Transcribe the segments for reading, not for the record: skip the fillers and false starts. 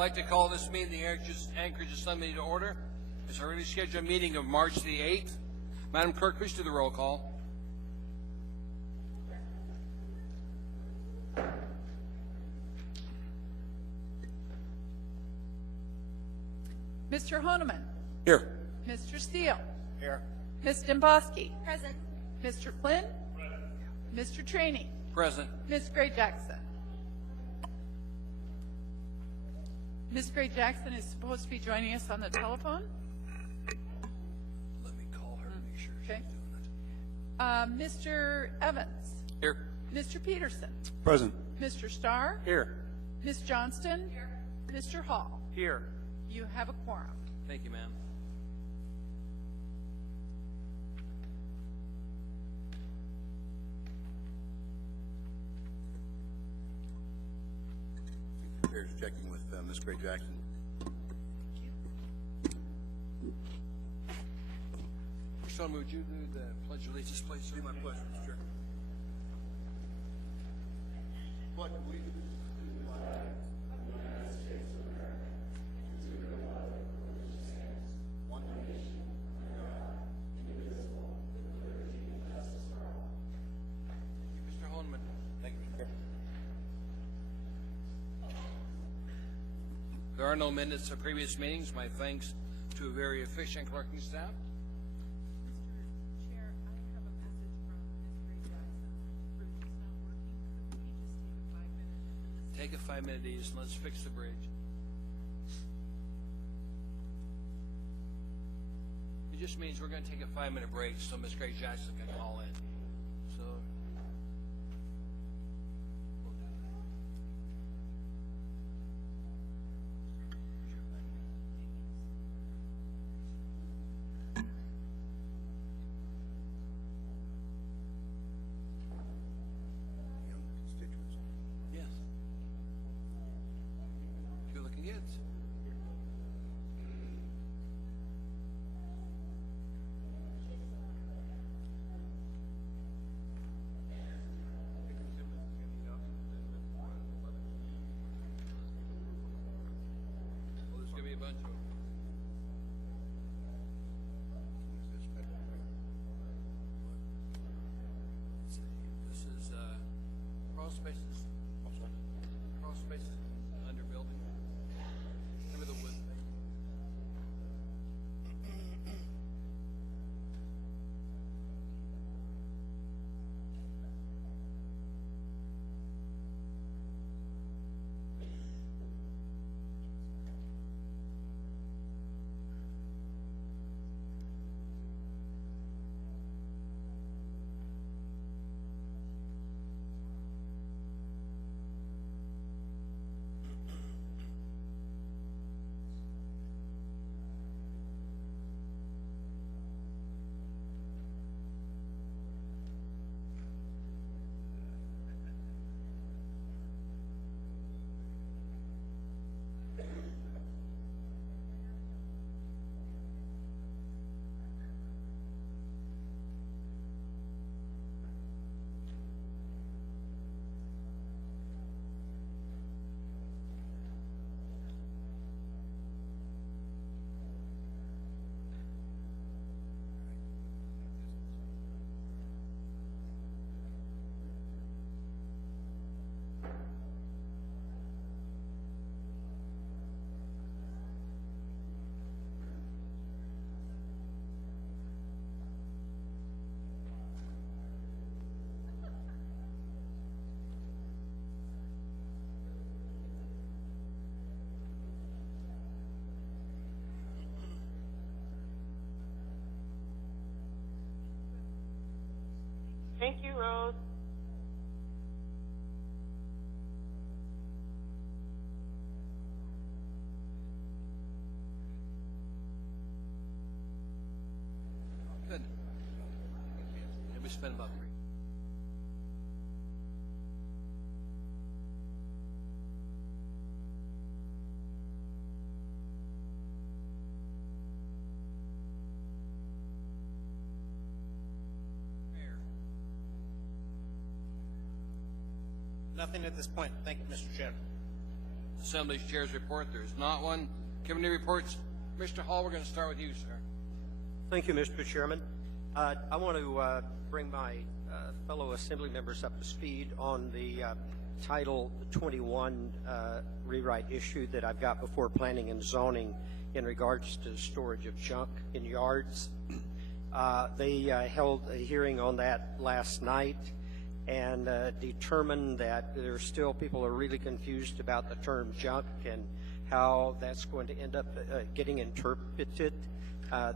like to call this meeting the Anchorage Assembly to order. It's our regularly scheduled meeting of March the 8th. Madam Clerk, please do the roll call. Mr. Honeman. Here. Mr. Steele. Here. Ms. Demboski. Present. Mr. Flynn. Mr. Trainee. Present. Ms. Gray Jackson. Ms. Gray Jackson is supposed to be joining us on the telephone. Let me call her to make sure Okay. she's doing Mr. Evans. it. Here. Mr. Peterson. Present. Mr. Starr. Here. Ms. Johnston. Mr. Hall. Here. You have a quorum. Thank you, ma'am. Here's checking with Ms. Gray Jackson. Mr. Honeman, would you do the Pledge of Allegiance, please? My pleasure, Mr. Chair. Pledge allegiance. Mr. Honeman. Thank you, Mr. Chair. There are no minutes of previous meetings. My thanks to a very efficient clerking staff. Mr. Chair, I have a message from Ms. Gray Jackson. Her bridge is not working. Could we just take a 5 minute? Take a 5-minute ease and let's fix the bridge. It just means we're going to take a 5-minute break so Ms. Gray Jackson can call in. So we'll do that. Young constituents. Yes. Good looking kids. Well, there's going to be a bunch of them. This is crawl spaces. Crawl spaces under building. Remember the wood thing? Thank you, Rose. Good. And we spent about 3. Mayor. Nothing at this point. Thank you, Mr. Chair. Assembly's Chair's report. There is not one. Committee reports. Mr. Hall, we're going to start with you, sir. Thank you, Mr. Chairman. I want to bring my fellow Assembly members up to speed on the Title 21 rewrite issue that I've got before Planning and Zoning in regards to storage of junk in yards. They held a hearing on that last night and determined that there's still people are really confused about the term junk and how that's going to end up getting interpreted.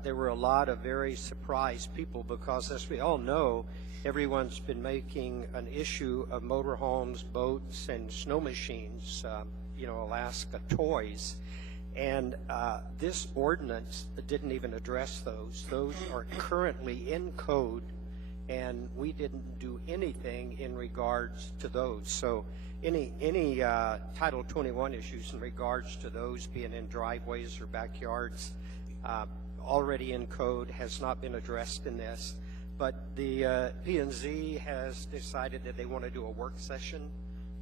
There were a lot of very surprised people because, as we all know, everyone's been making an issue of motorhomes, boats, and snow machines, Alaska toys. And this ordinance didn't even address those. Those are currently in code, and we didn't do anything in regards to those. So any Title 21 issues in regards to those being in driveways or backyards already in code has not been addressed in this. But the P&Z has decided that they want to do a work session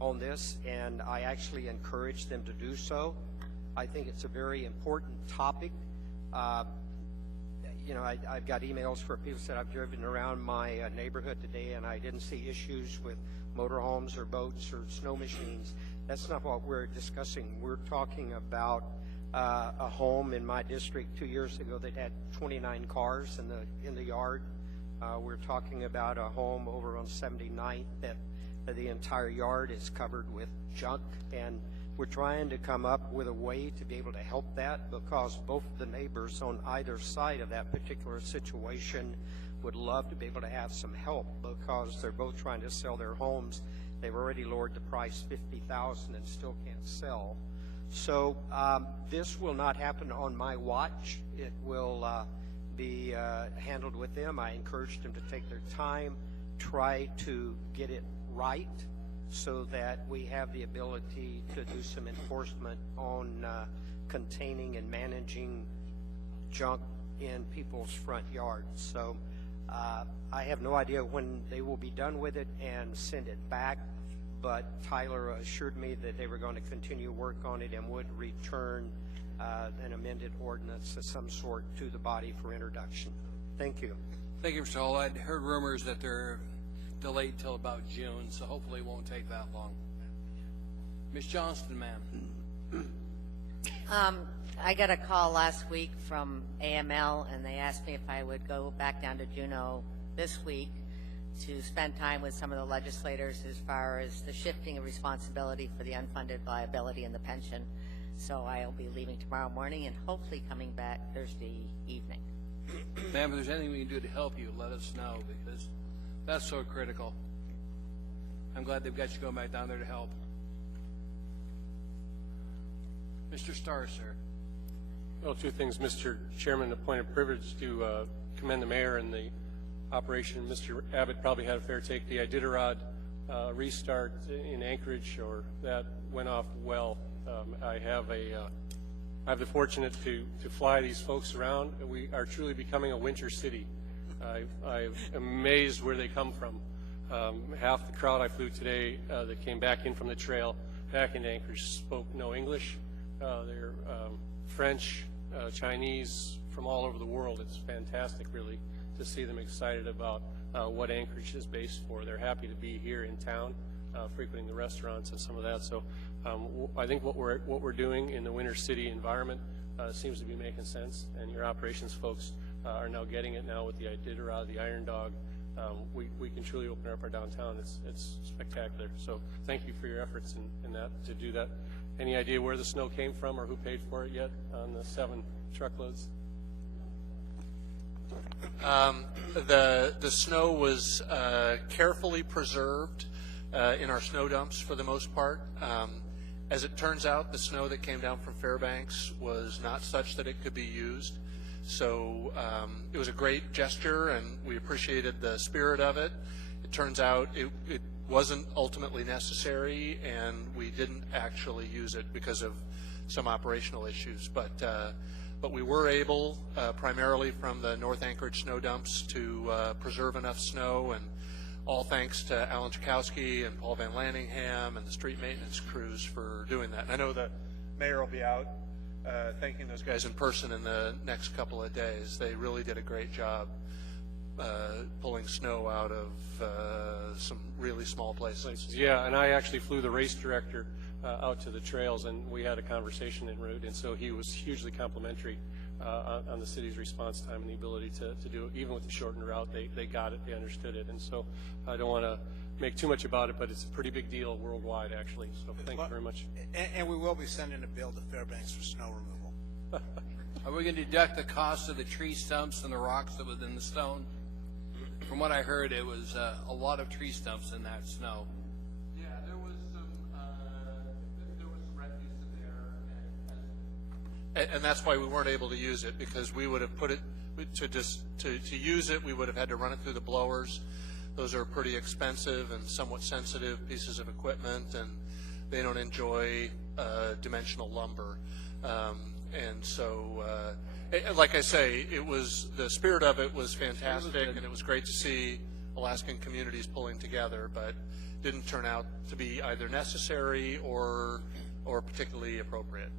on this, and I actually encourage them to do so. I think it's a very important topic. I've got emails where people said I've driven around my neighborhood today and I didn't see issues with motorhomes or boats or snow machines. That's not what we're discussing. We're talking about a home in my district 2 years ago that had 29 cars in the yard. We're talking about a home over on 79th that the entire yard is covered with junk, and we're trying to come up with a way to be able to help that because both the neighbors on either side of that particular situation would love to be able to have some help because they're both trying to sell their homes. They've already lowered the price $50,000 and still can't sell. So this will not happen on my watch. It will be handled with them. I encourage them to take their time, try to get it right so that we have the ability to do some enforcement on containing and managing junk in people's front yards. So I have no idea when they will be done with it and send it back, but Tyler assured me that they were going to continue work on it and would return an amended ordinance of some sort to the body for introduction. Thank you. Thank you, Mr. Hall. I'd heard rumors that they're delayed till about June, so hopefully it won't take that long. Ms. Johnston, ma'am. I got a call last week from AML, and they asked me if I would go back down to Juneau this week to spend time with some of the legislators as far as the shifting of responsibility for the unfunded liability and the pension. So I'll be leaving tomorrow morning and hopefully coming back Thursday evening. Ma'am, if there's anything we can do to help you, let us know because that's so critical. I'm glad they've got you going back down there to help. Mr. Starr, sir. Well, two things, Mr. Chairman. A point of privilege to commend the mayor and the operation. Mr. Abbott probably had a fair take. The Iditarod restart in Anchorage, or that went off well. I have the fortunate to fly these folks around. We are truly becoming a winter city. I'm amazed where they come from. Half the crowd I flew today that came back in from the trail back into Anchorage spoke no English. They're French, Chinese, from all over the world. It's fantastic, really, to see them excited about what Anchorage is based for. They're happy to be here in town, frequenting the restaurants and some of that. So I think what we're doing in the winter city environment seems to be making sense, and your operations folks are now getting it now with the Iditarod, the Iron Dog. We can truly open up our downtown. It's spectacular. So thank you for your efforts in that, to do that. Any idea where the snow came from or who paid for it yet on the 7 truckloads? The snow was carefully preserved in our snow dumps for the most part. As it turns out, the snow that came down from Fairbanks was not such that it could be used. So it was a great gesture, and we appreciated the spirit of it. It turns out it wasn't ultimately necessary, and we didn't actually use it because of some operational issues. But we were able, primarily from the North Anchorage snow dumps, to preserve enough snow, and all thanks to Alan Chakowski and Paul Van Lanningham and the street maintenance crews for doing that. And I know the mayor will be out thanking those guys in person in the next couple of days. They really did a great job pulling snow out of some really small places. Yeah, and I actually flew the race director out to the trails, and we had a conversation en route, and so he was hugely complimentary on the city's response time and the ability to do it. Even with the shortened route, they got it, they understood it, and so I don't want to make too much about it, but it's a pretty big deal worldwide, actually, so thank you very much. And we will be sending a bill to Fairbanks for snow removal. Are we going to deduct the cost of the tree stumps and the rocks that was in the stone? From what I heard, it was a lot of tree stumps in that snow. Yeah, there was some refuse in there, and that's why we weren't able to use it, because we would have put it to use it. We would have had to run it through the blowers. Those are pretty expensive and somewhat sensitive pieces of equipment, and they don't enjoy dimensional lumber. And so, like I say, it was, the spirit of it was fantastic, and it was great to see Alaskan communities pulling together, but didn't turn out to be either necessary or particularly appropriate.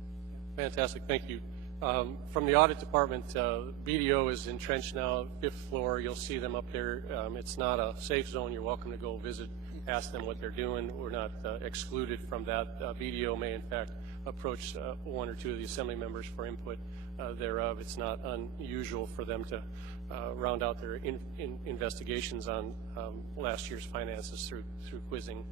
Fantastic, thank you. From the audit department, BDO is entrenched now, 5th floor. You'll see them up there. It's not a safe zone. You're welcome to go visit, ask them what they're doing. We're not excluded from that. BDO may, in fact, approach one or two of the assembly members for input thereof. It's not unusual for them to round out their investigations on last year's finances through quizzing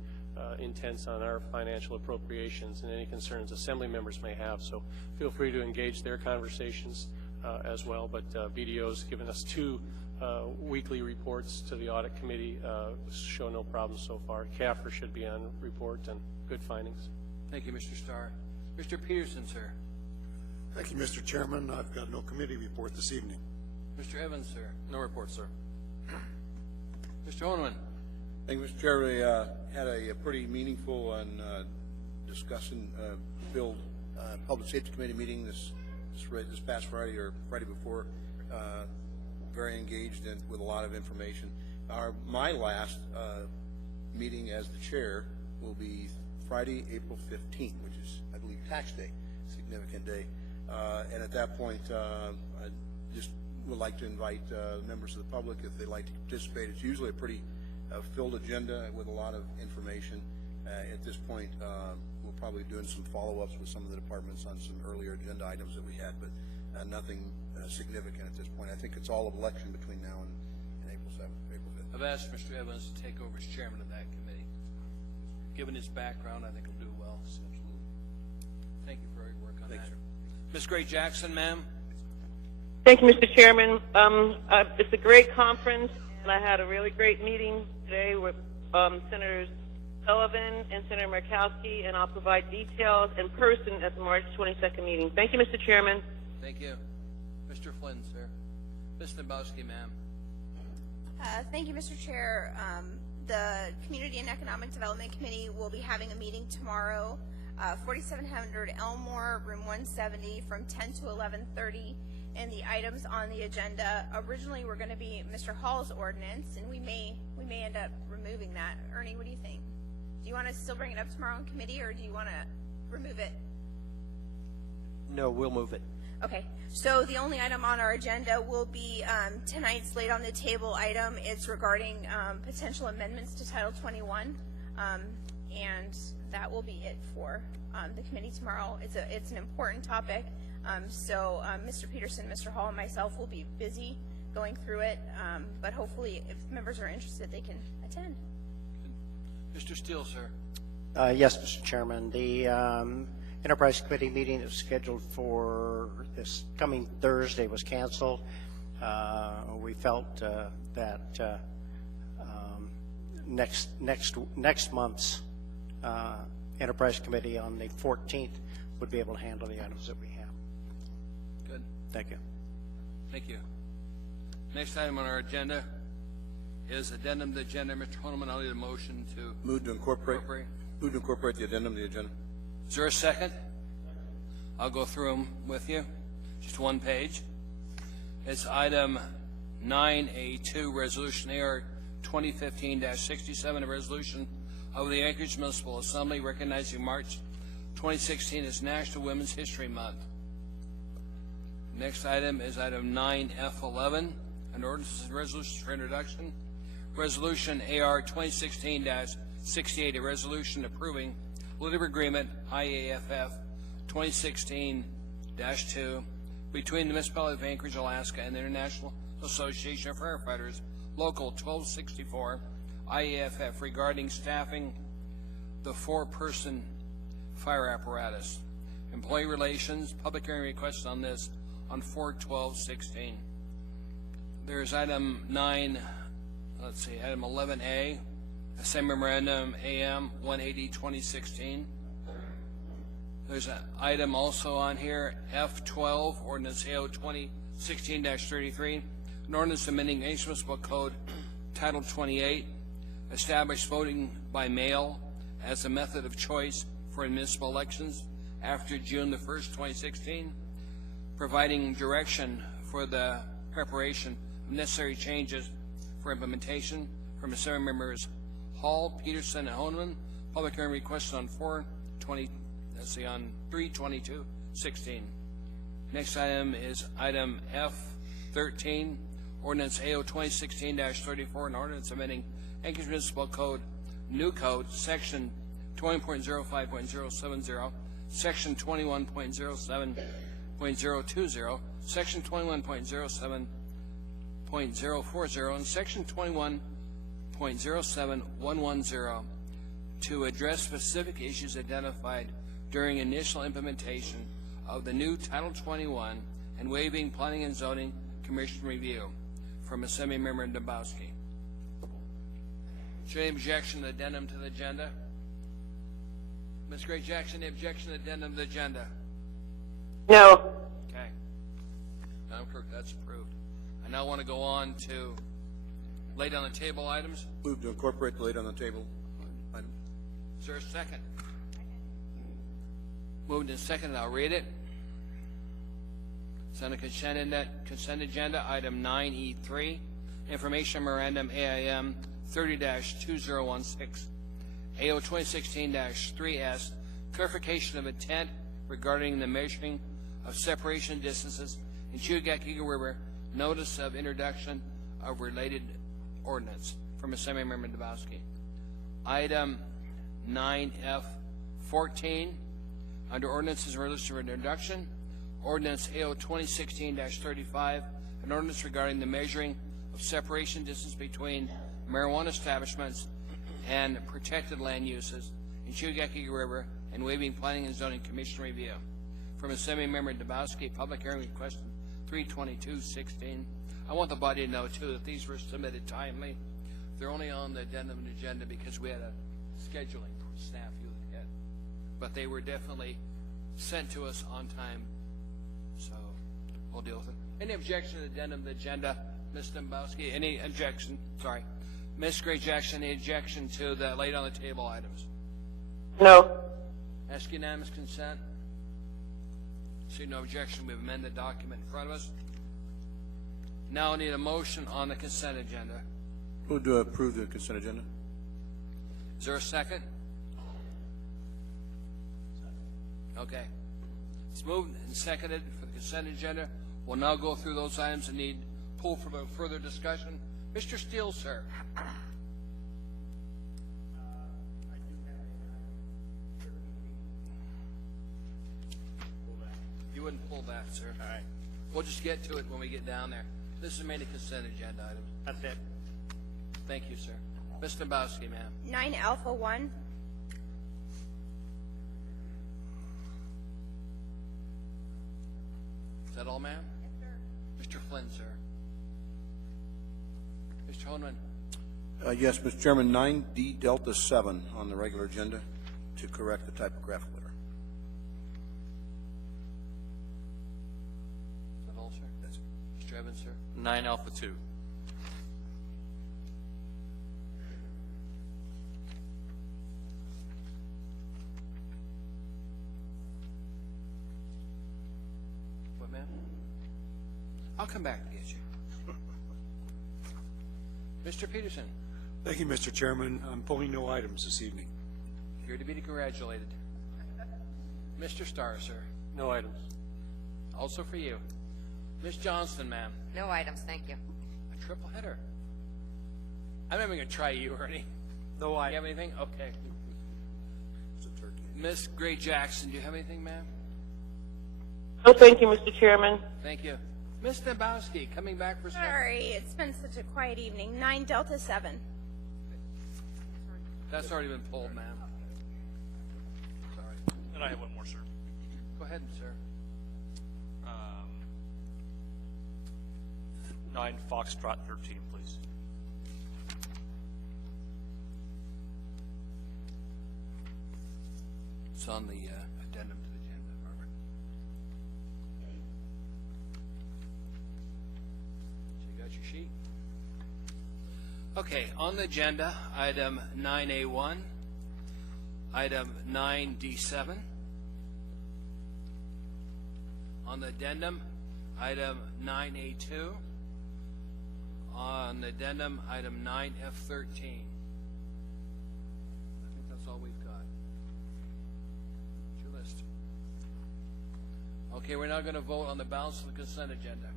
intents on our financial appropriations and any concerns assembly members may have. So feel free to engage their conversations as well. But BDO's given us 2 weekly reports to the audit committee, show no problems so far. CAFR should be on report and good findings. Thank you, Mr. Starr. Mr. Peterson, sir. Thank you, Mr. Chairman. I've got no committee report this evening. Mr. Evans, sir. No report, sir. Mr. Honeman. Thank you, Mr. Chair. We had a pretty meaningful and discussion-filled Public Safety Committee meeting this past Friday or Friday before. Very engaged and with a lot of information. My last meeting as the chair will be Friday, April 15th, which is, I believe, tax day, significant day. And at that point, I just would like to invite members of the public if they'd like to participate. It's usually a pretty filled agenda with a lot of information. At this point, we'll probably be doing some follow-ups with some of the departments on some earlier agenda items that we had, but nothing significant at this point. I think it's all of election between now and April 7th, April 5th. I've asked Mr. Evans to take over as chairman of that committee. Given his background, I think he'll do well. Absolutely. Thank you for your work on that. Ms. Gray Jackson, ma'am. Thank you, Mr. Chairman. It's a great conference, and I had a really great meeting today with Senators Sullivan and Senator Murkowski, and I'll provide details in person at the March 22nd meeting. Thank you, Mr. Chairman. Thank you. Mr. Flynn, sir. Ms. Nabowski, ma'am. Thank you, Mr. Chair. The Community and Economic Development Committee will be having a meeting tomorrow, 4700 Elmore, room 170, from 10 to 11:30. And the items on the agenda originally were going to be Mr. Hall's ordinance, and we may end up removing that. Ernie, what do you think? Do you want to still bring it up tomorrow in committee, or do you want to remove it? No, we'll move it. Okay, so the only item on our agenda will be tonight's laid on the table item. It's regarding potential amendments to Title 21, and that will be it for the committee tomorrow. It's an important topic, so Mr. Peterson, Mr. Hall, and myself will be busy going through it, but hopefully if members are interested, they can attend. Mr. Steele, sir. Yes, Mr. Chairman. The Enterprise Committee meeting that was scheduled for this coming Thursday was canceled. We felt that next month's Enterprise Committee on the 14th would be able to handle the items that we have. Good. Thank you. Thank you. Next item on our agenda is addendum to the agenda. Mr. Honeman, I'll need a motion to Move to incorporate the addendum to the agenda. Is there a second? I'll go through them with you. Just one page. It's item 9A2, Resolution AR 2015-67, a resolution of the Anchorage Municipal Assembly recognizing March 2016 as National Women's History Month. Next item is item 9F11, an ordinance and resolutions for introduction. Resolution AR 2016-68, a resolution approving litter agreement IAFF 2016-2 between the municipality of Anchorage, Alaska and the International Association of Firefighters, Local 1264 IAFF, regarding staffing the 4-person fire apparatus. Employee relations, public hearing requests on this on 4/12/16. There's item 11A, Assembly Memorandum AM 180/2016. There's an item also on here, F12, Ordinance AO 2016-33, an ordinance amending Anchorage Municipal Code, Title 28, establish voting by mail as a method of choice for municipal elections after June the 1st, 2016, providing direction for the preparation of necessary changes for implementation from Assembly members Hall, Peterson, and Honeman. Public hearing requested on 3/22/16. Next item is item F13, Ordinance AO 2016-34, an ordinance amending Anchorage Municipal Code, New Code, Section 20.05.070, Section 21.07.020, Section 21.07.040, and Section 21.07110 to address specific issues identified during initial implementation of the new Title 21 and waiving Planning and Zoning Commission review. From Assembly Member Dombrowski. Is there any objection to the addendum to the agenda? Ms. Gray Jackson, any objection to the addendum to the agenda? No. Okay. Madam Clerk, that's approved. I now want to go on to laid on the table items. Move to incorporate the laid on the table item. Is there a second? Moved and seconded. I'll read it. It's on the consent agenda, item 9E3, Information Memorandum AIM 30-2016, AO 2016-3S, clarification of intent regarding the measuring of separation distances in Chugach Eagle River, notice of introduction of related ordinance. From Assembly Member Dombrowski. Item 9F14, under ordinances and resolutions for introduction, Ordinance AO 2016-35, an ordinance regarding the measuring of separation distance between marijuana establishments and protected land uses in Chugach Eagle River and waiving Planning and Zoning Commission review. From Assembly Member Dombrowski, public hearing request 3/22/16. I want the body to know, too, that these were submitted timely. They're only on the addendum and agenda because we had a scheduling snafu ahead. But they were definitely sent to us on time, so we'll deal with it. Any objection to the addendum to the agenda? Ms. Dombrowski, any objection? Sorry. Ms. Gray Jackson, any objection to the laid on the table items? No. Ask unanimous consent. See no objection. We've amended the document in front of us. Now I need a motion on the consent agenda. Move to approve the consent agenda. Is there a second? Okay. It's moved and seconded for the consent agenda. We'll now go through those items that need pull for further discussion. Mr. Steele, sir. You wouldn't pull back, sir. All right. We'll just get to it when we get down there. This is mainly consent agenda items. That's it. Thank you, sir. Ms. Dombrowski, ma'am. 9-1. Is that all, ma'am? Yes, sir. Mr. Flynn, sir. Mr. Honeman. Yes, Mr. Chairman, 9D Delta 7 on the regular agenda to correct the typographical error. Is that all, sir? That's it. Mr. Evans, sir. 9 Alpha 2. What, ma'am? I'll come back to get you. Mr. Peterson. Thank you, Mr. Chairman. I'm pulling no items this evening. Here to be congratulated. Mr. Starr, sir. No items. Also for you. Ms. Johnston, ma'am. No items, thank you. A triple header. I'm not even going to try you, Ernie. No You item. have anything? Okay. Ms. Gray Jackson, do you have anything, ma'am? Oh, thank you, Mr. Chairman. Thank you. Ms. Dembowski, coming back for a second. Sorry, it's been such a quiet evening. 9 Delta 7. That's already been pulled, ma'am. Sorry. And I have one more, sir. Go ahead, sir. 9 Foxtrot 13, please. It's on the addendum to the agenda, Barbara. So you got your sheet? Okay, on the agenda, item 9A1, item 9D7. On the addendum, item 9A2. On the addendum, item 9F13. I think that's all we've got. Your list. Okay, we're now going to vote on the balance of the consent agenda.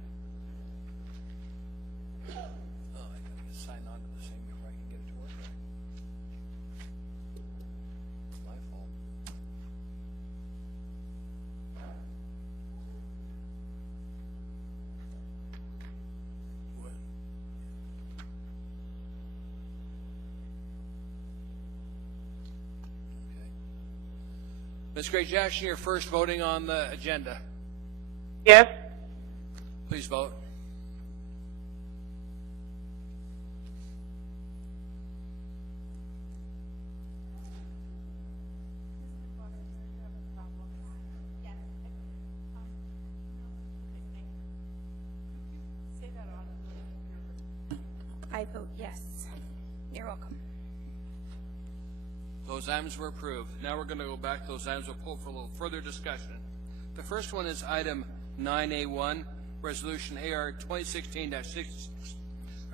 Oh, I got to get signed on to this thing before I can get it to work right. My fault. What? Okay. Ms. Gray Jackson, you're first voting on the agenda. Yes? Please vote. I vote yes. You're welcome. Those items were approved. Now we're going to go back to those items we'll pull for a little further discussion. The first one is item 9A1, Resolution AR 2016-66,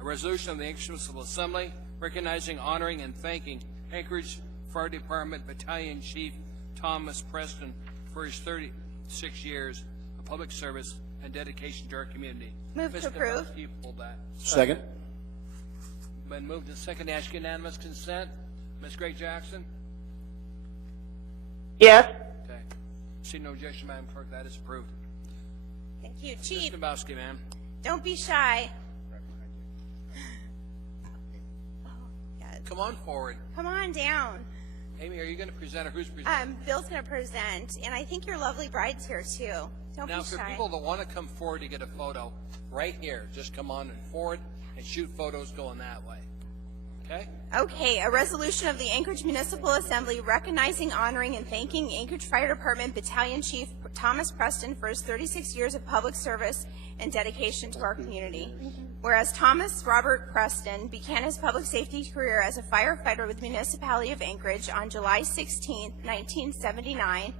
a resolution of the Anchorage Municipal Assembly recognizing, honoring, and thanking Anchorage Fire Department Battalion Chief Thomas Preston for his 36 years of public service and dedication to our community. Move to Mr. approve. Dembowski, you pulled that. Second. Been moved and second. Ask unanimous consent. Ms. Gray Jackson? Yes? Okay. See no objection, Madam Clerk. That is approved. Thank you. Ms. Chief, Dembowski, ma'am. don't be shy. Come on forward. Come on down. Amy, are you going to present or who's presenting? Bill's going to present, and I think your lovely bride's here, too. Don't Now, be for shy. people that want to come forward to get a photo, right here, just come on and forward and shoot photos going that way. Okay? Okay, a resolution of the Anchorage Municipal Assembly recognizing, honoring, and thanking Anchorage Fire Department Battalion Chief Thomas Preston for his 36 years of public service and dedication to our community. Whereas Thomas Robert Preston began his public safety career as a firefighter with the municipality of Anchorage on July 16, 1979,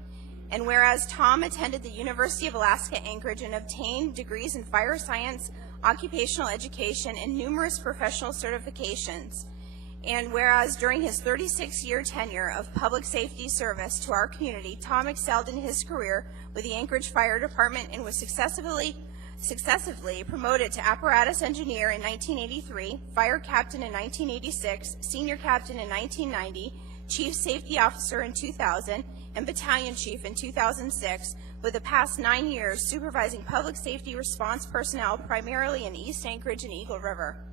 and whereas Tom attended the University of Alaska Anchorage and obtained degrees in fire science, occupational education, and numerous professional certifications. And whereas during his 36-year tenure of public safety service to our community, Tom excelled in his career with the Anchorage Fire Department and was successively promoted to apparatus engineer in 1983, fire captain in 1986, senior captain in 1990, chief safety officer in 2000, and battalion chief in 2006, with the past 9 years supervising public safety response personnel primarily in East Anchorage and Eagle River.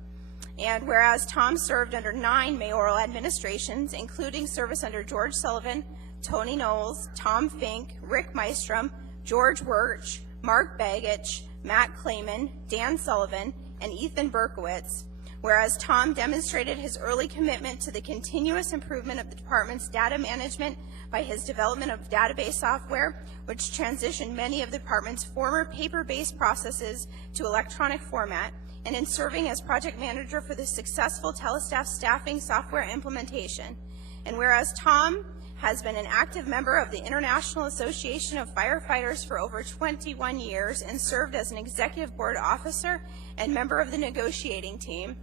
And whereas Tom served under 9 mayoral administrations, including service under George Sullivan, Tony Knowles, Tom Fink, Rick Mystrom, George Wirch, Mark Bagich, Matt Clayman, Dan Sullivan, and Ethan Berkowitz. Whereas Tom demonstrated his early commitment to the continuous improvement of the department's data management by his development of database software, which transitioned many of the department's former paper-based processes to electronic format, and in serving as project manager for the successful Telestaff staffing software implementation. And whereas Tom has been an active member of the International Association of Firefighters for over 21 years and served as an executive board officer and member of the negotiating team.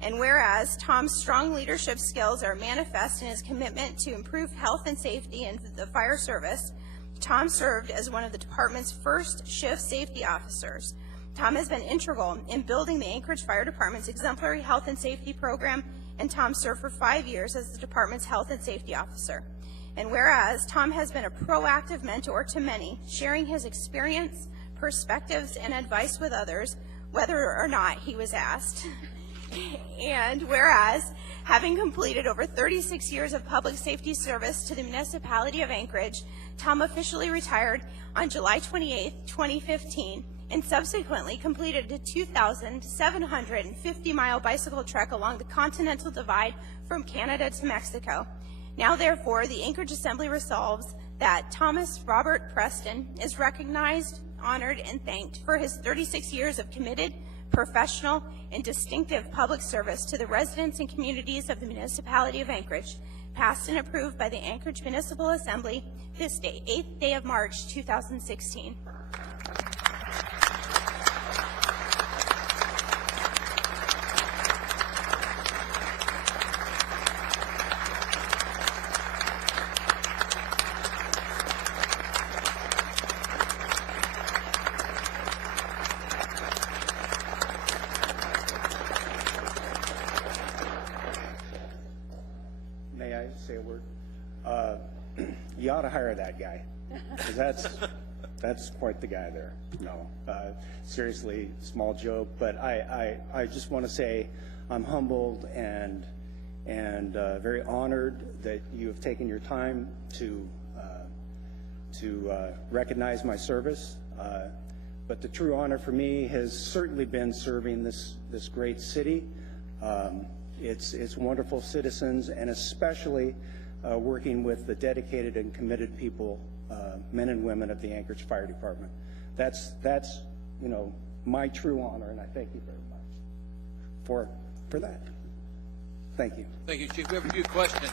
And whereas Tom's strong leadership skills are manifest in his commitment to improve health and safety in the fire service, Tom served as one of the department's first shift safety officers. Tom has been integral in building the Anchorage Fire Department's exemplary health and safety program, and Tom served for 5 years as the department's health and safety officer. And whereas Tom has been a proactive mentor to many, sharing his experience, perspectives, and advice with others, whether or not he was asked. And whereas, having completed over 36 years of public safety service to the municipality of Anchorage, Tom officially retired on July 28, 2015, and subsequently completed a 2,750-mile bicycle trek along the Continental Divide from Canada to Mexico. Now, therefore, the Anchorage Assembly resolves that Thomas Robert Preston is recognized, honored, and thanked for his 36 years of committed, professional, and distinctive public service to the residents and communities of the municipality of Anchorage, passed and approved by the Anchorage Municipal Assembly this day, 8th day of March, 2016. May I say a word? You ought to hire that guy, 'cause that's quite the guy there. No, seriously, small joke, but I just want to say I'm humbled and very honored that you have taken your time to recognize my service. But the true honor for me has certainly been serving this great city. Its wonderful citizens, and especially working with the dedicated and committed people, men and women of the Anchorage Fire Department. That's my true honor, and I thank you very much for that. Thank you. Thank you, Chief. We have a few questions.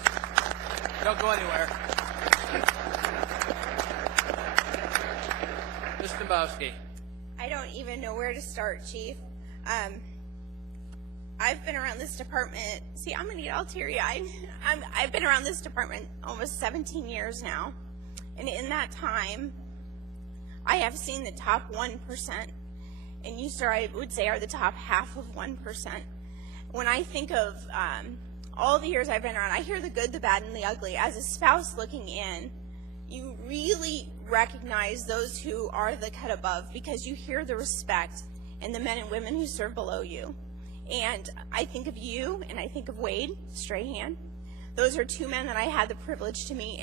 Don't go anywhere. Ms. Dombowski. I don't even know where to start, Chief. I've been around this department. See, I'm going to get all teary-eyed. I've been around this department almost 17 years now. And in that time, I have seen the top 1%. And you, sir, I would say are the top half of 1%. When I think of all the years I've been around, I hear the good, the bad, and the ugly. As a spouse looking in, you really recognize those who are the cut above because you hear the respect and the men and women who serve below you. And I think of you, and I think of Wade Strahan. Those are two men that I had the privilege to meet.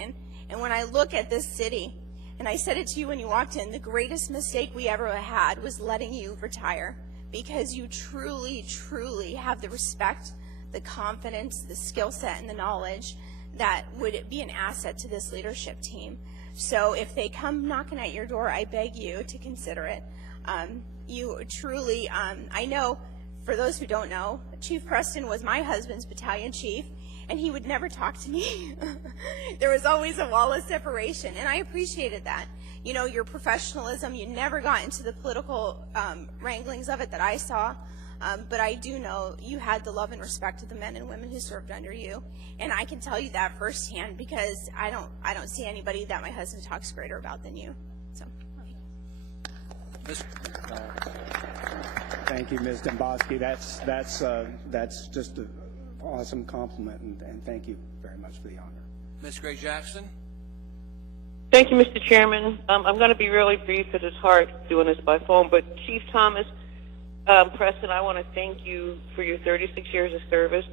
And when I look at this city, and I said it to you when you walked in, the greatest mistake we ever had was letting you retire, because you truly, truly have the respect, the confidence, the skill set, and the knowledge that would be an asset to this leadership team. So if they come knocking at your door, I beg you to consider it. You truly, I know, for those who don't know, Chief Preston was my husband's battalion chief, and he would never talk to me. There was always a wall of separation, and I appreciated that. You know, your professionalism, you never got into the political wranglings of it that I saw, but I do know you had the love and respect of the men and women who served under you, and I can tell you that firsthand because I don't see anybody that my husband talks greater about than you. So. Thank you, Ms. Dombowski. That's just an awesome compliment, and thank you very much for the honor. Ms. Gray Jackson. Thank you, Mr. Chairman. I'm going to be really brief because it's hard doing this by phone, but Chief Thomas Preston, I want to thank you for your 36 years of service.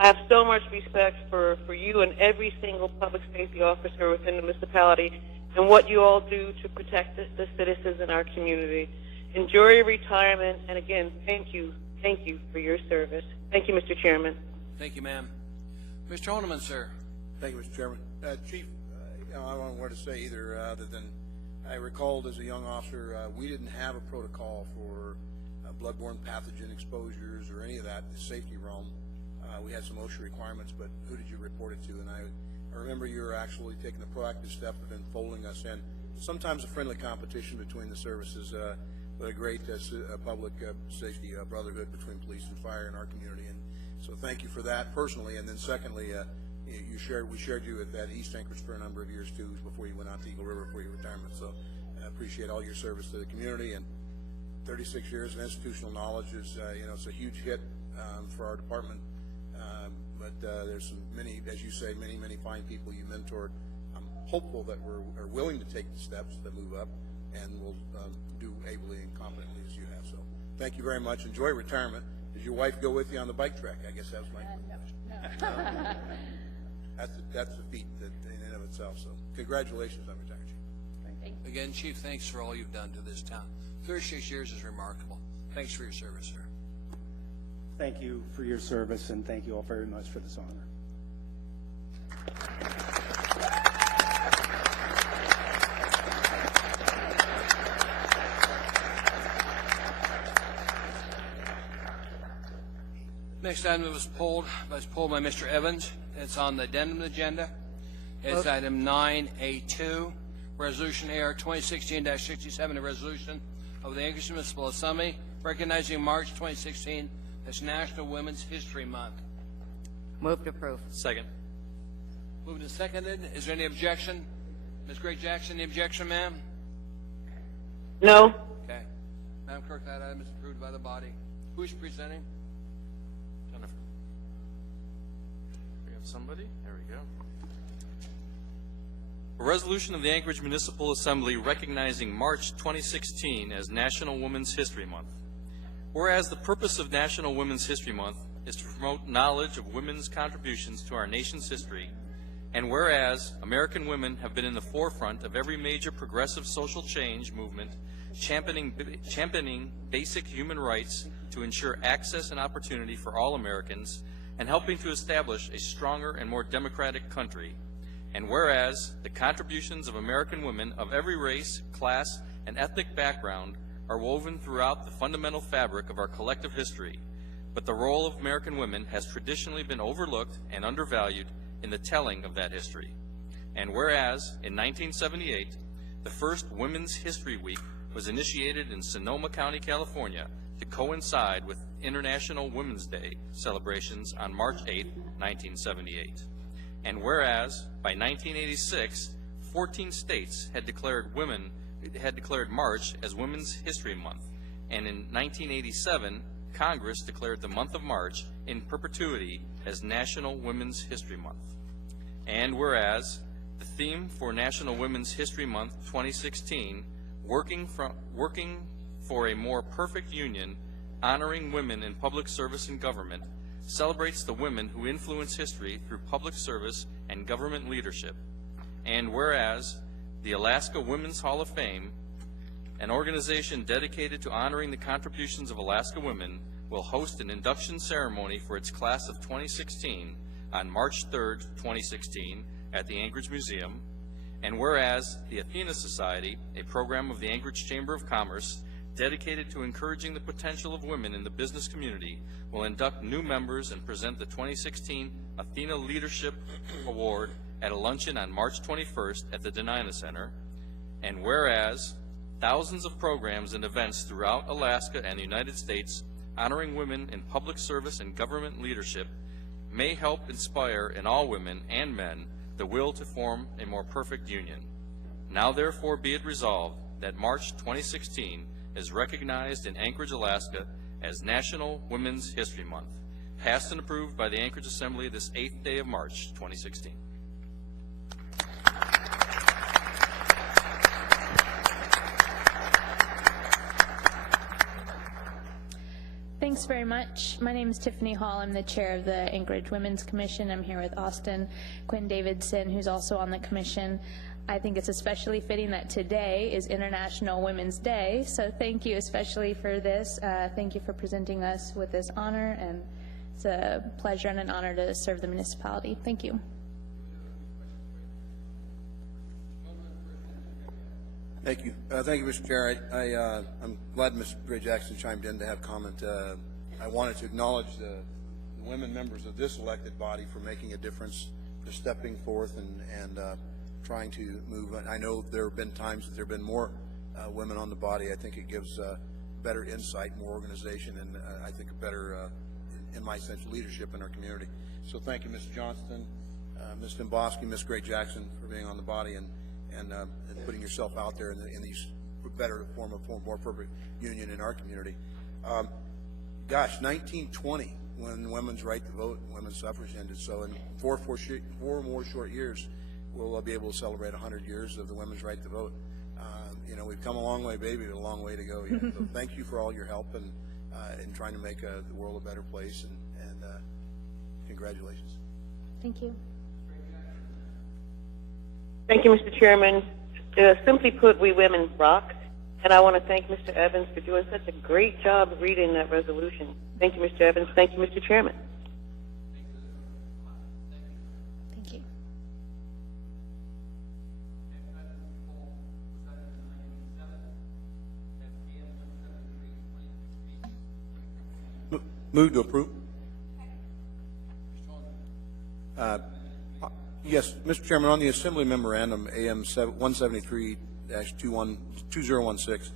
I have so much respect for you and every single public safety officer within the municipality and what you all do to protect the citizens in our community. Enjoy your retirement, and again, thank you for your service. Thank you, Mr. Chairman. Thank you, ma'am. Mr. Honeman, sir. Thank you, Mr. Chairman. Chief, I don't know what to say either, other than I recalled as a young officer, we didn't have a protocol for bloodborne pathogen exposures or any of that in the safety realm. We had some OSHA requirements, but who did you report it to? And I remember you were actually taking a proactive step of enfolding us in. Sometimes a friendly competition between the services, but a great public safety brotherhood between police and fire in our community. So thank you for that personally. And then secondly, we shared you at that East Anchorage for a number of years too, before you went out to Eagle River for your retirement. So I appreciate all your service to the community, and 36 years of institutional knowledge is, it's a huge hit for our department. But there's many, as you say, many fine people you mentored. I'm hopeful that are willing to take the steps to move up, and will do ably and competently as you have. So thank you very much. Enjoy retirement. Did your wife go with you on the bike track? I guess that was my question. That's a feat in and of itself. So congratulations on retiring, Chief. Again, Chief, thanks for all you've done to this town. 36 years is remarkable. Thanks for your service, sir. Thank you for your service, and thank you all very much for this honor. Next item was pulled by Mr. Evans. It's on the addendum agenda. It's item 9A2, Resolution AR 2016-67, a resolution of the Anchorage Municipal Assembly recognizing March 2016 as National Women's History Month. Move to approve. Second. Moved and seconded. Is there any objection? Ms. Gray Jackson, any objection, ma'am? No. Okay. Madam Clerk, that item is approved by the body. Who is presenting? Jennifer. We have somebody? There we go. A resolution of the Anchorage Municipal Assembly recognizing March 2016 as National Women's History Month. Whereas the purpose of National Women's History Month is to promote knowledge of women's contributions to our nation's history, and whereas American women have been in the forefront of every major progressive social change movement, championing basic human rights to ensure access and opportunity for all Americans, and helping to establish a stronger and more democratic country, and whereas the contributions of American women of every race, class, and ethnic background are woven throughout the fundamental fabric of our collective history, but the role of American women has traditionally been overlooked and undervalued in the telling of that history. And whereas, in 1978, the first Women's History Week was initiated in Sonoma County, California, to coincide with International Women's Day celebrations on March 8, 1978. And whereas, by 1986, 14 states had declared March as Women's History Month, and in 1987, Congress declared the month of March in perpetuity as National Women's History Month. And whereas, the theme for National Women's History Month 2016, working for a more perfect union, honoring women in public service and government, celebrates the women who influence history through public service and government leadership. And whereas, the Alaska Women's Hall of Fame, an organization dedicated to honoring the contributions of Alaska women, will host an induction ceremony for its class of 2016 on March 3, 2016 at the Anchorage Museum. And whereas the Athena Society, a program of the Anchorage Chamber of Commerce dedicated to encouraging the potential of women in the business community, will induct new members and present the 2016 Athena Leadership Award at a luncheon on March 21st at the Denina Center. And whereas thousands of programs and events throughout Alaska and the United States honoring women in public service and government leadership may help inspire in all women and men the will to form a more perfect union. Now therefore be it resolved that March 2016 is recognized in Anchorage, Alaska as National Women's History Month, passed and approved by the Anchorage Assembly this 8th day of March 2016. Thanks very much. My name is Tiffany Hall. I'm the chair of the Anchorage Women's Commission. I'm here with Austin Quinn Davidson, who's also on the commission. I think it's especially fitting that today is International Women's Day, so thank you especially for this. Thank you for presenting us with this honor, and it's a pleasure and an honor to serve the municipality. Thank you. Thank you. Thank you, Mr. Chair. I'm glad Ms. Gray Jackson chimed in to have comment. I wanted to acknowledge the women members of this elected body for making a difference, for stepping forth and trying to move. I know there have been times that there have been more women on the body. I think it gives better insight, more organization, and I think a better in my sense, leadership in our community. So thank you, Mr. Johnston, Ms. Domboski, Ms. Gray Jackson for being on the body and putting yourself out there in these better form of more perfect union in our community. Gosh, 1920 when women's right to vote and women's suffrage ended. So in four more short years, we'll be able to celebrate 100 years of the women's right to vote. You know, we've come a long way, baby, but a long way to go yet. So thank you for all your help and in trying to make the world a better place, and congratulations. Thank you. Thank you, Mr. Chairman. Simply put, we women rock, and I want to thank Mr. Evans for doing such a great job reading that resolution. Thank you, Mr. Evans. Thank you, Mr. Chairman. Thank you. Move to approve. Yes, Mr. Chairman, on the Assembly Memorandum AM 173-2016,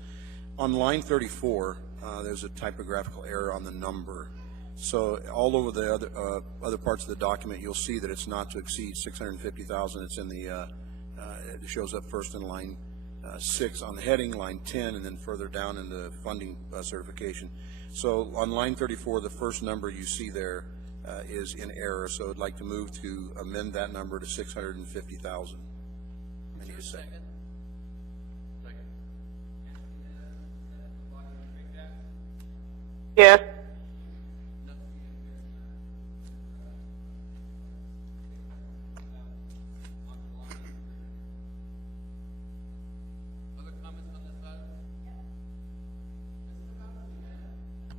on line 34, there's a typographical error on the number. So all over the other parts of the document, you'll see that it's not to exceed $650,000. It's in the it shows up first in line 6 on the heading, line 10, and then further down in the funding certification. So on line 34, the first number you see there is in error. So I'd like to move to amend that number to $650,000. I need a second. Yes.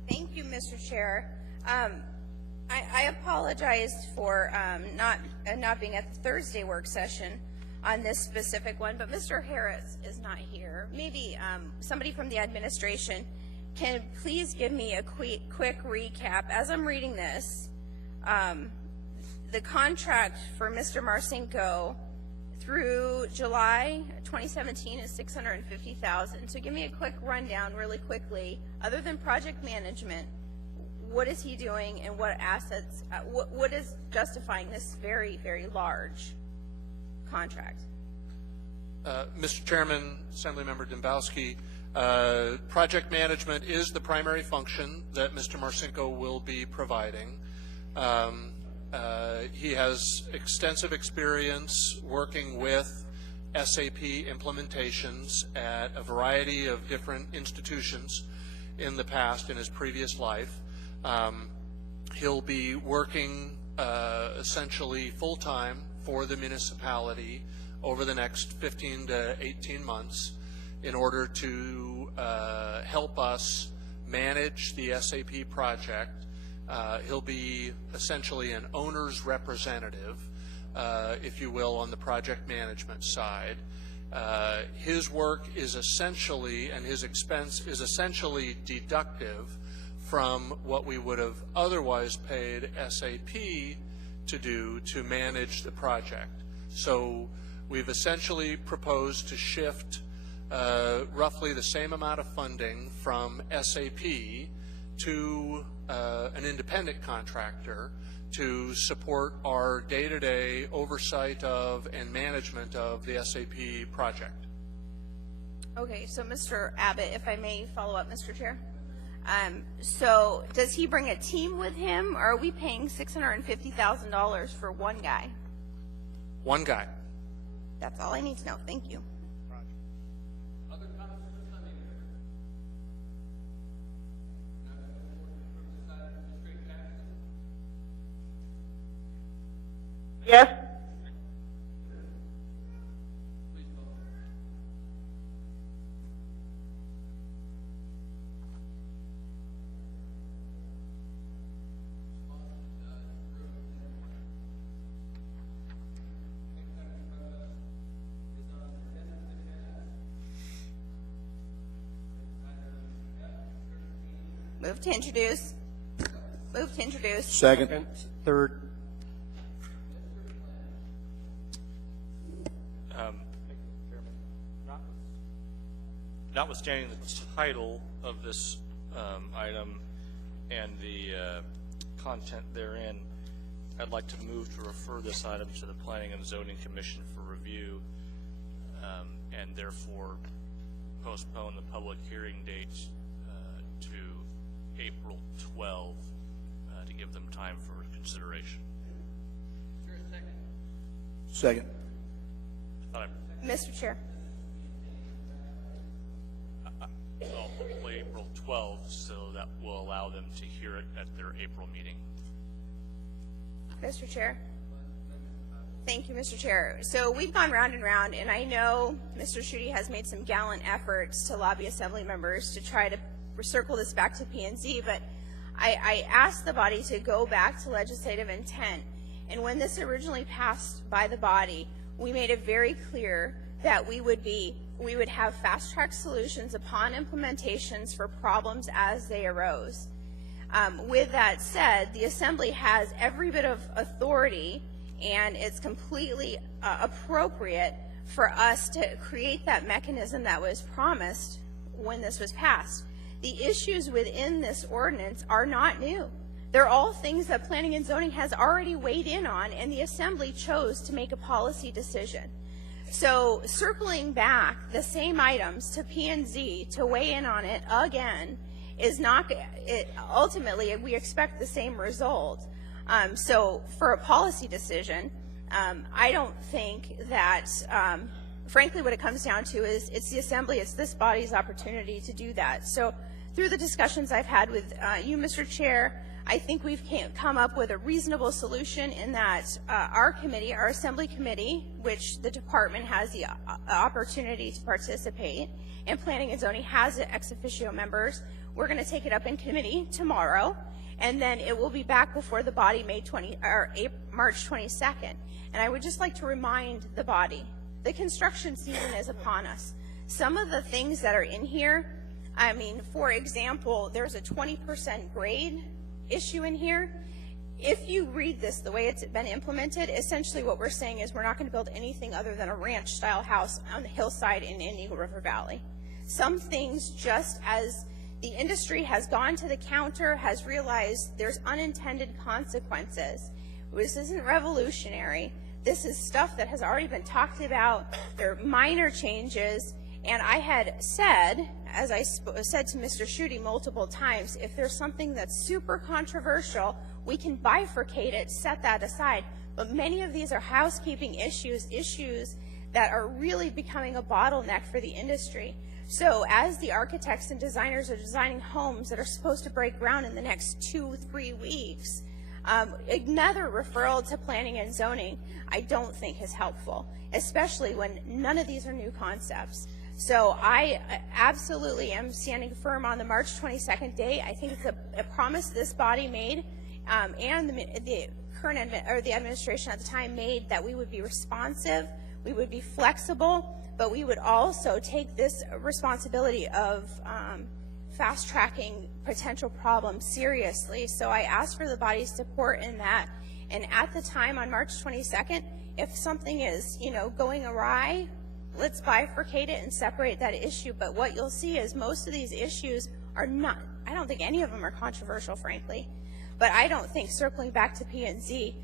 Thank you, Mr. Chair. I apologize for not being at the Thursday work session on this specific one, but Mr. Harris is not here. Maybe somebody from the administration can please give me a quick recap. As I'm reading this, the contract for Mr. Marcinko through July 2017 is $650,000. So give me a quick rundown really quickly. Other than project management, what is he doing and what assets, what is justifying this very, very large contract? Mr. Chairman, Assemblymember Dembowski, project management is the primary function that Mr. Marcinko will be providing. He has extensive experience working with SAP implementations at a variety of different institutions in the past, in his previous life. He'll be working essentially full-time for the municipality over the next 15 to 18 months in order to help us manage the SAP project. He'll be essentially an owner's representative, if you will, on the project management side. His work is essentially, and his expense is essentially deductive from what we would have otherwise paid SAP to do to manage the project. So we've essentially proposed to shift roughly the same amount of funding from SAP to an independent contractor to support our day-to-day oversight of and management of the SAP project. Okay, so Mr. Abbott, if I may follow up, Mr. Chair. So does he bring a team with him, or are we paying $650,000 for one guy? One guy. That's all I need to know. Thank you. Yes. Move to introduce. Move to introduce. Second. Third. Notwithstanding the title of this item and the content therein, I'd like to move to refer this item to the Planning and Zoning Commission for review, and therefore postpone the public hearing date to April 12 to give them time for consideration. Is there a second? Second. Mr. Chair. Well, hopefully April 12, so that will allow them to hear it at their April meeting. Mr. Chair. Thank you, Mr. Chair. So we've gone round and round, and I know Mr. Schuette has made some gallant efforts to lobby Assembly members to try to circle this back to P&Z, but I asked the body to go back to legislative intent. And when this originally passed by the body, we made it very clear that we would have fast-track solutions upon implementations for problems as they arose. With that said, the Assembly has every bit of authority, and it's completely appropriate for us to create that mechanism that was promised when this was passed. The issues within this ordinance are not new. They're all things that Planning and Zoning has already weighed in on, and the Assembly chose to make a policy decision. So circling back the same items to P&Z to weigh in on it again is not, ultimately we expect the same result. So for a policy decision, I don't think that, frankly what it comes down to is it's the Assembly, it's this body's opportunity to do that. So through the discussions I've had with you, Mr. Chair, I think we've come up with a reasonable solution in that our committee, our Assembly committee, which the department has the opportunity to participate, and Planning and Zoning has ex officio members. We're going to take it up in committee tomorrow, and then it will be back before the body March 22nd. And I would just like to remind the body, the construction season is upon us. Some of the things that are in here, I mean, for example, there's a 20% grade issue in here. If you read this the way it's been implemented, essentially what we're saying is we're not going to build anything other than a ranch-style house on the hillside in Eagle River Valley. Some things, just as the industry has gone to the counter, has realized there's unintended consequences. This isn't revolutionary. This is stuff that has already been talked about. There are minor changes. And I had said, as I said to Mr. Schuette multiple times, if there's something that's super controversial, we can bifurcate it, set that aside. But many of these are housekeeping issues that are really becoming a bottleneck for the industry. So as the architects and designers are designing homes that are supposed to break ground in the next 2-3 weeks, another referral to Planning and Zoning I don't think is helpful, especially when none of these are new concepts. So I absolutely am standing firm on the March 22nd date. I think it's a promise this body made, and the current the administration at the time made, that we would be responsive, we would be flexible, but we would also take this responsibility of fast-tracking potential problems seriously. So I asked for the body's support in that. And at the time on March 22nd, if something is, going awry, let's bifurcate it and separate that issue. But what you'll see is most of these issues are not, I don't think any of them are controversial, frankly. But I don't think circling back to P&Z,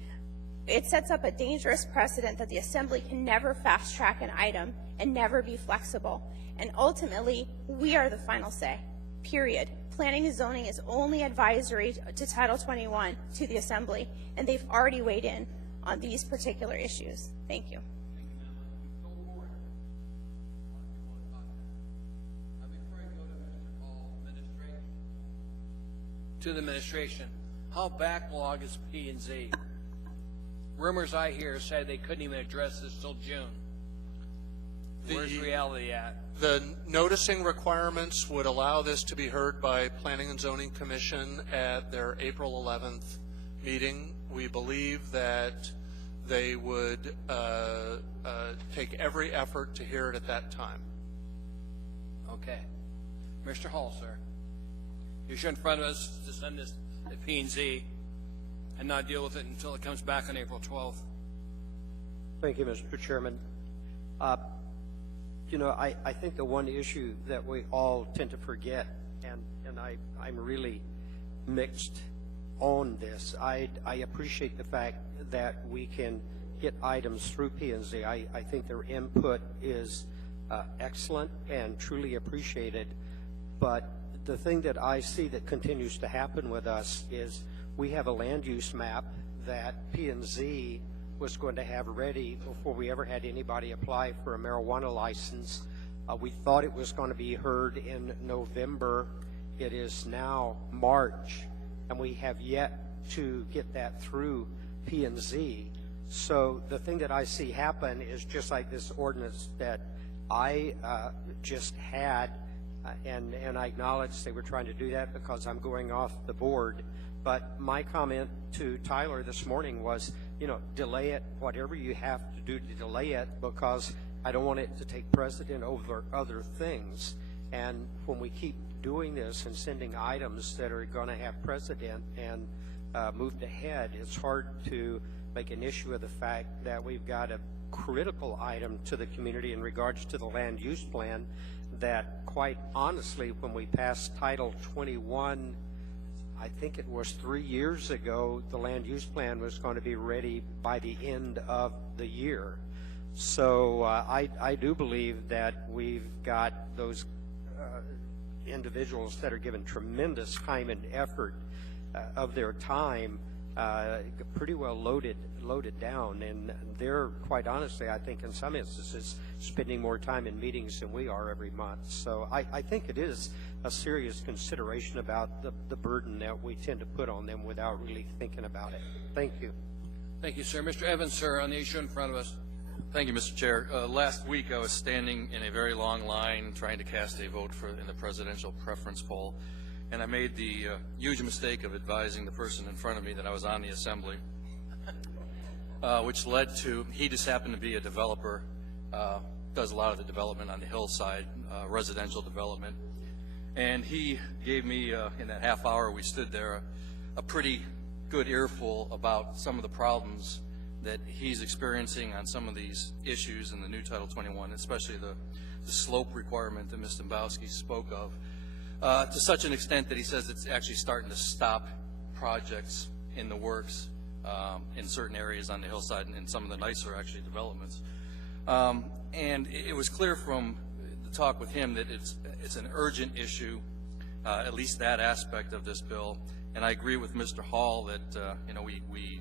it sets up a dangerous precedent that the Assembly can never fast-track an item and never be flexible. And ultimately, we are the final say, period. Planning and Zoning is only advisory to Title 21 to the Assembly, and they've already weighed in on these particular issues. Thank you. To the administration, how backlog is P&Z? Rumors I hear say they couldn't even address this till June. Where's reality at? The noticing requirements would allow this to be heard by Planning and Zoning Commission at their April 11th meeting. We believe that they would take every effort to hear it at that time. Okay. Mr. Hall, sir. You're sure in front of us to send this to P&Z and not deal with it until it comes back on April 12th. Thank you, Mr. Chairman. I think the one issue that we all tend to forget, and I'm really mixed on this. I appreciate the fact that we can get items through P&Z. I think their input is excellent and truly appreciated. But the thing that I see that continues to happen with us is we have a land use map that P&Z was going to have ready before we ever had anybody apply for a marijuana license. We thought it was going to be heard in November. It is now March, and we have yet to get that through P&Z. So the thing that I see happen is just like this ordinance that I just had, and I acknowledge they were trying to do that because I'm going off the board. But my comment to Tyler this morning was, you know, delay it, whatever you have to do to delay it, because I don't want it to take precedent over other things. And when we keep doing this and sending items that are going to have precedent and moved ahead, it's hard to make an issue of the fact that we've got a critical item to the community in regards to the land use plan that, quite honestly, when we passed Title 21, I think it was 3 years ago, the land use plan was going to be ready by the end of the year. So I do believe that we've got those individuals that are given tremendous time and effort of their time pretty well loaded down, and they're, quite honestly, I think in some instances spending more time in meetings than we are every month. So I think it is a serious consideration about the burden that we tend to put on them without really thinking about it. Thank you. Thank you, sir. Mr. Evans, sir, on the issue in front of us. Thank you, Mr. Chair. Last week I was standing in a very long line trying to cast a vote in the presidential preference poll, and I made the huge mistake of advising the person in front of me that I was on the assembly, which led to, he just happened to be a developer, does a lot of the development on the hillside, residential development, and he gave me, in that half hour we stood there, a pretty good earful about some of the problems that he's experiencing on some of these issues in the new Title 21, especially the slope requirement that Ms. Dombowski spoke of, to such an extent that he says it's actually starting to stop projects in the works in certain areas on the hillside and some of the nicer, actually, developments. And it was clear from the talk with him that it's an urgent issue, at least that aspect of this bill. And I agree with Mr. Hall that you know, we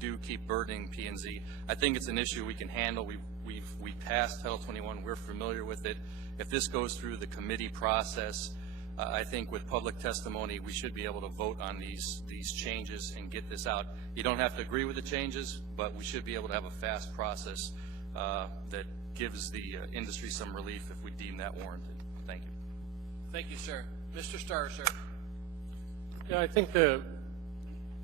do keep burdening P&Z. I think it's an issue we can handle. We passed Title 21. We're familiar with it. If this goes through the committee process, I think with public testimony, we should be able to vote on these changes and get this out. You don't have to agree with the changes, but we should be able to have a fast process that gives the industry some relief if we deem that warranted. Thank you. Thank you, sir. Mr. Starr, sir. Yeah, I think the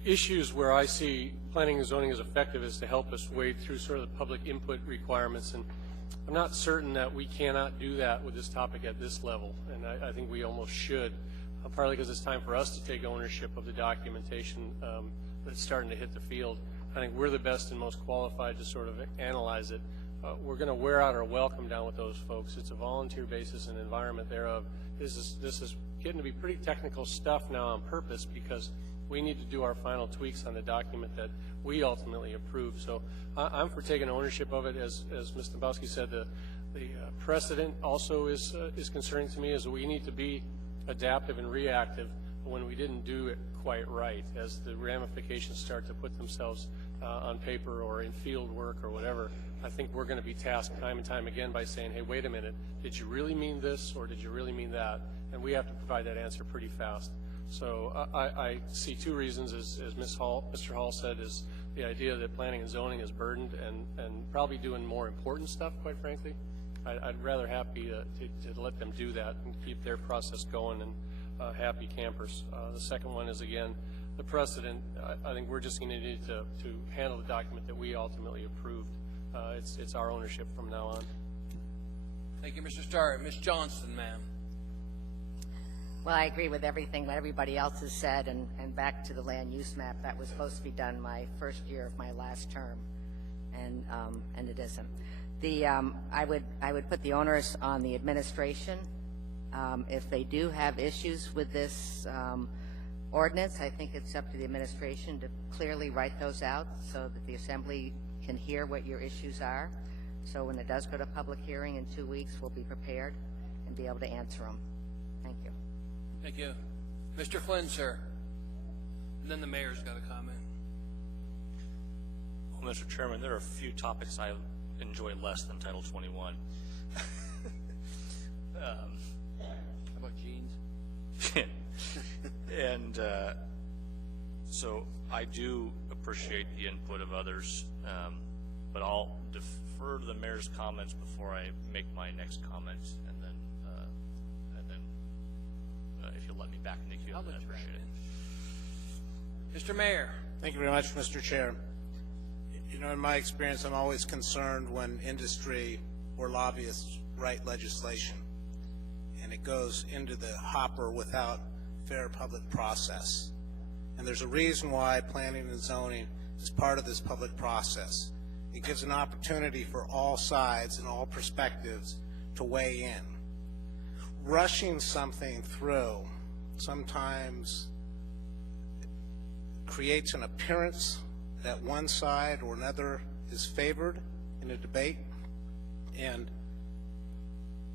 issues where I see planning and zoning as effective is to help us wade through sort of the public input requirements, and I'm not certain that we cannot do that with this topic at this level, and I think we almost should, partly because it's time for us to take ownership of the documentation that's starting to hit the field. I think we're the best and most qualified to sort of analyze it. We're going to wear out our welcome down with those folks. It's a volunteer basis and environment thereof. This is getting to be pretty technical stuff now on purpose, because we need to do our final tweaks on the document that we ultimately approve. So I'm for taking ownership of it. As Ms. Dombowski said, the precedent also is concerning to me, as we need to be adaptive and reactive when we didn't do it quite right, as the ramifications start to put themselves on paper or in field work or whatever. I think we're going to be tasked time and time again by saying, hey, wait a minute, did you really mean this or did you really mean that? And we have to provide that answer pretty fast. So I see two reasons, as Mr. Hall said, is the idea that planning and zoning is burdened and probably doing more important stuff, quite frankly. I'd rather happy to let them do that and keep their process going, and happy campers. The second one is, again, the precedent. I think we're just going to need to handle the document that we ultimately approved. It's our ownership from now on. Thank you, Mr. Starr. Ms. Johnston, ma'am. Well, I agree with everything that everybody else has said, and back to the land use map, that was supposed to be done my first year of my last term, and it isn't. I would put the onus on the administration. If they do have issues with this ordinance. I think it's up to the administration to clearly write those out so that the Assembly can hear what your issues are. So when it does go to public hearing in 2 weeks, we'll be prepared and be able to answer them. Thank you. Thank you. Mr. Flynn, sir. And then the mayor's got a comment. Well, Mr. Chairman, there are a few topics I enjoy less than Title 21. How about jeans? And so I do appreciate the input of others, but I'll defer to the mayor's comments before I make my next comments, and then if you'll let me back in the queue, I'd appreciate it. Mr. Mayor. Thank you very much, Mr. Chair. You know, in my experience, I'm always concerned when industry or lobbyists write legislation and it goes into the hopper without fair public process. And there's a reason why planning and zoning is part of this public process. It gives an opportunity for all sides and all perspectives to weigh in. Rushing something through sometimes creates an appearance that one side or another is favored in a debate, and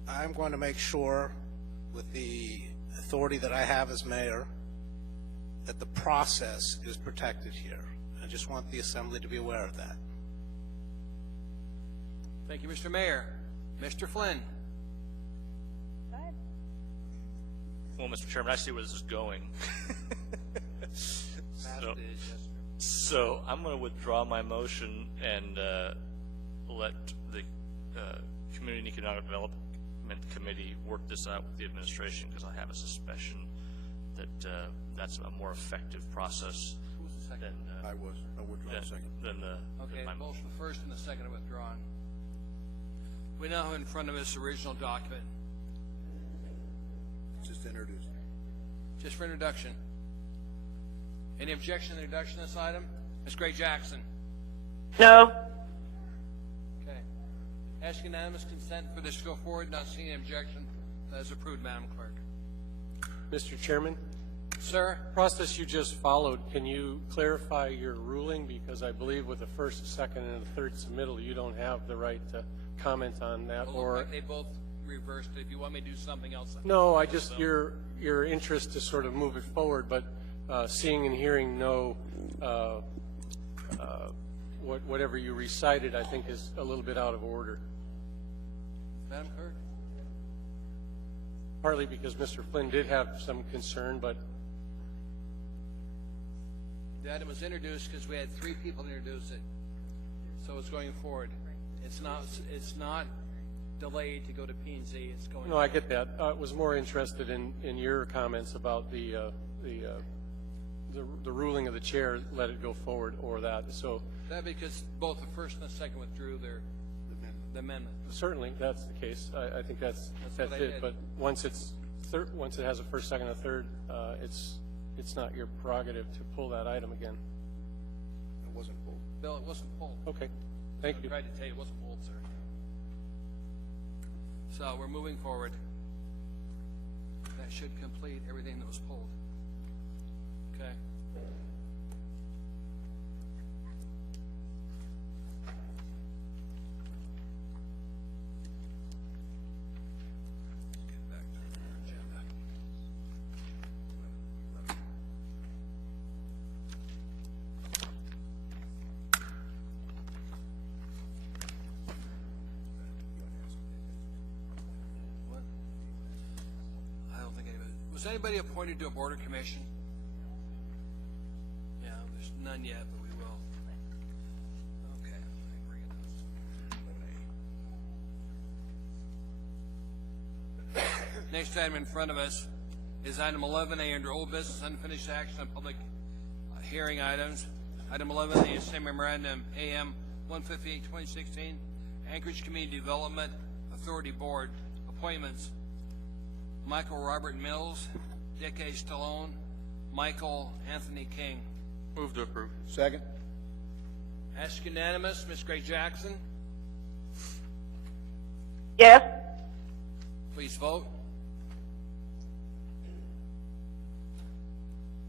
I'm going to make sure, with the authority that I have as mayor, that the process is protected here. I just want the Assembly to be aware of that. Thank you, Mr. Mayor. Mr. Flynn. Go ahead. Well, Mr. Chairman, I see where this is going. So I'm going to withdraw my motion and let the Community and Economic Development Committee work this out with the administration, because I have a suspicion that that's a more effective process than I withdraw the second. Okay, motion first and the second are withdrawn. We now have in front of us the original document. Just introduced. Just for introduction. Any objection to the introduction of this item? Ms. Gray Jackson. No. Okay. Ask unanimous consent for this to go forward. Not seeing any objection. That is approved, Madam Clerk. Mr. Chairman, Sir? process you just followed, can you clarify your ruling? Because I believe with the first, second, and the third submittal, you don't have the right to comment on that. Well, look like they both reversed it. If you want me to do something else. No, I just, your interest to sort of move it forward, but seeing and hearing no, whatever you recited, I think is a little bit out of order. Madam Clerk? Partly because Mr. Flynn did have some concern, but The item was introduced because we had 3 people introduce it. So it's going forward. It's not delayed to go to P&Z. It's going. No, I get that. I was more interested in your comments about the ruling of the chair, let it go forward, or that. So that because both the first and the second withdrew the amendment. Certainly, that's the case. I think that's what I it. did. But once it has a first, second, and a third, it's not your prerogative to pull that item again. It wasn't pulled. Bill, it wasn't pulled. Okay, thank you. I tried to tell you it wasn't pulled, sir. So we're moving forward. That should complete everything that was pulled. Okay. Get back to our agenda. What? I don't think anybody. Was anybody appointed to a border commission? Yeah, there's none yet, but we will. Okay. let me bring it up. Next item in front of us is item 11A under old business unfinished action on public hearing items. Item 11A is same memorandum AM 158-2016 Anchorage Community Development Authority Board appointments. Michael Robert Mills, Dick A. Stallone, Michael Anthony King. Move to approve. Second. Ask unanimous. Ms. Gray Jackson, Yes. please vote.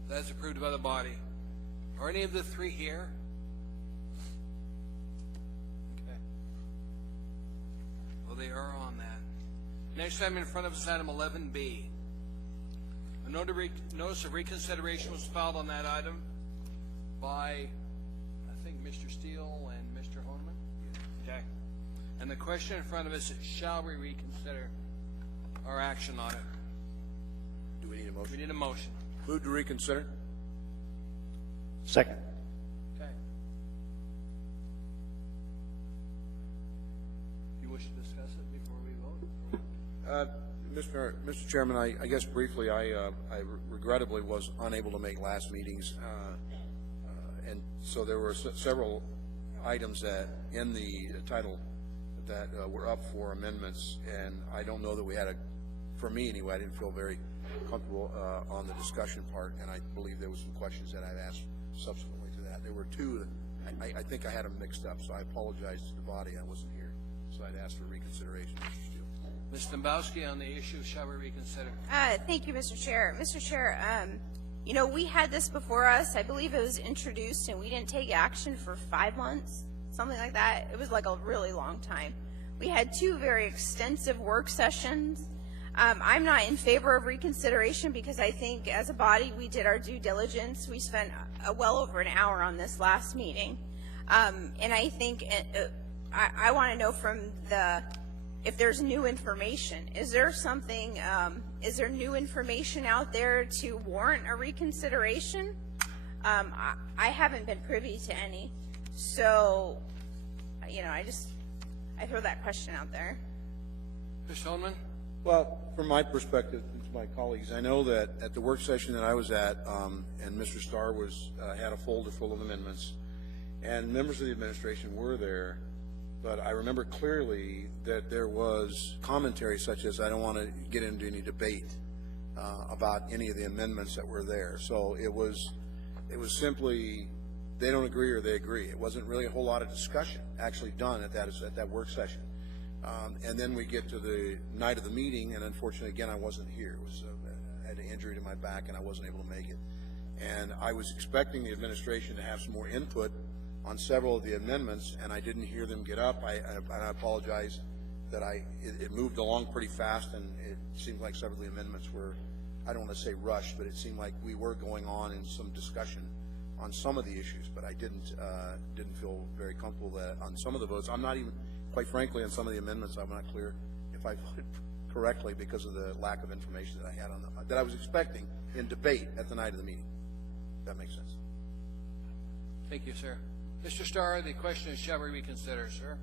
That's approved by the body. Are any of the three here? Okay. Well, they are on that. Next item in front of us is item 11B. A notice of reconsideration was filed on that item by, I think, Mr. Steele and Mr. Honeman. Okay. And the question in front of us is, shall we reconsider our action on it? Do we need a motion? We need a motion. Move to reconsider. Second. Okay. You wish to discuss it before we vote? Mr. Chairman, I guess briefly, I regrettably was unable to make last meeting's, and so there were several items that in the title that were up for amendments, and I don't know that we had for me anyway, I didn't feel very comfortable on the discussion part, and I believe there was some questions that I've asked subsequently to that. There were two that I think I had them mixed up, so I apologize to the body. I wasn't here, so I'd ask for reconsideration, Mr. Steele. Ms. Dombowski, on the issue, shall we reconsider? Thank you, Mr. Chair. Mr. Chair, you know, we had this before us. I believe it was introduced, and we didn't take action for 5 months, something like that. It was like a really long time. We had 2 very extensive work sessions. I'm not in favor of reconsideration because I think as a body we did our due diligence. We spent well over an hour on this last meeting. And I think I want to know from if there's new information. Is there something, is there new information out there to warrant a reconsideration? I haven't been privy to any. So, you know, I throw that question out there. Mr. Holman? Well, from my perspective, and to my colleagues, I know that at the work session that I was at, and Mr. Starr had a folder full of amendments, and members of the administration were there, but I remember clearly that there was commentary such as, I don't want to get into any debate about any of the amendments that were there. So it was simply, they don't agree or they agree. It wasn't really a whole lot of discussion actually done at that work session. And then we get to the night of the meeting, and unfortunately, again, I wasn't here. I had an injury to my back, and I wasn't able to make it. And I was expecting the administration to have some more input on several of the amendments, and I didn't hear them get up. I apologize that it moved along pretty fast, and it seemed like several of the amendments were, I don't want to say rushed, but it seemed like we were going on in some discussion on some of the issues, but I didn't feel very comfortable that on some of the votes. I'm not even, quite frankly, on some of the amendments, I'm not clear if I voted correctly because of the lack of information that I had that I was expecting in debate at the night of the meeting. If that makes sense. Thank you, sir. Mr. Starr, the question is, shall we reconsider, sir?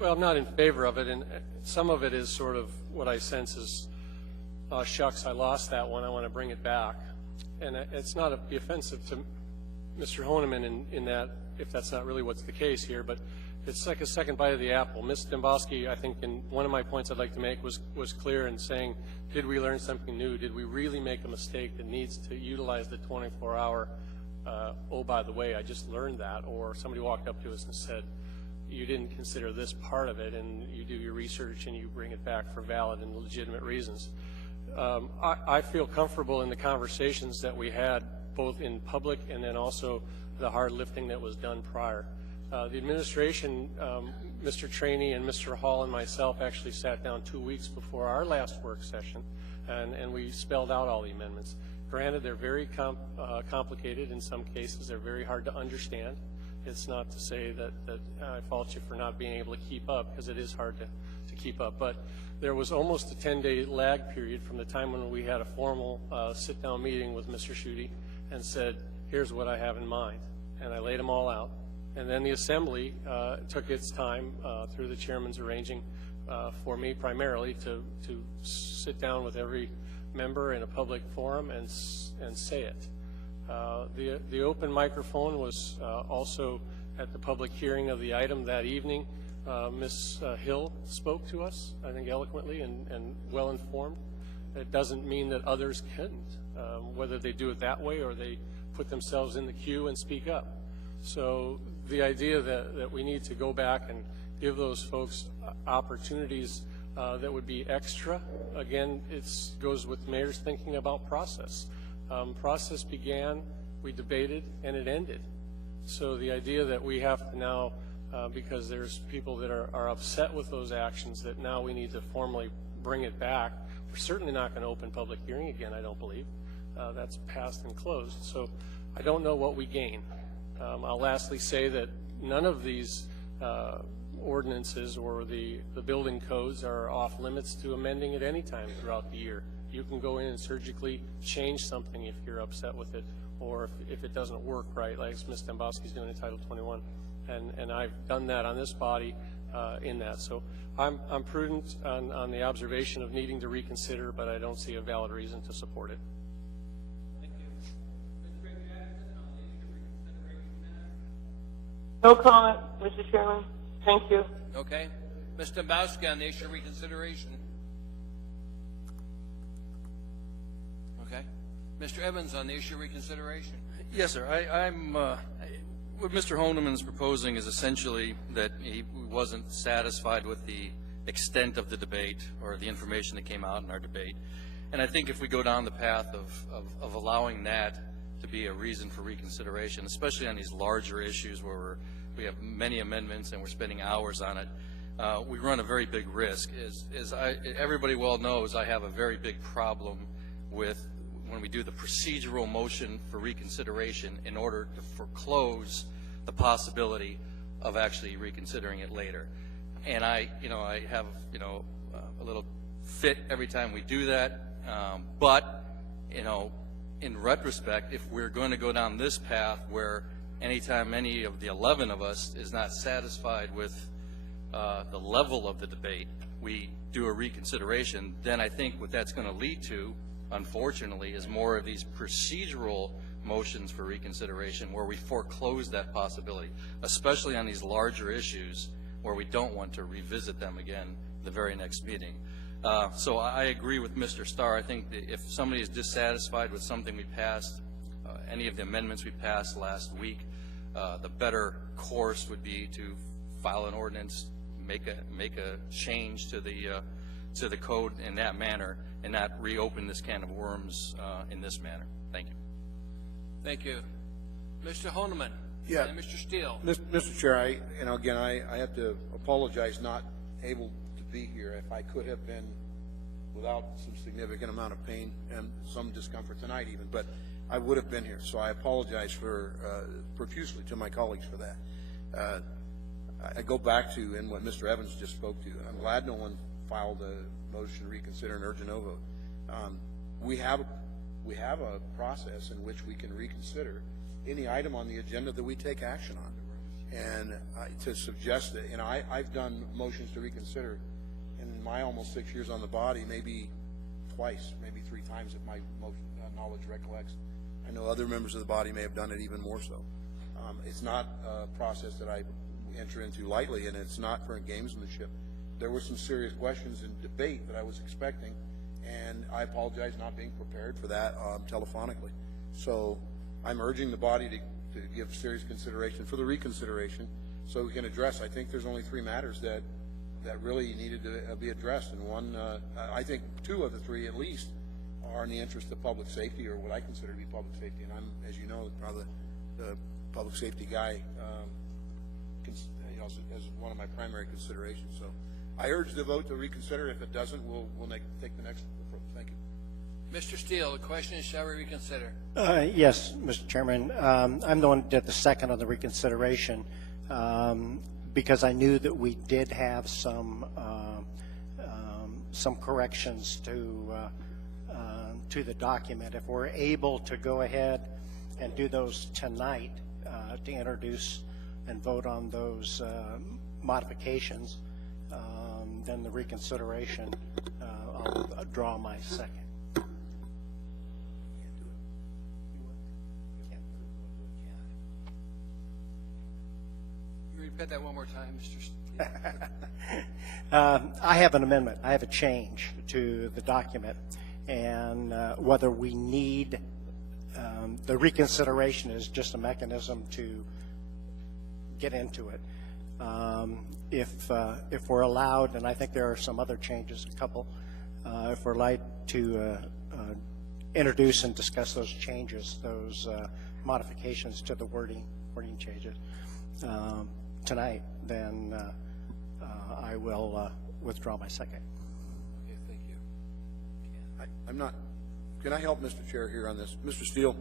Well, I'm not in favor of it, and some of it is sort of what I sense is, shucks, I lost that one, I want to bring it back. And it's not be offensive to Mr. Honeman in that, if that's not really what's the case here, but it's like a second bite of the apple. Ms. Dombowski, I think, in one of my points I'd like to make was clear in saying, did we learn something new? Did we really make a mistake that needs to utilize the 24-hour, oh, by the way, I just learned that, or somebody walked up to us and said, you didn't consider this part of it, and you do your research and you bring it back for valid and legitimate reasons. I feel comfortable in the conversations that we had, both in public and then also the hard lifting that was done prior. The administration, Mr. Trainee and Mr. Hall and myself actually sat down 2 weeks before our last work session, and we spelled out all the amendments. Granted, they're very complicated in some cases. They're very hard to understand. It's not to say that I fault you for not being able to keep up, because it is hard to keep up. But there was almost a 10-day lag period from the time when we had a formal sit-down meeting with Mr. Schuette and said, here's what I have in mind. And I laid them all out. And then the Assembly took its time through the chairman's arranging for me primarily to sit down with every member in a public forum and say it. The open microphone was also at the public hearing of the item that evening. Ms. Hill spoke to us, I think, eloquently and well informed. It doesn't mean that others couldn't, whether they do it that way or they put themselves in the queue and speak up. So the idea that we need to go back and give those folks opportunities that would be extra, again, it goes with the mayor's thinking about process. Process began, we debated, and it ended. So the idea that we have to now, because there's people that are upset with those actions, that now we need to formally bring it back, we're certainly not going to open public hearing again, I don't believe. That's passed and closed. So I don't know what we gain. I'll lastly say that none of these ordinances or the building codes are off limits to amending at any time throughout the year. You can go in and surgically change something if you're upset with it, or if it doesn't work right, like Ms. Dembowski's doing in Title 21. And I've done that on this body in that. So I'm prudent on the observation of needing to reconsider, but I don't see a valid reason to support it. No comment, Mr. Chairman. Thank you. Okay. Ms. Dembowski on the issue of reconsideration. Okay. Mr. Evans on the issue of reconsideration. Yes, sir. What Mr. Honeman is proposing is essentially that he wasn't satisfied with the extent of the debate or the information that came out in our debate. And I think if we go down the path of allowing that to be a reason for reconsideration, especially on these larger issues where we have many amendments and we're spending hours on it, we run a very big risk. Everybody well knows, I have a very big problem with when we do the procedural motion for reconsideration in order to foreclose the possibility of actually reconsidering it later. And I have a little fit every time we do that. But in retrospect, if we're going to go down this path where anytime any of the 11 of us is not satisfied with the level of the debate, we do a reconsideration, then I think what that's going to lead to, unfortunately, is more of these procedural motions for reconsideration where we foreclose that possibility, especially on these larger issues where we don't want to revisit them again the very next meeting. So I agree with Mr. Starr. I think that if somebody is dissatisfied with something we passed, any of the amendments we passed last week, the better course would be to file an ordinance, make a change to the code in that manner, and not reopen this can of worms in this manner. Thank you. Thank you. Mr. Honeman. Yeah. And Mr. Steele. Mr. Chair, I have to apologize not able to be here. If I could have been without some significant amount of pain and some discomfort tonight even, but I would have been here. So I apologize profusely to my colleagues for that. I go back to in what Mr. Evans just spoke to. I'm glad no one filed a motion to reconsider an urgent no vote. We have a process in which we can reconsider any item on the agenda that we take action on. And to suggest that, I've done motions to reconsider in my almost 6 years on the body, maybe twice, maybe 3 times if my knowledge recollects. I know other members of the body may have done it even more so. It's not a process that I enter into lightly, and it's not for gamesmanship. There were some serious questions in debate that I was expecting, and I apologize not being prepared for that telephonically. So I'm urging the body to give serious consideration for the reconsideration so we can address. I think there's only 3 matters that really needed to be addressed, and one, I think 2 of the 3 at least are in the interest of public safety, or what I consider to be public safety, and I'm, as you know, probably the public safety guy as one of my primary considerations. So I urge the vote to reconsider. If it doesn't, we'll take the next approach. Thank you. Mr. Steele, the question is, shall we reconsider? Yes, Mr. Chairman. I'm the one that did the second on the reconsideration because I knew that we did have some corrections to the document. If we're able to go ahead and do those tonight to introduce and vote on those modifications, then the reconsideration, I'll draw my second. You repeat that one more time, Mr. Steele. I have an amendment. I have a change to the document, and whether we need the reconsideration is just a mechanism to get into it. If we're allowed, and I think there are some other changes, a couple, if we're allowed to introduce and discuss those changes, those modifications to the wording changes tonight, then I will withdraw my second. Okay, thank you. I'm not, can I help Mr. Chair here on this? Mr. Steele,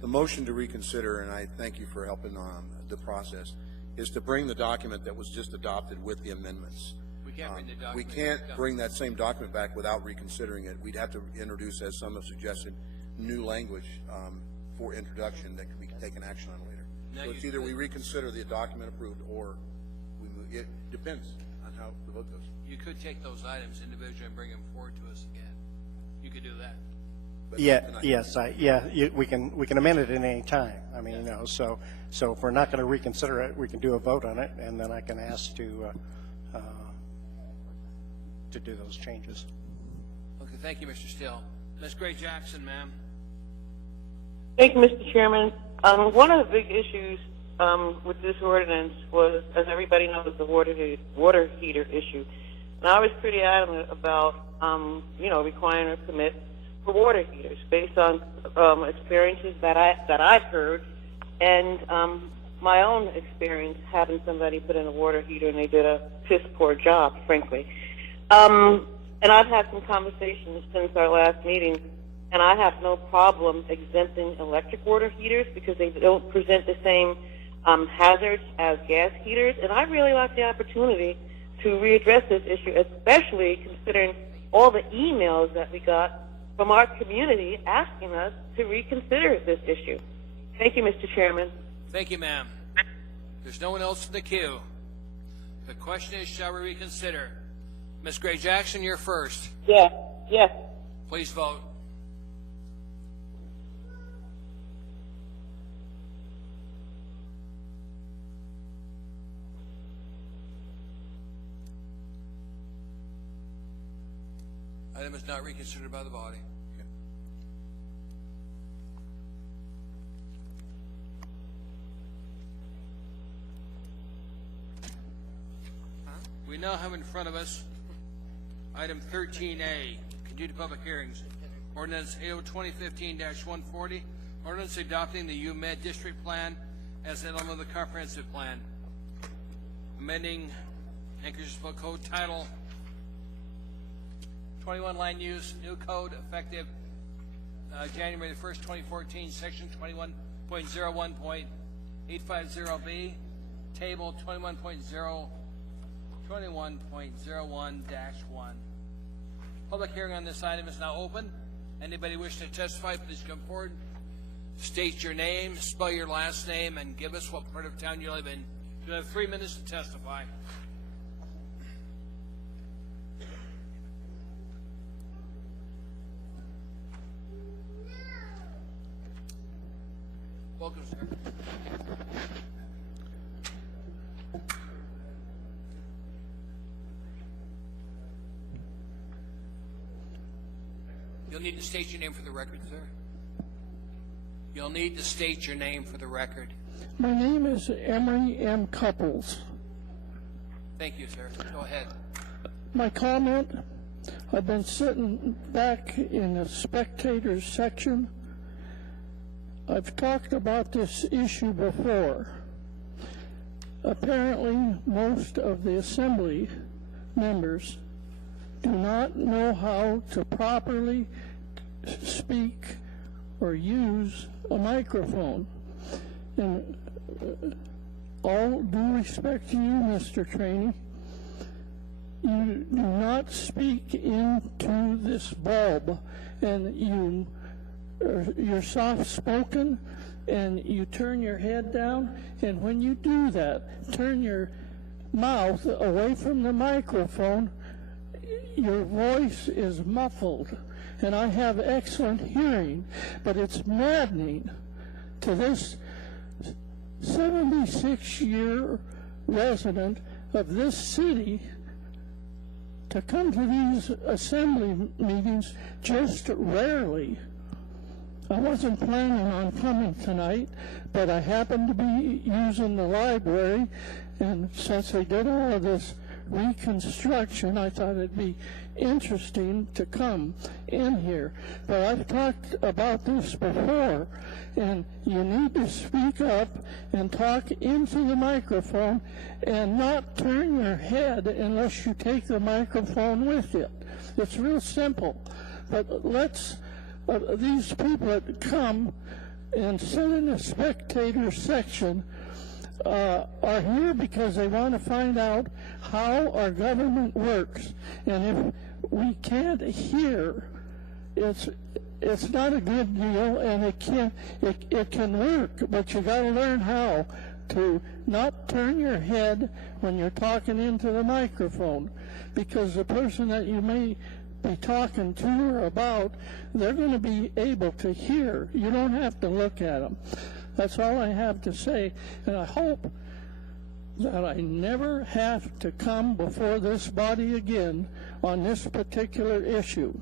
the motion to reconsider, and I thank you for helping on the process, is to bring the document that was just adopted with the amendments. We can't bring the document. We can't bring that same document back without reconsidering it. We'd have to introduce, as some have suggested, new language for introduction that we can take an action on later. Now So it's either we reconsider the document approved or we move. It depends on how the vote goes. You could take those items individually and bring them forward to us again. You could do that. But Yeah, not tonight. yes, we can amend it at any time. I mean, so if we're not going to reconsider it, we can do a vote on it, and then I can ask to do those changes. Okay, thank you, Mr. Steele. Ms. Gray Jackson, ma'am. Thank you, Mr. Chairman. One of the big issues with this ordinance was, as everybody knows, the water heater issue. And I was pretty adamant about, requiring a permit for water heaters based on experiences that I've heard, and my own experience having somebody put in a water heater and they did a piss poor job, frankly. And I've had some conversations since our last meeting, and I have no problem exempting electric water heaters because they don't present the same hazards as gas heaters. And I really like the opportunity to readdress this issue, especially considering all the emails that we got from our community asking us to reconsider this issue. Thank you, Mr. Chairman. Thank you, ma'am. There's no one else in the queue. The question is, shall we reconsider? Ms. Gray Jackson, you're first. Yes. Yes. Please vote. Item is not reconsidered by the body. We now have in front of us item 13A, continued public hearings. Ordinance AO 2015-140, ordinance adopting the UMed district plan as an element of the comprehensive plan, amending Anchorage Municipal Code Title 21 Land Use, new code effective January the 1st, 2014, section 21.01.850B, table 21.01-1. Public hearing on this item is now open. Anybody wish to testify, please come forward. State your name, spell your last name, and give us what part of town you live in. You have 3 minutes to testify. Welcome, sir. You'll need to state your name for the record, sir. You'll need to state your name for the record. My name is Emery M. Couples. Thank you, sir. Go ahead. My comment, I've been sitting back in the spectators section. I've talked about this issue before. Apparently, most of the assembly members do not know how to properly speak or use a microphone. And all due respect to you, Mr. Trainee, you do not speak into this bulb, and you're soft-spoken, and you turn your head down, and when you do that, turn your mouth away from the microphone, your voice is muffled. And I have excellent hearing, but it's maddening to this 76-year resident of this city to come to these assembly meetings just rarely. I wasn't planning on coming tonight, but I happened to be using the library, and since they did all of this reconstruction, I thought it'd be interesting to come in here. But I've talked about this before, and you need to speak up and talk into the microphone and not turn your head unless you take the microphone with you. It's real simple. But let's, these people that come and sit in the spectator section are here because they want to find out how our government works. And if we can't hear, it's not a good deal, and it can work, but you got to learn how to not turn your head when you're talking into the microphone, because the person that you may be talking to or about, they're going to be able to hear. You don't have to look at them. That's all I have to say, and I hope that I never have to come before this body again on this particular issue.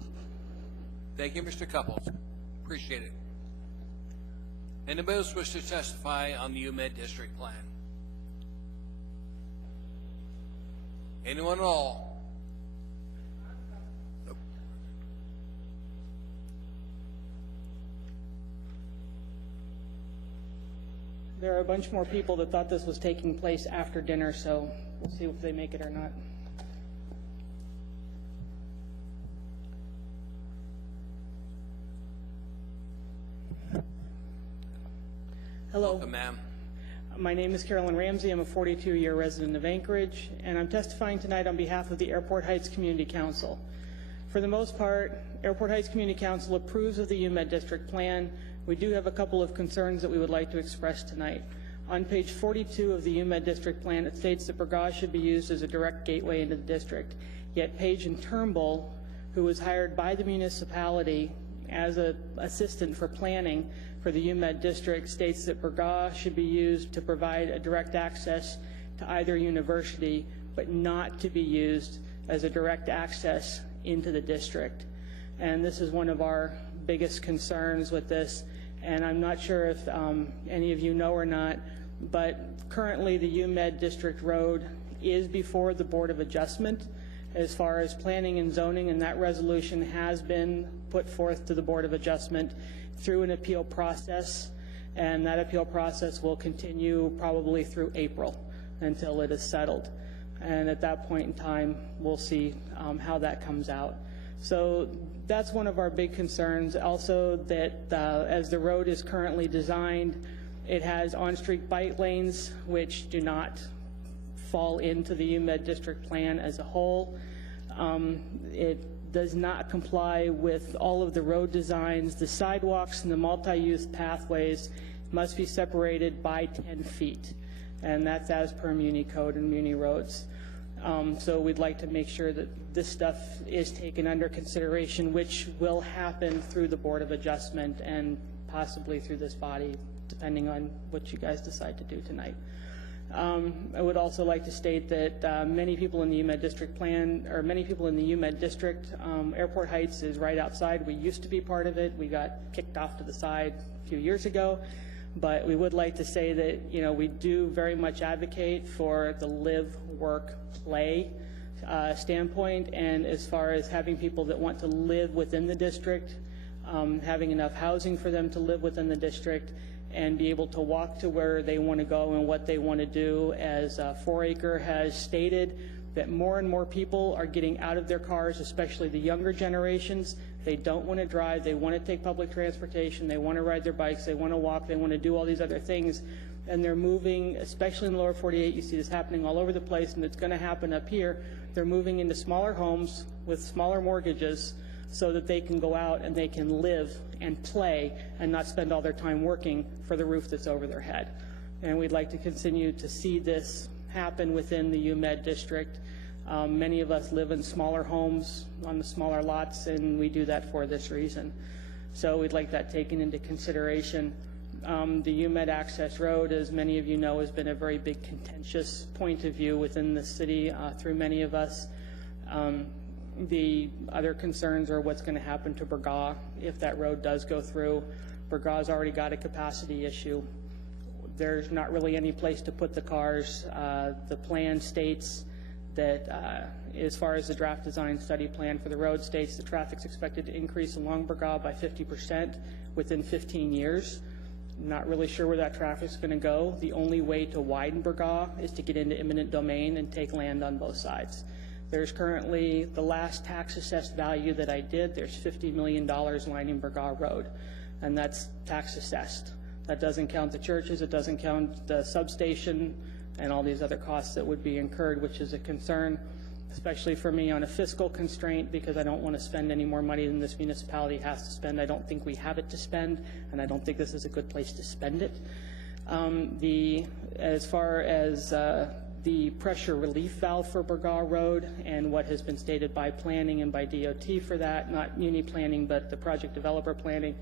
Thank you, Mr. Couples. Appreciate it. Anybody else wish to testify on the UMed district plan? Anyone at all? There are a bunch more people that thought this was taking place after dinner, so we'll see if they make it or not. Hello. Welcome, ma'am. My name is Carolyn Ramsey. I'm a 42-year resident of Anchorage, and I'm testifying tonight on behalf of the Airport Heights Community Council. For the most part, Airport Heights Community Council approves of the UMed district plan. We do have a couple of concerns that we would like to express tonight. On page 42 of the UMed district plan, it states that Burgaw should be used as a direct gateway into the district. Yet Page and Turnbull, who was hired by the municipality as an assistant for planning for the UMed district, states that Burgaw should be used to provide a direct access to either university, but not to be used as a direct access into the district. And this is one of our biggest concerns with this. And I'm not sure if any of you know or not, but currently the UMed District Road is before the Board of Adjustment as far as planning and zoning, and that resolution has been put forth to the Board of Adjustment through an appeal process, and that appeal process will continue probably through April until it is settled. And at that point in time, we'll see how that comes out. So that's one of our big concerns. Also, that as the road is currently designed, it has on-street bike lanes, which do not fall into the UMed district plan as a whole. It does not comply with all of the road designs. The sidewalks and the multi-use pathways must be separated by 10 feet, and that's as per Muni Code and Muni roads. So we'd like to make sure that this stuff is taken under consideration, which will happen through the Board of Adjustment and possibly through this body, depending on what you guys decide to do tonight. I would also like to state that many people in the UMed district plan, or many people in the UMed district, Airport Heights is right outside. We used to be part of it. We got kicked off to the side a few years ago. But we would like to say that, you know, we do very much advocate for the live, work, play standpoint, and as far as having people that want to live within the district, having enough housing for them to live within the district and be able to walk to where they want to go and what they want to do. As 4Acre has stated, that more and more people are getting out of their cars, especially the younger generations. They don't want to drive. They want to take public transportation. They want to ride their bikes. They want to walk. They want to do all these other things. And they're moving, especially in the lower 48, you see this happening all over the place, and it's going to happen up here. They're moving into smaller homes with smaller mortgages so that they can go out and they can live and play and not spend all their time working for the roof that's over their head. And we'd like to continue to see this happen within the UMed district. Many of us live in smaller homes on the smaller lots, and we do that for this reason. So we'd like that taken into consideration. The UMed Access Road, as many of you know, has been a very big contentious point of view within the city through many of us. The other concerns are what's going to happen to Burgaw if that road does go through. Burgaw's already got a capacity issue. There's not really any place to put the cars. The plan states that as far as the draft design study plan for the road states, the traffic's expected to increase along Burgaw by 50% within 15 years. Not really sure where that traffic's going to go. The only way to widen Burgaw is to get into eminent domain and take land on both sides. There's currently, the last tax assessed value that I did, there's $50 million lining Burgaw Road, and that's tax assessed. That doesn't count the churches, it doesn't count the substation and all these other costs that would be incurred, which is a concern, especially for me on a fiscal constraint, because I don't want to spend any more money than this municipality has to spend. I don't think we have it to spend, and I don't think this is a good place to spend it. As far as the pressure relief valve for Burgaw Road and what has been stated by planning and by DOT for that, not Muni planning, but the project developer planning,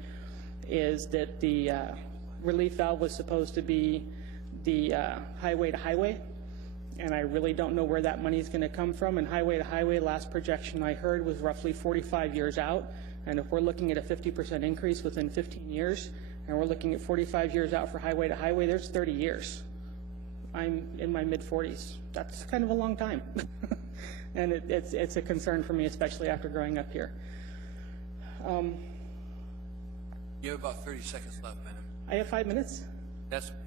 is that the relief valve was supposed to be the highway to highway, and I really don't know where that money is going to come from. And highway to highway, last projection I heard was roughly 45 years out, and if we're looking at a 50% increase within 15 years, and we're looking at 45 years out for highway to highway, there's 30 years. I'm in my mid-40s. That's kind of a long time. And it's a concern for me, especially after growing up here. You have about 30 seconds left, madam. I have 5 minutes?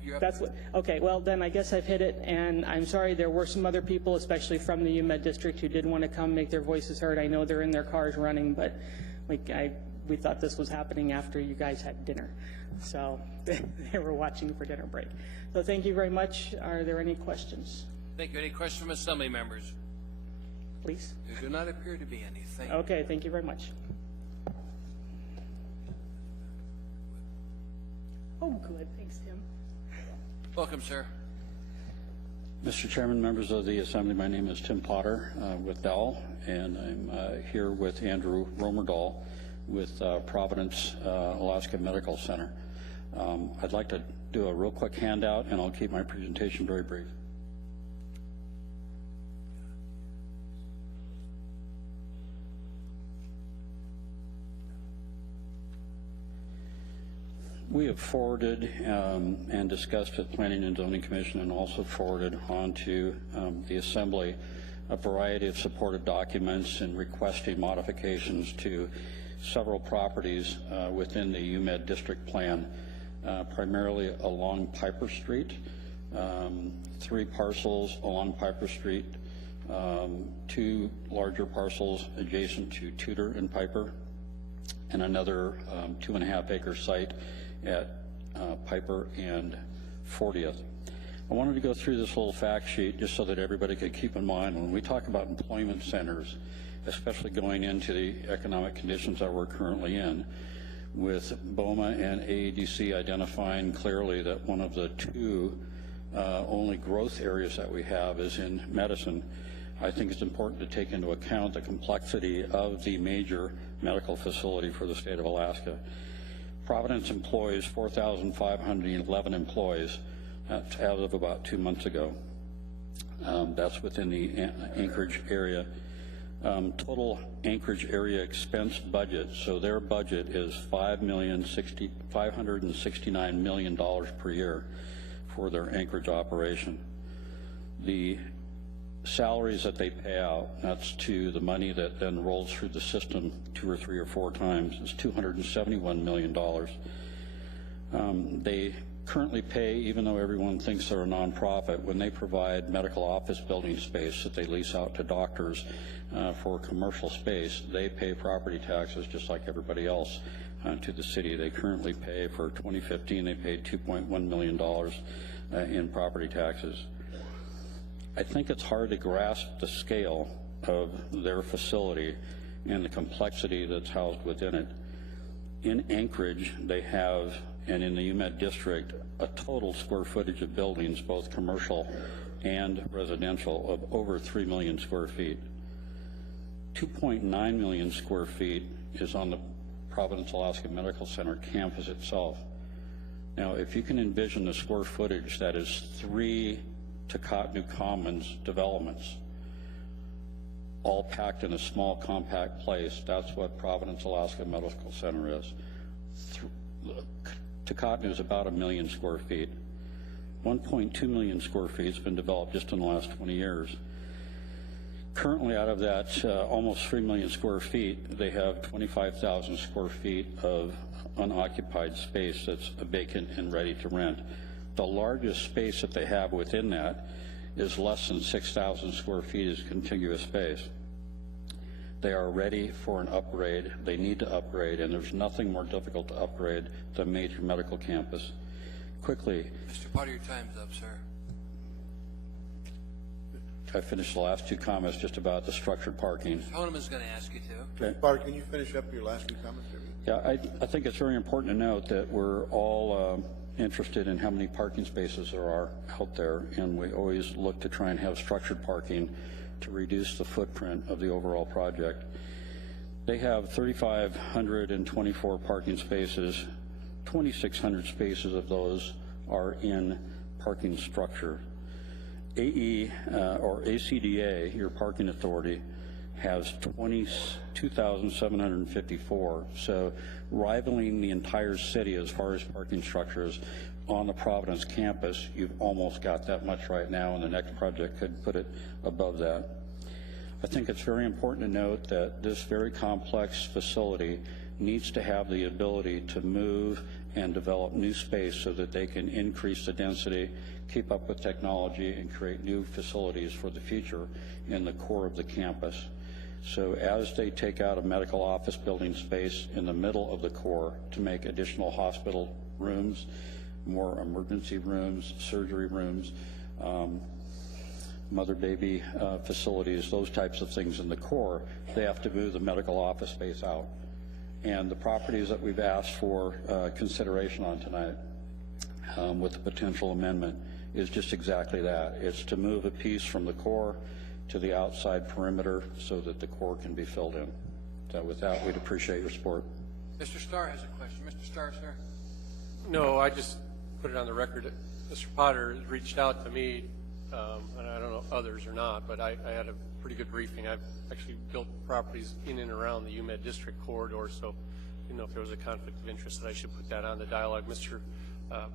You're up. That's what, okay, well, then I guess I've hit it, and I'm sorry, there were some other people, especially from the UMed district, who did want to come make their voices heard. I know they're in their cars running, but we thought this was happening after you guys had dinner. So they were watching for dinner break. So thank you very much. Are there any questions? Thank you. Any questions from assembly members? Please. There do not appear to be any. Thank you. Okay, thank you very much. Oh, good. Thanks, Tim. Welcome, sir. Mr. Chairman, members of the Assembly, my name is Tim Potter with Dell, and I'm here with Andrew Romerdahl with Providence, Alaska Medical Center. I'd like to do a real quick handout, and I'll keep my presentation very brief. We have forwarded and discussed at Planning and Zoning Commission and also forwarded on to the Assembly a variety of supportive documents and requesting modifications to several properties within the UMed district plan, primarily along Piper Street, 3 parcels along Piper Street, 2 larger parcels adjacent to Tudor and Piper, and another 2.5 acre site at Piper and 40th. I wanted to go through this little fact sheet just so that everybody could keep in mind when we talk about employment centers, especially going into the economic conditions that we're currently in, with BOMA and AEDC identifying clearly that one of the 2 only growth areas that we have is in medicine. I think it's important to take into account the complexity of the major medical facility for the state of Alaska. Providence employs 4,511 employees. That's as of about 2 months ago. That's within the Anchorage area. Total Anchorage area expense budget, so their budget is $569 million per year for their Anchorage operation. The salaries that they pay out, that's to the money that then rolls through the system 2 or 3 or 4 times, is $271 million. They currently pay, even though everyone thinks they're a nonprofit, when they provide medical office building space that they lease out to doctors for commercial space, they pay property taxes just like everybody else to the city. They currently pay, for 2015, they paid $2.1 million in property taxes. I think it's hard to grasp the scale of their facility and the complexity that's housed within it. In Anchorage, they have, and in the UMed district, a total square footage of buildings, both commercial and residential, of over 3 million square feet. 2.9 million square feet is on the Providence, Alaska Medical Center campus itself. Now, if you can envision the square footage, that is 3 Takotnu Commons developments, all packed in a small, compact place. That's what Providence, Alaska Medical Center is. Takotnu is about 1 million square feet. 1.2 million square feet has been developed just in the last 20 years. Currently, out of that almost 3 million square feet, they have 25,000 square feet of unoccupied space that's vacant and ready to rent. The largest space that they have within that is less than 6,000 square feet as contiguous space. They are ready for an upgrade. They need to upgrade, and there's nothing more difficult to upgrade than a major medical campus. Quickly. Mr. Potter, your time's up, sir. I finished the last 2 comments just about the structured parking. Honeman's going to ask you to. Okay. Potter, can you finish up your last 2 comments? Yeah, I think it's very important to note that we're all interested in how many parking spaces there are out there, and we always look to try and have structured parking to reduce the footprint of the overall project. They have 3,524 parking spaces. 2,600 spaces of those are in parking structure. or ACDA, your parking authority, has 22,754. So rivaling the entire city as far as parking structures on the Providence campus, you've almost got that much right now, and the next project could put it above that. I think it's very important to note that this very complex facility needs to have the ability to move and develop new space so that they can increase the density, keep up with technology, and create new facilities for the future in the core of the campus. So as they take out a medical office building space in the middle of the core to make additional hospital rooms, more emergency rooms, surgery rooms, mother-baby facilities, those types of things in the core, they have to move the medical office space out. And the properties that we've asked for consideration on tonight with the potential amendment is just exactly that. It's to move a piece from the core to the outside perimeter so that the core can be filled in. So with that, we'd appreciate your support. Mr. Starr has a question. Mr. Starr, sir. No, I just put it on the record that Mr. Potter has reached out to me, and I don't know if others or not, but I had a pretty good briefing. I've actually built properties in and around the UMed district corridor, so I didn't know if there was a conflict of interest that I should put that on the dialogue. Mr.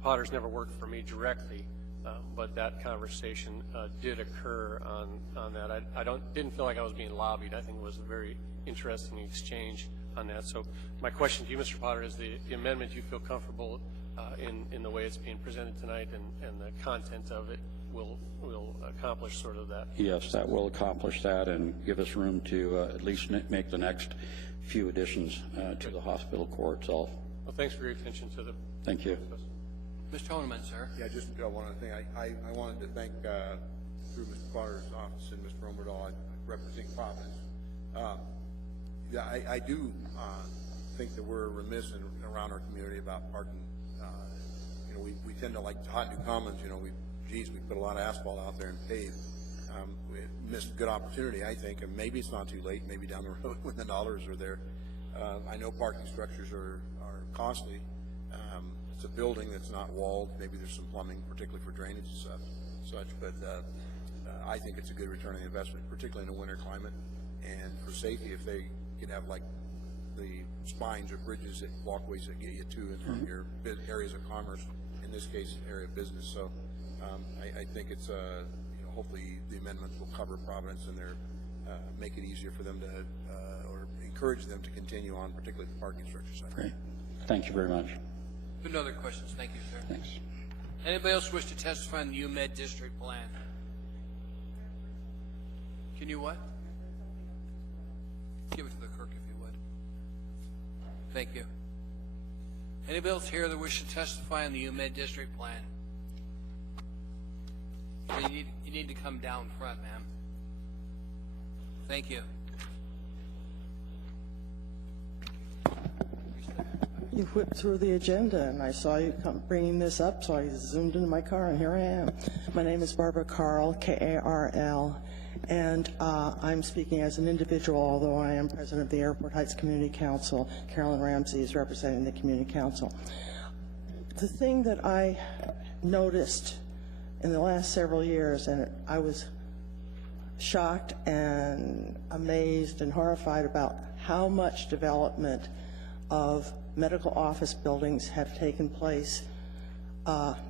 Potter's never worked for me directly, but that conversation did occur on that. I didn't feel like I was being lobbied. I think it was a very interesting exchange on that. So my question to you, Mr. Potter, is the amendment, you feel comfortable in the way it's being presented tonight and the content of it will accomplish sort of that? Yes, that will accomplish that and give us room to at least make the next few additions to the hospital core itself. Well, thanks for your attention to the... Thank you. Mr. Honeman, sir. Yeah, just one other thing. I wanted to thank, through Mr. Potter's office and Mr. Romerdahl, I represent Providence. Yeah, I do think that we're remiss around our community about parking. You know, we tend to like Hot New Commons. You know, we put a lot of asphalt out there and pave. We missed a good opportunity, I think, and maybe it's not too late. Maybe down the road when the dollars are there. I know parking structures are costly. It's a building that's not walled. Maybe there's some plumbing, particularly for drainage and such. But I think it's a good return on the investment, particularly in a winter climate. And for safety, if they could have like the spines or bridges and walkways that get you to and from your areas of commerce, in this case, area of business. So I think it's you know, hopefully the amendments will cover Providence and make it easier for them to or encourage them to continue on, particularly the parking structure side. Great. Thank you very much. No other questions. Thank you, sir. Thanks. Anybody else wish to testify on the UMed district plan? Can you what? Give it to the clerk if you would. Thank you. Anybody else here that wish to testify on the UMed district plan? You need to come down front, ma'am. Thank you. You whipped through the agenda, and I saw you bringing this up, so I zoomed into my car, and here I am. My name is Barbara Carl, K-A-R-L, and I'm speaking as an individual, although I am president of the Airport Heights Community Council. Carolyn Ramsey is representing the Community Council. The thing that I noticed in the last several years, and I was shocked and amazed and horrified about how much development of medical office buildings have taken place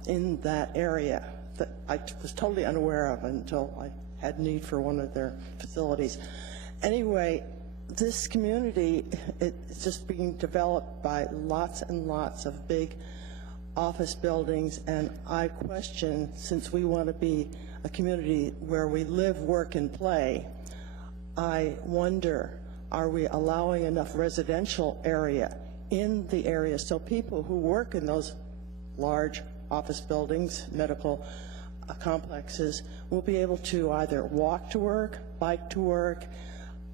in that area that I was totally unaware of until I had need for one of their facilities. Anyway, this community, it's just being developed by lots and lots of big office buildings, and I question, since we want to be a community where we live, work, and play, I wonder, are we allowing enough residential area in the area so people who work in those large office buildings, medical complexes, will be able to either walk to work, bike to work?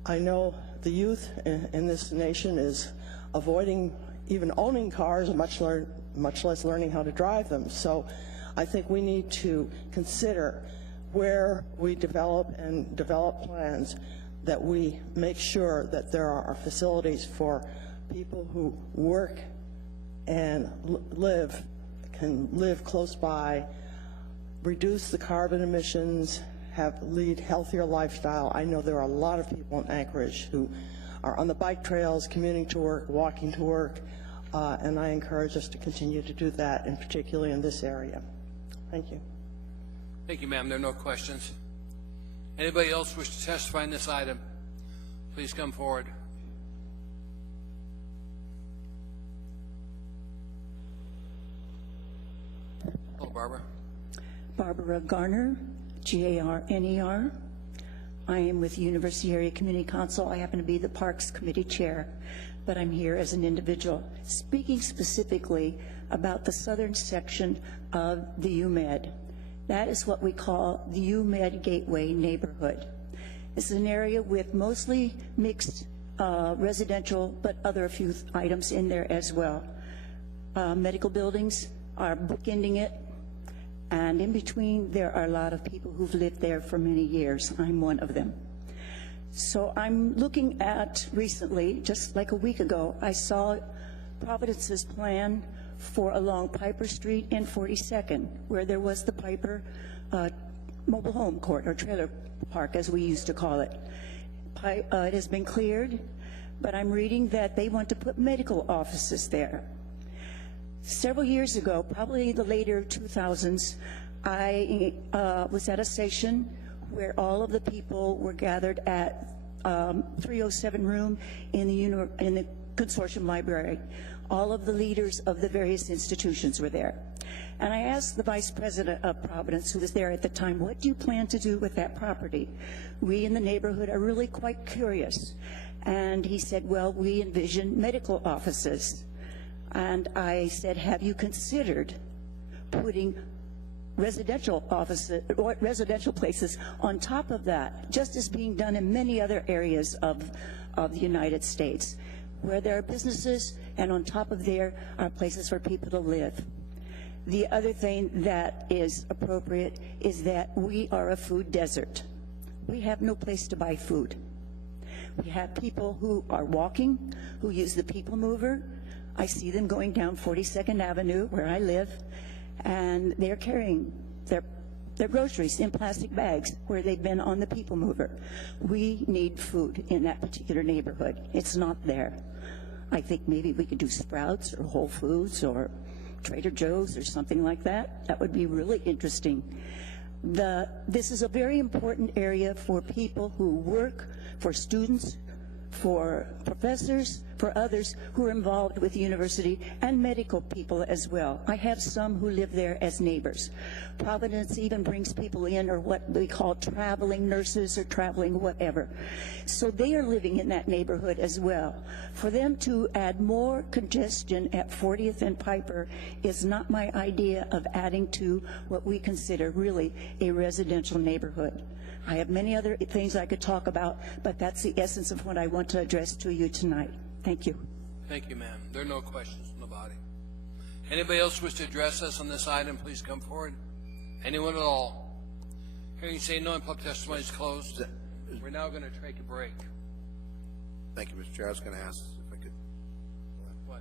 I know the youth in this nation is avoiding even owning cars, much less learning how to drive them. So I think we need to consider where we develop plans that we make sure that there are facilities for people who work and can live close by, reduce the carbon emissions, lead healthier lifestyle. I know there are a lot of people in Anchorage who are on the bike trails, commuting to work, walking to work, and I encourage us to continue to do that, and particularly in this area. Thank you. Thank you, ma'am. There are no questions. Anybody else wish to testify in this item? Please come forward. Hello, Barbara. Barbara Garner, Garner. I am with University Area Community Council. I happen to be the Parks Committee Chair, but I'm here as an individual, speaking specifically about the southern section of the UMed. That is what we call the UMed Gateway neighborhood. This is an area with mostly mixed residential, but a few items in there as well. Medical buildings are bookending it, and in between there are a lot of people who've lived there for many years. I'm one of them. So I'm looking at recently, just like a week ago, I saw Providence's plan for along Piper Street and 42nd, where there was the Piper mobile home court, or trailer park as we used to call it. It has been cleared, but I'm reading that they want to put medical offices there. Several years ago, probably the later 2000s, I was at a station where all of the people were gathered at 307 room in the consortium library. All of the leaders of the various institutions were there. And I asked the vice president of Providence, who was there at the time, what do you plan to do with that property? We in the neighborhood are really quite curious. And he said, well, we envision medical offices. And I said, have you considered putting residential offices or residential places on top of that, just as being done in many other areas of the United States, where there are businesses and on top of there are places for people to live. The other thing that is appropriate is that we are a food desert. We have no place to buy food. We have people who are walking, who use the people mover. I see them going down 42nd Avenue, where I live, and they're carrying their groceries in plastic bags where they've been on the people mover. We need food in that particular neighborhood. It's not there. I think maybe we could do Sprouts or Whole Foods or Trader Joe's or something like that. That would be really interesting. This is a very important area for people who work, for students, for professors, for others who are involved with the university, and medical people as well. I have some who live there as neighbors. Providence even brings people in, or what we call traveling nurses or traveling whatever. So they are living in that neighborhood as well. For them to add more congestion at 40th and Piper is not my idea of adding to what we consider really a residential neighborhood. I have many other things I could talk about, but that's the essence of what I want to address to you tonight. Thank you. Thank you, ma'am. There are no questions from the body. Anybody else wish to address us on this item, please come forward. Anyone at all? Hearing say no, and public testimony is closed. We're now going to take a break. Thank you, Mr. Chair. I was going to ask if I could. What?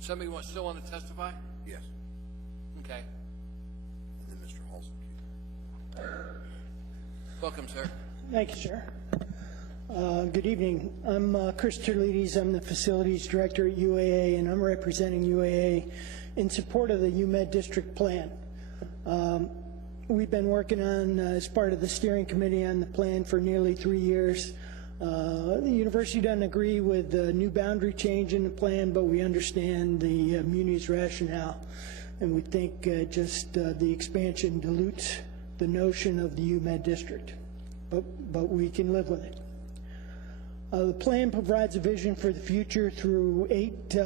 Somebody still want to testify? Yes. Okay. And then Mr. Halsey. Welcome, sir. Thank you, sir. Good evening. I'm Chris Terlides. I'm the Facilities Director at UAA, and I'm representing UAA in support of the UMed District Plan. we've been working on, as part of the steering committee on the plan for nearly 3 years. The university doesn't agree with the new boundary change in the plan, but we understand the Muni's rationale, and we think just the expansion dilutes the notion of the UMed district, but we can live with it. The plan provides a vision for the future through 8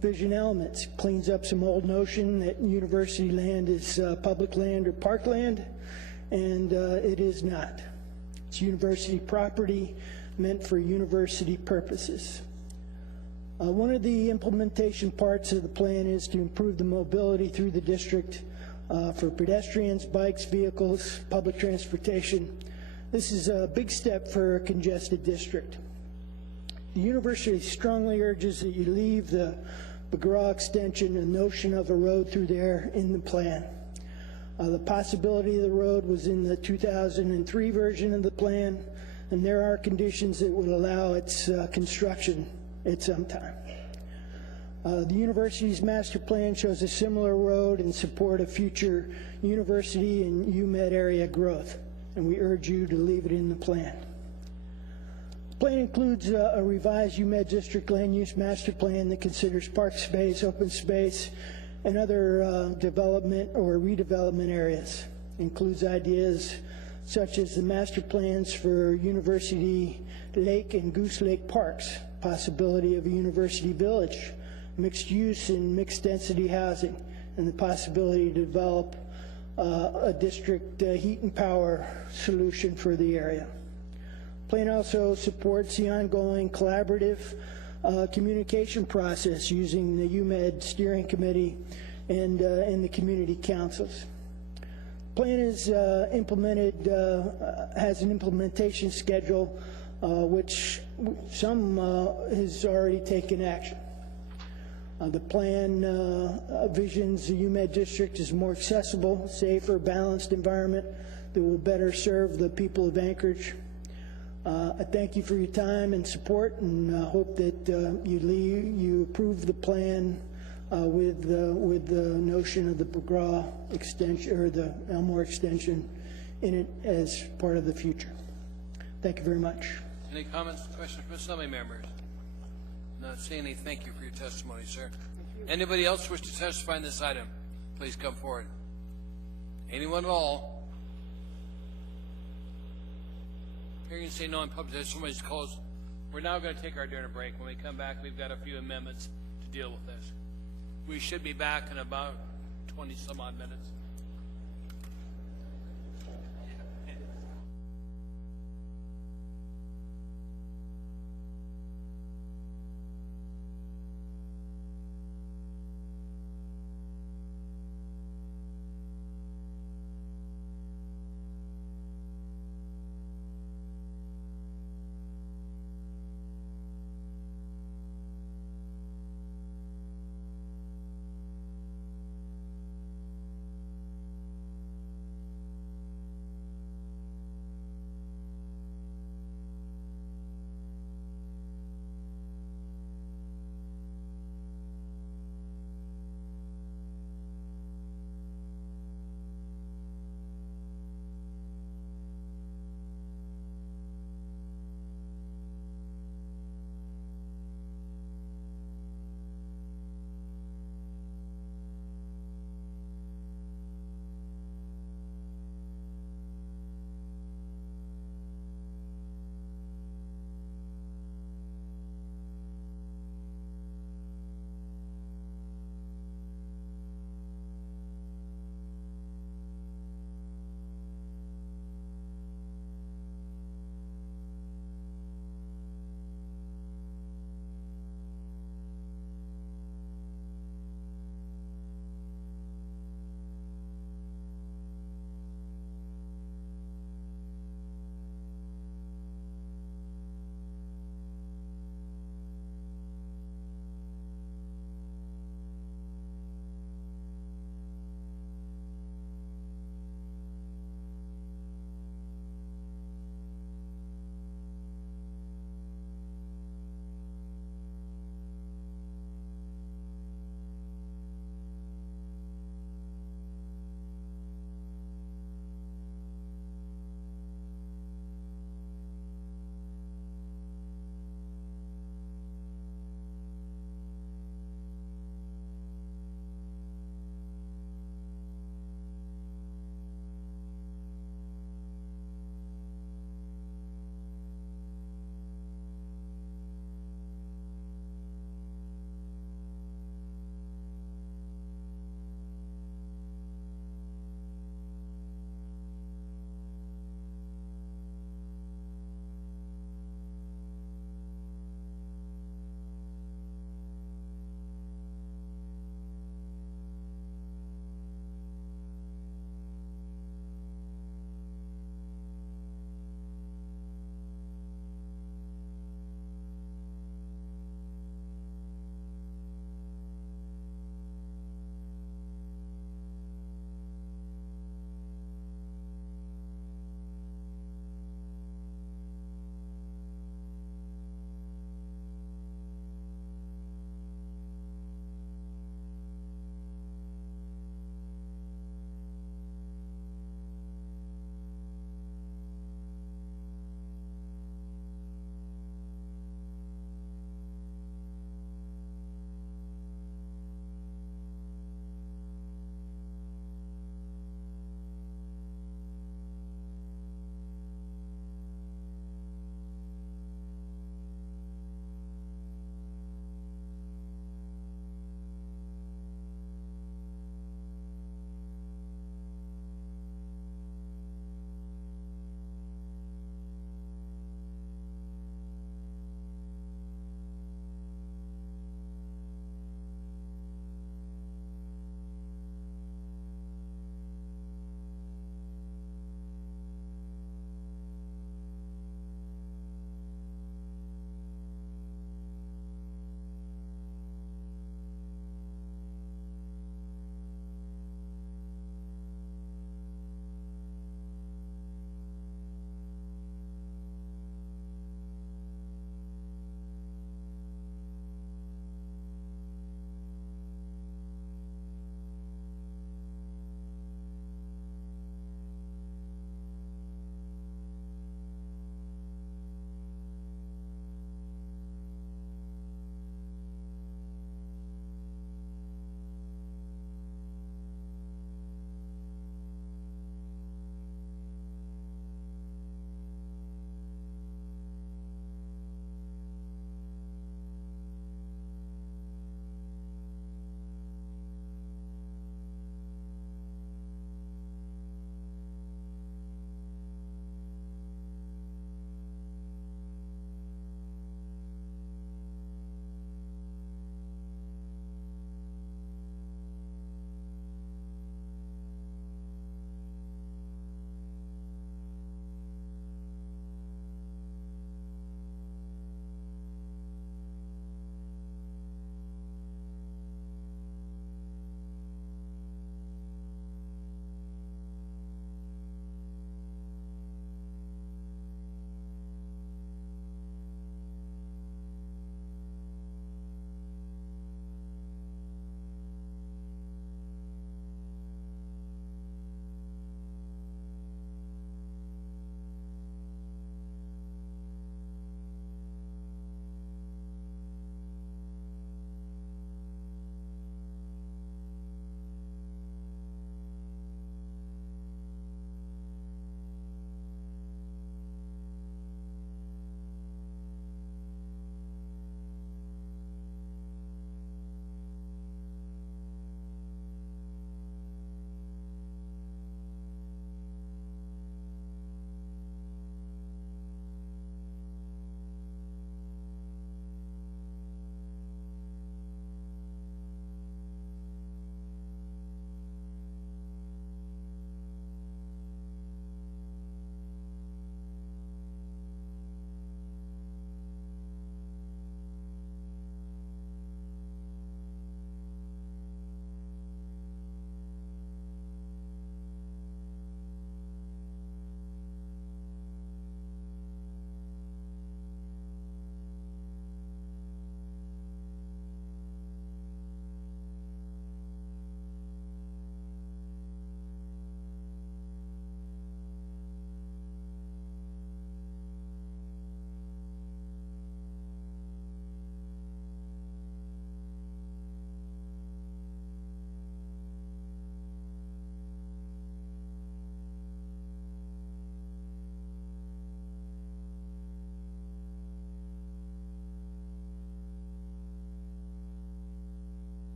vision elements. Cleans up some old notion that university land is public land or parkland, and it is not. It's university property meant for university purposes. One of the implementation parts of the plan is to improve the mobility through the district for pedestrians, bikes, vehicles, public transportation. This is a big step for a congested district. The university strongly urges that you leave the McGraw extension, the notion of a road through there, in the plan. The possibility of the road was in the 2003 version of the plan, and there are conditions that would allow its construction at some time. The university's master plan shows a similar road in support of future university and UMed area growth, and we urge you to leave it in the plan. The plan includes a revised UMed district land use master plan that considers park space, open space, and other development or redevelopment areas. It includes ideas such as the master plans for University Lake and Goose Lake parks, possibility of a university village, mixed use and mixed density housing, and the possibility to develop a district heat and power solution for the area. Plan also supports the ongoing collaborative communication process using the UMed steering committee and the community councils. Plan is implemented, has an implementation schedule which some has already taken action. The plan visions the UMed district as a more accessible, safer, balanced environment that will better serve the people of Anchorage. I thank you for your time and support, and hope that you approve the plan with the notion of the McGraw extension or the Elmore extension in it as part of the future. Thank you very much. Any comments, questions from assembly members? Not seeing any. Thank you for your testimony, sir. Anybody else wish to testify on this item? Please come forward. Anyone at all? Hearing and seeing no one public, somebody's closed. We're now going to take our dinner break. When we come back, we've got a few amendments to deal with this. We should be back in about 20 some odd minutes.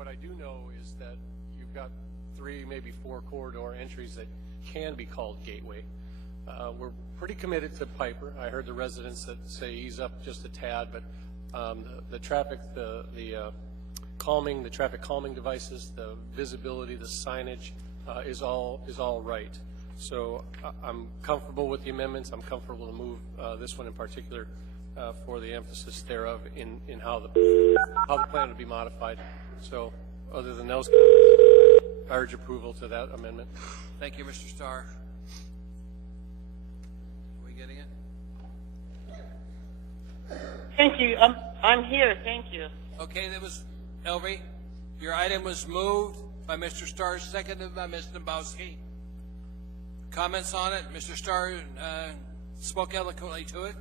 what I do know is that you've got 3, maybe 4 corridor entries that can be called gateway. We're pretty committed to Piper. I heard the residents that say ease up just a tad, but the traffic, the traffic calming devices, the visibility, the signage is all right. So I'm comfortable with the amendments. I'm comfortable to move this one in particular for the emphasis thereof in how the plan would be modified. So other than those, I urge approval to that amendment. Thank you, Mr. Starr. Are we getting it? Thank you. I'm here. Thank you. Okay, that was Elvie. Your item was moved by Mr. Starr, seconded by Ms. Dembowski. Comments on it? Mr. Starr spoke eloquently to it.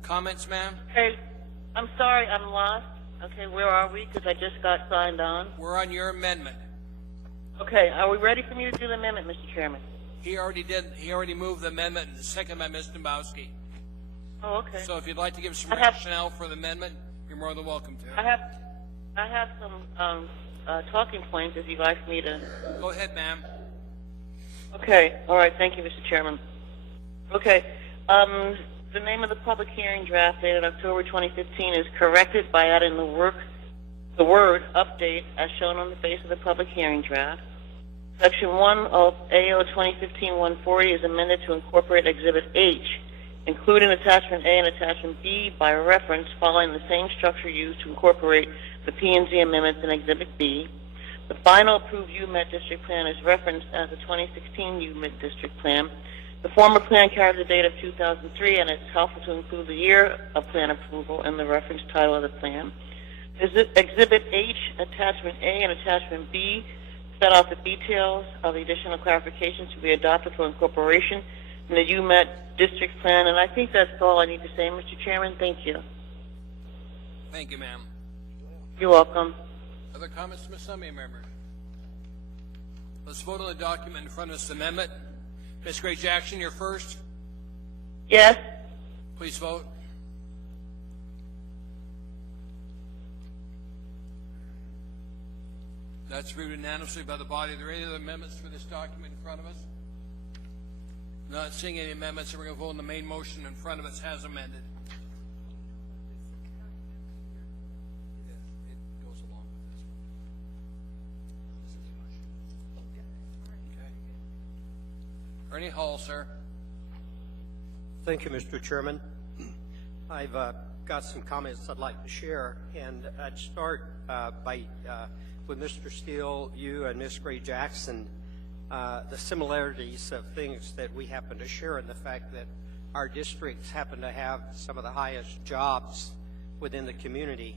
Comments, ma'am? Okay. I'm sorry. I'm lost. Okay, where are we? Because I just got signed on. We're on your amendment. Okay, are we ready for me to do the amendment, Mr. Chairman? He already did. He already moved the amendment, seconded by Ms. Dembowski. Oh, okay. So if you'd like to give some rationale for the amendment, you're more than welcome to. I have some talking points if you'd like me to. Go ahead, ma'am. Okay. All right. Thank you, Mr. Chairman. Okay. The name of the public hearing draft dated October 2015 is corrected by adding the word update as shown on the face of the public hearing draft. Section 1 of AO 2015-140 is amended to incorporate Exhibit H, including Attachment A and Attachment B by reference, following the same structure used to incorporate the P&Z amendments in Exhibit B. The final approved UMET district plan is referenced as the 2016 UMET district plan. The former plan carries the date of 2003, and it's helpful to include the year of plan approval in the reference title of the plan. Exhibit H, Attachment A and Attachment B set out the details of the additional clarifications to be adopted for incorporation in the UMET district plan, and I think that's all I need to say, Mr. Chairman. Thank you. Thank you, ma'am. You're welcome. Other comments from Assembly members? Let's vote on the document in front of this amendment. Ms. Gray Jackson, you're first. Yes. Please vote. That's approved unanimously by the body. Are there any other amendments for this document in front of us? Not seeing any amendments, so we're going to vote on the main motion in front of us as amended. It goes along with this one. Okay. Ernie Hall, sir. Thank you, Mr. Chairman. I've got some comments I'd like to share, and I'd start with Mr. Steele, you, and Ms. Gray Jackson, the similarities of things that we happen to share in the fact that our districts happen to have some of the highest jobs within the community.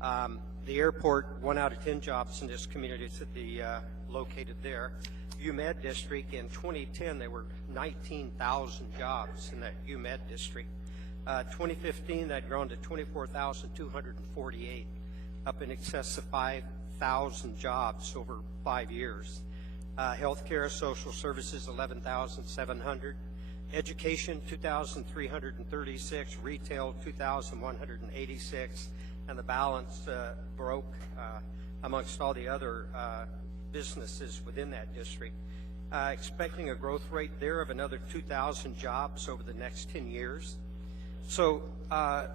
The airport, 1 out of 10 jobs in this community is located there. UMED district, in 2010, there were 19,000 jobs in that UMED district. 2015, that grown to 24,248, up in excess of 5,000 jobs over 5 years. Healthcare, social services, 11,700. Education, 2,336. Retail, 2,186. And the balance broke amongst all the other businesses within that district. Expecting a growth rate there of another 2,000 jobs over the next 10 years. So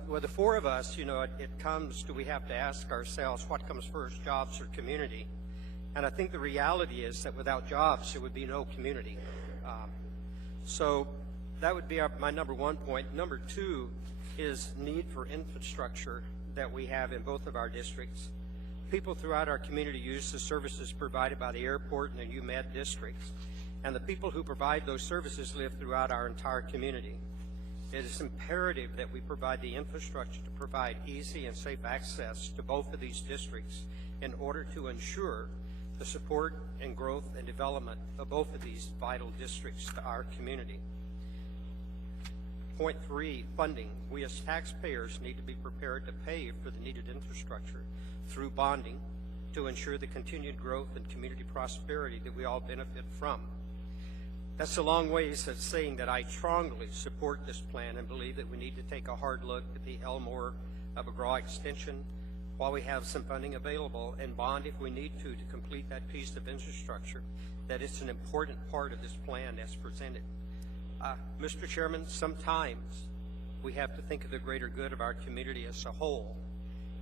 with the four of us, you know, it comes to we have to ask ourselves what comes first, jobs or community? And I think the reality is that without jobs, there would be no community. So that would be my number one point. Number two is need for infrastructure that we have in both of our districts. People throughout our community use the services provided by the airport and the UMED districts. And the people who provide those services live throughout our entire community. It is imperative that we provide the infrastructure to provide easy and safe access to both of these districts in order to ensure the support and growth and development of both of these vital districts to our community. Point three, funding. We as taxpayers need to be prepared to pay for the needed infrastructure through bonding to ensure the continued growth and community prosperity that we all benefit from. That's a long ways of saying that I strongly support this plan and believe that we need to take a hard look at the Elmore of McGraw extension, while we have some funding available, and bond if we need to complete that piece of infrastructure, that it's an important part of this plan as presented. Mr. Chairman, sometimes we have to think of the greater good of our community as a whole,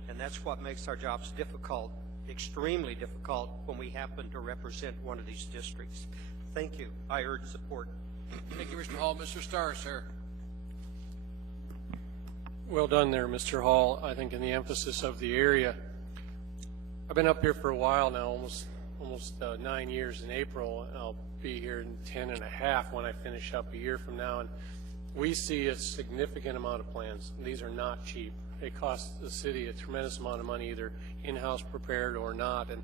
and that's what makes our jobs difficult, extremely difficult, when we happen to represent one of these districts. Thank you. I urge support. Thank you, Mr. Hall. Mr. Starr, sir. Well done there, Mr. Hall. I think in the emphasis of the area, I've been up here for a while now, almost 9 years in April. I'll be here in 10 and a half when I finish up a year from now, and we see a significant amount of plans. These are not cheap. They cost the city a tremendous amount of money, either in-house prepared or not, and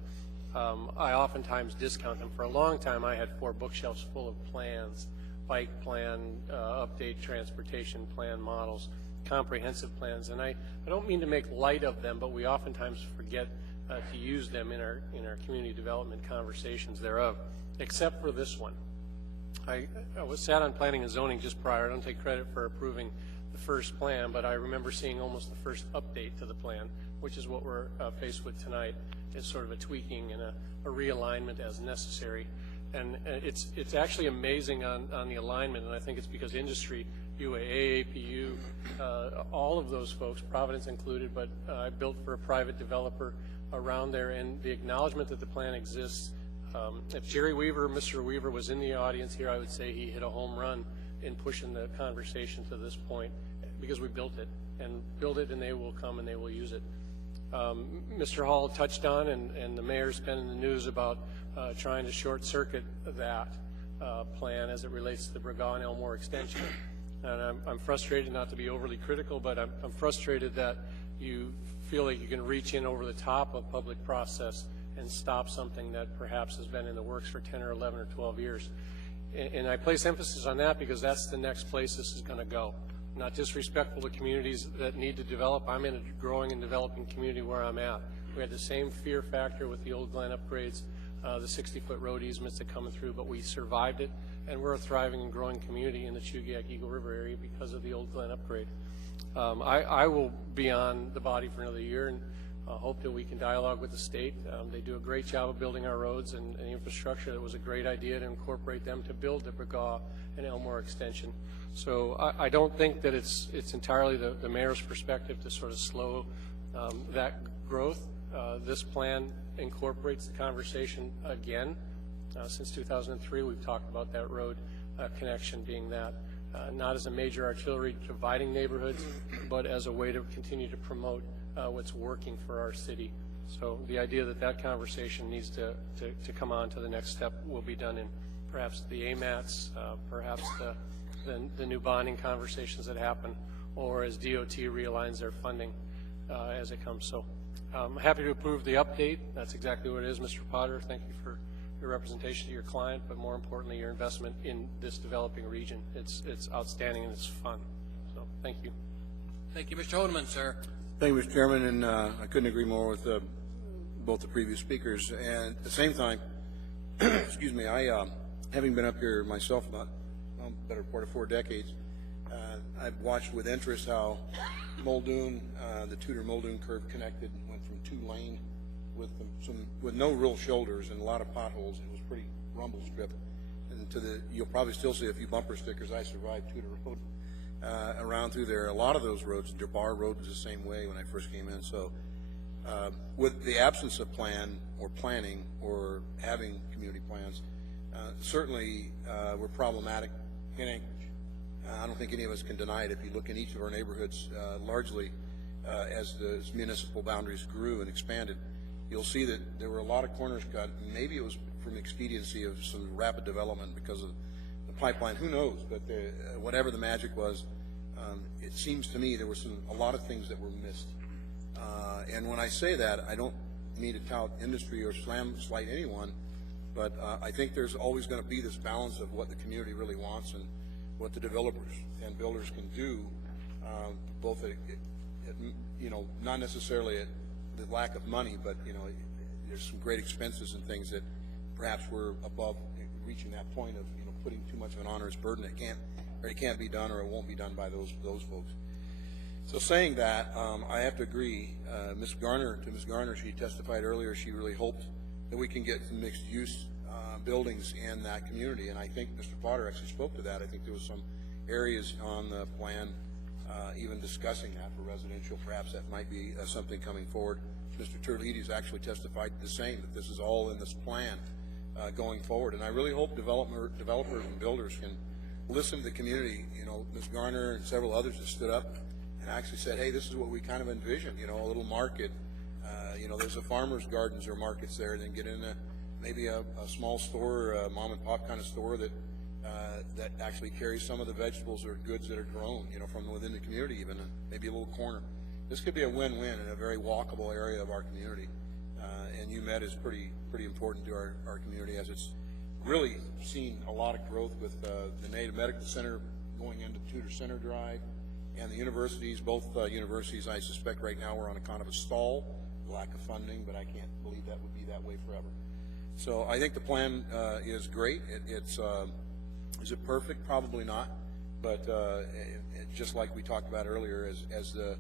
I oftentimes discount them. For a long time, I had 4 bookshelves full of plans, bike plan, update transportation plan models, comprehensive plans, and I don't mean to make light of them, but we oftentimes forget to use them in our community development conversations thereof, except for this one. I was sat on planning and zoning just prior. I don't take credit for approving the first plan, but I remember seeing almost the first update to the plan, which is what we're faced with tonight. It's sort of a tweaking and a realignment as necessary. And it's actually amazing on the alignment, and I think it's because industry, UAA, APU, all of those folks, Providence included, but I built for a private developer around there, and the acknowledgement that the plan exists. If Jerry Weaver, Mr. Weaver was in the audience here, I would say he hit a home run in pushing the conversation to this point, because we built it, and they will come and they will use it. Mr. Hall touched on, and the mayor's been in the news about trying to short circuit that plan as it relates to the Bregaw and Elmore extension. And I'm frustrated, not to be overly critical, but I'm frustrated that you feel like you can reach in over the top of public process and stop something that perhaps has been in the works for 10 or 11 or 12 years. And I place emphasis on that because that's the next place this is going to go. Not disrespectful to communities that need to develop. I'm in a growing and developing community where I'm at. We had the same fear factor with the Old Glen upgrades, the 60-foot road easements that coming through, but we survived it, and we're a thriving and growing community in the Chugiak Eagle River area because of the Old Glen upgrade. I will be on the body for another year, and hope that we can dialogue with the state. They do a great job of building our roads and infrastructure. It was a great idea to incorporate them to build the Bregaw and Elmore extension. So I don't think that it's entirely the mayor's perspective to sort of slow that growth. This plan incorporates the conversation again. Since 2003, we've talked about that road connection being that, not as a major artillery dividing neighborhoods, but as a way to continue to promote what's working for our city. So the idea that that conversation needs to come on to the next step will be done in perhaps the AMATs, perhaps the new bonding conversations that happen, or as DOT realigns their funding as it comes. So I'm happy to approve the update. That's exactly what it is, Mr. Potter. Thank you for your representation to your client, but more importantly, your investment in this developing region. It's outstanding and it's fun. So thank you. Thank you, Mr. Hodeman, sir. Thank you, Mr. Chairman, and I couldn't agree more with both the previous speakers. And at the same time, excuse me, I, having been up here myself about better part of 4 decades, I've watched with interest how Muldoon, the Tudor Muldoon curve connected, went from 2-lane with no real shoulders and a lot of potholes. It was pretty rumble strip. And you'll probably still see a few bumper stickers. I survived Tudor Road. Around through there, a lot of those roads, DeBar Road was the same way when I first came in. So with the absence of plan or planning or having community plans, certainly we're problematic in Anchorage. I don't think any of us can deny it. If you look in each of our neighborhoods, largely as the municipal boundaries grew and expanded, you'll see that there were a lot of corners cut. Maybe it was from expediency of some rapid development because of the pipeline. Who knows? But whatever the magic was, it seems to me there were a lot of things that were missed. And when I say that, I don't mean to tout industry or slight anyone, but I think there's always going to be this balance of what the community really wants and what the developers and builders can do, both at not necessarily at the lack of money, but there's some great expenses and things that perhaps we're above reaching that point of putting too much of an onerous burden that can't be done or it won't be done by those folks. So saying that, I have to agree. Ms. Garner, she testified earlier, she really hoped that we can get some mixed-use buildings in that community, and I think Mr. Potter actually spoke to that. I think there was some areas on the plan even discussing that for residential. Perhaps that might be something coming forward. Mr. Terlides actually testified the same, that this is all in this plan going forward, and I really hope developers and builders can listen to the community. You know, Ms. Garner and several others have stood up and actually said, hey, this is what we kind of envision, you know, a little market. You know, there's a farmer's gardens or markets there, and then get in maybe a small store, a mom and pop kind of store that that actually carries some of the vegetables or goods that are grown, you know, from within the community even, and maybe a little corner. This could be a win-win in a very walkable area of our community, and UMed is pretty important to our community, as it's really seen a lot of growth with the Native Medical Center going into Tudor Center Drive, and the universities, both universities, I suspect right now we're on a kind of a stall, lack of funding, but I can't believe that would be that way forever. So I think the plan is great. Is it perfect? Probably not, but just like we talked about earlier, as the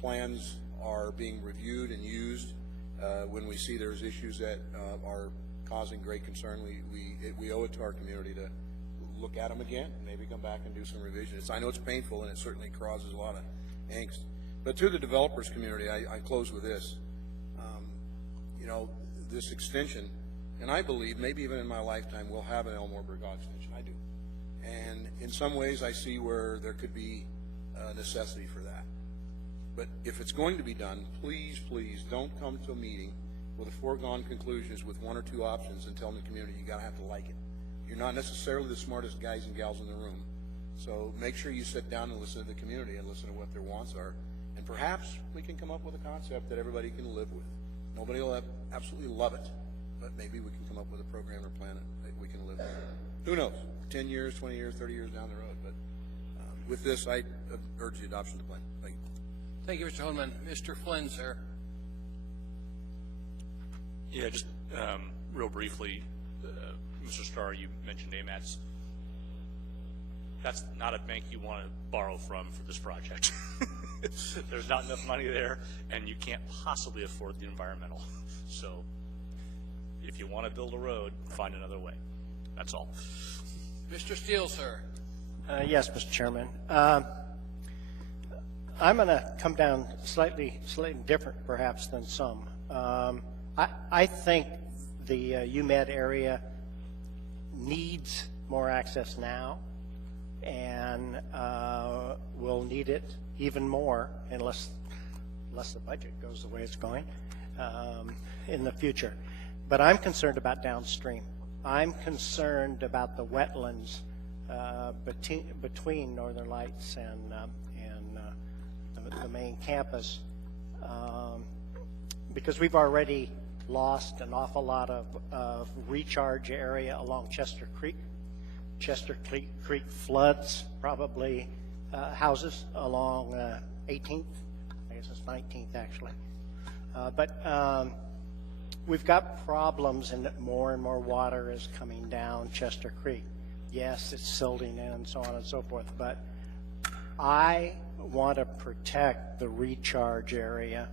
plans are being reviewed and used, when we see there's issues that are causing great concern, we owe it to our community to look at them again, maybe come back and do some revisions. I know it's painful, and it certainly causes a lot of angst. But to the developers community, I close with this. You know, this extension, and I believe maybe even in my lifetime we'll have an Elmore-Burgaw extension. I do. And in some ways I see where there could be a necessity for that. But if it's going to be done, please, please don't come to a meeting with a foregone conclusions with one or two options and tell the community you gotta have to like it. You're not necessarily the smartest guys and gals in the room. So make sure you sit down and listen to the community and listen to what their wants are. And perhaps we can come up with a concept that everybody can live with. Nobody will absolutely love it, but maybe we can come up with a program or plan that we can live with. Who knows? 10 years, 20 years, 30 years down the road. But with this, I urge the adoption of the plan. Thank you. Thank you, Mr. Holman. Mr. Flynn, sir. Yeah, just real briefly, Mr. Starr, you mentioned AMATS. That's not a bank you want to borrow from for this project. There's not enough money there, and you can't possibly afford the environmental. So if you want to build a road, find another way. That's all. Mr. Steele, sir. Yes, Mr. Chairman. I'm going to come down slightly different, perhaps, than some. I think the UMed area needs more access now, and will need it even more unless the budget goes the way it's going in the future. But I'm concerned about downstream. I'm concerned about the wetlands between Northern Lights and the main campus, because we've already lost an awful lot of recharge area along Chester Creek. Chester Creek floods probably houses along 18th. I guess it's 19th actually. But we've got problems in that more and more water is coming down Chester Creek. Yes, it's silting in and so on and so forth, but I want to protect the recharge area,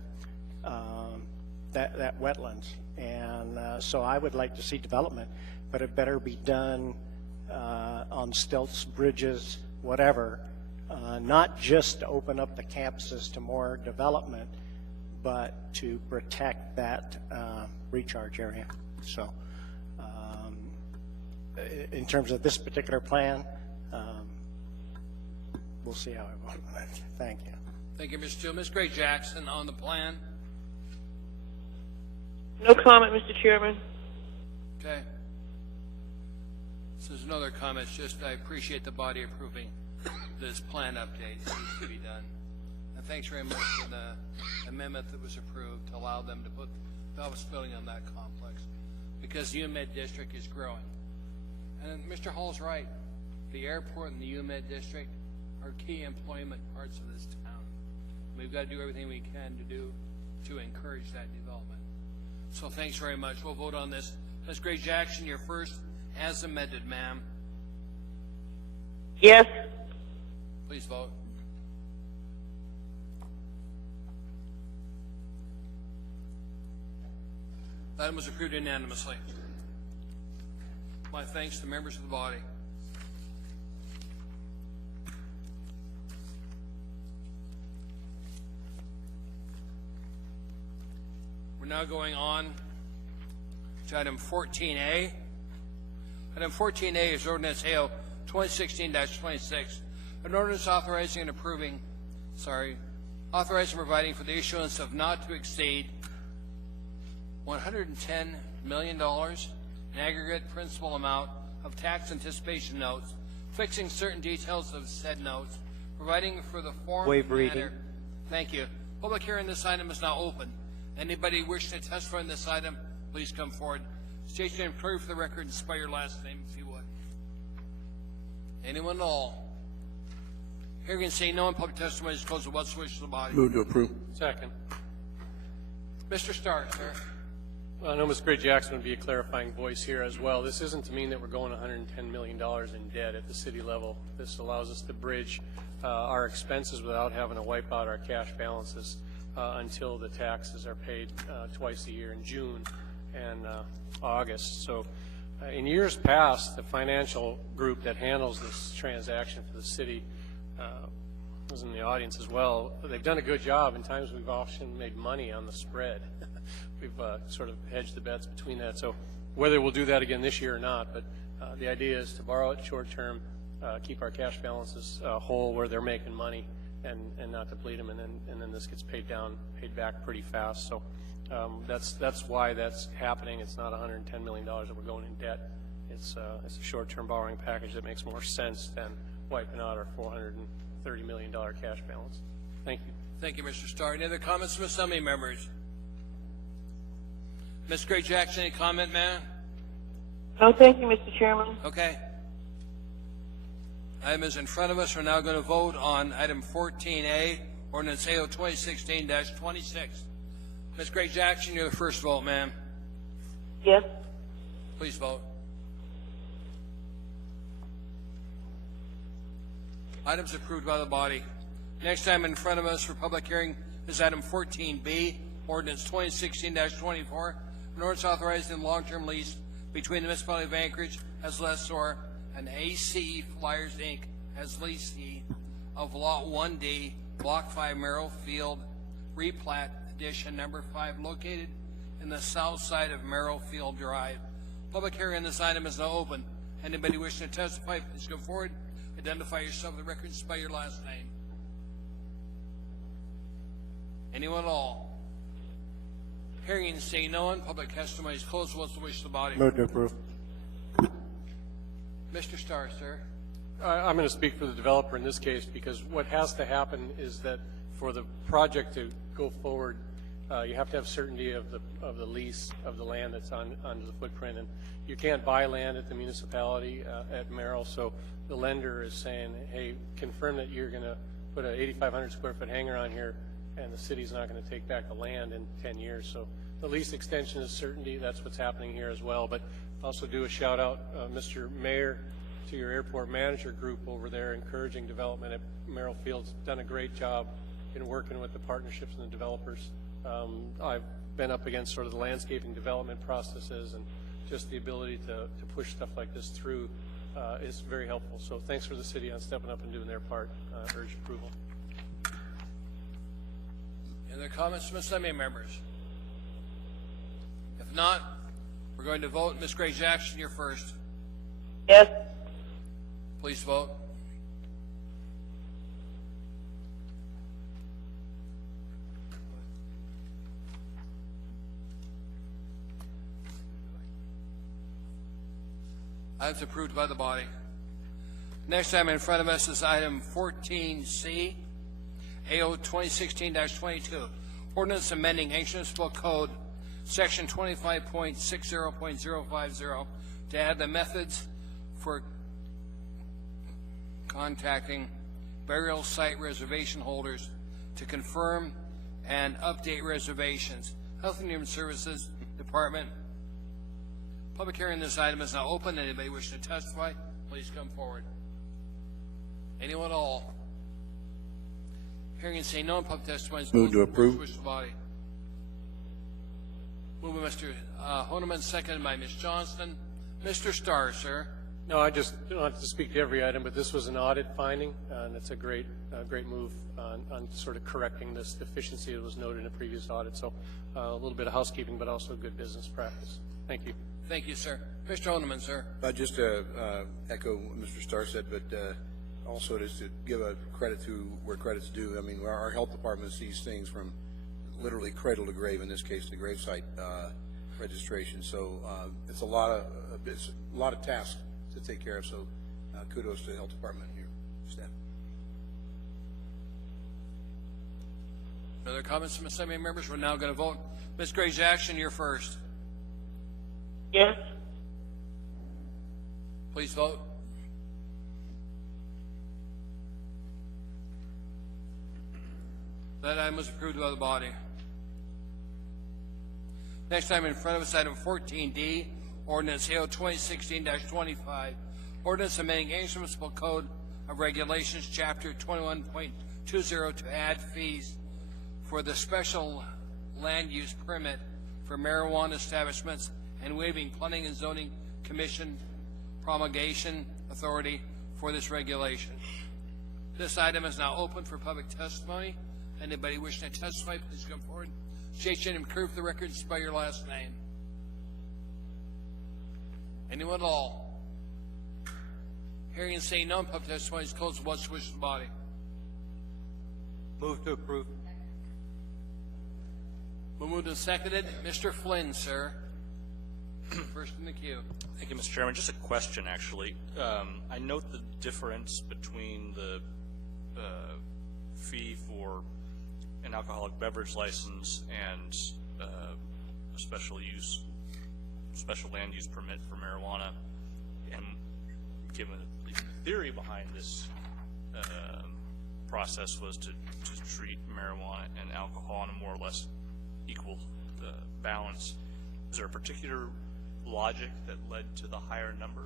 that wetlands, and so I would like to see development, but it better be done on stilts, bridges, whatever, not just to open up the campuses to more development, but to protect that recharge area. So in terms of this particular plan, we'll see how I vote on it. Thank you. Thank you, Mr. Steele. Ms. Gray Jackson on the plan. No comment, Mr. Chairman. Okay. So there's no other comments. Just I appreciate the body approving this plan update that needs to be done. And thanks very much for the amendment that was approved to allow them to put the office building on that complex, because the UMed district is growing. And Mr. Hall's right. The airport and the UMed district are key employment parts of this town. We've got to do everything we can to do to encourage that development. So thanks very much. We'll vote on this. Ms. Gray Jackson, you're first as amended, ma'am. Yes. Please vote. The item was approved unanimously. My thanks to members of the body. We're now going on to item 14A. Item 14A is ordinance AO 2016-26, an ordinance authorizing and providing for the issuance of not to exceed $110 million in aggregate principal amount of tax anticipation notes, fixing certain details of said notes, providing for the form Waive and reading. manner. Thank you. Public hearing on this item is now open. Anybody wishing to testify on this item, please come forward. State your name clearly for the record and spell your last name if you would. Anyone at all? Hearing and seeing no one, public testimony is closed. What's the wish of the body? Move to approve. Second. Mr. Starr, sir. Well, I know Ms. Gray Jackson would be a clarifying voice here as well. This isn't to mean that we're going $110 million in debt at the city level. This allows us to bridge our expenses without having to wipe out our cash balances until the taxes are paid twice a year in June and August. So in years past, the financial group that handles this transaction for the city was in the audience as well. They've done a good job. In times we've often made money on the spread. We've sort of hedged the bets between that. So whether we'll do that again this year or not, but the idea is to borrow it short term, keep our cash balances whole where they're making money, and not deplete them, and then this gets paid back pretty fast. So that's why that's happening. It's not $110 million that we're going in debt. It's a short-term borrowing package that makes more sense than wiping out our $430 million cash balance. Thank you. Thank you, Mr. Starr. Any other comments from assembly members? Ms. Gray Jackson, any comment, ma'am? No, thank you, Mr. Chairman. Okay. Item is in front of us. We're now going to vote on item 14A, ordinance AO 2016-26. Ms. Gray Jackson, you're the first vote, ma'am. Yes. Please vote. Items approved by the body. Next item in front of us for public hearing is item 14B, ordinance 2016-24, an ordinance authorizing the long-term lease between the municipality of Anchorage as lessor and ACE Flyers, Inc. as leasee of Lot 1D, Block 5, Merrill Field, replat edition number 5, located in the south side of Merrill Field Drive. Public hearing on this item is now open. Anybody wishing to testify, please come forward. Identify yourself for the record and spell your last name. Anyone at all? Hearing and seeing no one, public testimony is closed. What's the wish of the body? Move to approve. Mr. Starr, sir. I'm going to speak for the developer in this case, because what has to happen is that for the project to go forward, you have to have certainty of the lease of the land that's under the footprint, and you can't buy land at the municipality at Merrill. So the lender is saying, hey, confirm that you're going to put an 8,500 square foot hangar on here, and the city's not going to take back the land in 10 years. So the lease extension is certainty. That's what's happening here as well. But also do a shout out, Mr. Mayor, to your airport manager group over there encouraging development at Merrill Field's done a great job in working with the partnerships and the developers. I've been up against sort of the landscaping development processes, and just the ability to push stuff like this through is very helpful. So thanks for the city on stepping up and doing their part. Urge approval. Any other comments from assembly members? If not, we're going to vote. Ms. Gray Jackson, you're first. Yes. Please vote. Items approved by the body. Next item in front of us is item 14C, AO 2016-22, ordinance amending Anchorage Municipal Code, section 25.60.050, to add the methods for contacting burial site reservation holders to confirm and update reservations. Health and Human Services Department. Public hearing on this item is now open. Anybody wishing to testify, please come forward. Anyone at all? Hearing and seeing no one, public testimony is Move to closed. approve. Wish the body. Moved by Mr. Honeman, seconded by Ms. Johnston. Mr. Starr, sir. No, I just don't have to speak to every item, but this was an audit finding, and it's a great move on sort of correcting this deficiency that was noted in a previous audit. So a little bit of housekeeping, but also good business practice. Thank you. Thank you, sir. Mr. Honeman, sir. Just to echo what Mr. Starr said, but also just to give a credit to where credit's due. I mean, our health department sees things from literally cradle to grave, in this case, the gravesite registration. So it's a lot of tasks to take care of. So kudos to the health department and your staff. Other comments from assembly members? We're now going to vote. Ms. Graves Jackson, you're first. Yes. Please vote. That item was approved by the body. Next item in front of us, item 14D, ordinance AO 2016-25, ordinance amending English Municipal Code of Regulations, Chapter 21.20 to add fees for the special land use permit for marijuana establishments and waiving Planning and Zoning Commission promulgation authority for this regulation. This item is now open for public testimony. Anybody wishing to testify, please come forward. State your name and prove the record, spell your last name. Anyone at all? Hearing and saying none, public testimony is closed. What's the wish of the body? Move to approve. Moved and seconded. Mr. Flynn, sir. First in the queue. Thank you, Mr. Chairman. Just a question, actually. I note the difference between the fee for an alcoholic beverage license and a special land use permit for marijuana. And given the theory behind this process was to treat marijuana and alcohol in a more or less equal balance, is there a particular logic that led to the higher number?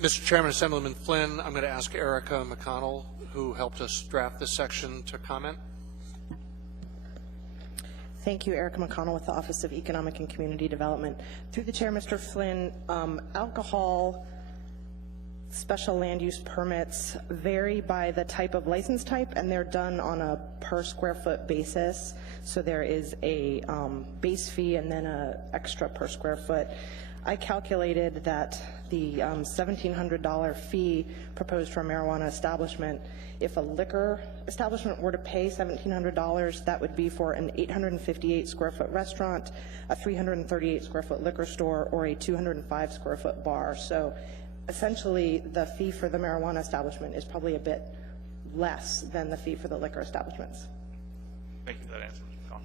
Mr. Chairman, Assemblyman Flynn, I'm going to ask Erica McConnell, who helped us draft this section, to comment. Thank you, Erica McConnell with the Office of Economic and Community Development. Through the chair, Mr. Flynn, alcohol special land use permits vary by the type of license type, and they're done on a per square foot basis. So there is a base fee and then an extra per square foot. I calculated that the $1,700 fee proposed for a marijuana establishment, if a liquor establishment were to pay $1,700, that would be for an 858 square foot restaurant, a 338 square foot liquor store, or a 205 square foot bar. So essentially, the fee for the marijuana establishment is probably a bit less than the fee for the liquor establishments. Thank you for that answer, Mr. McConnell.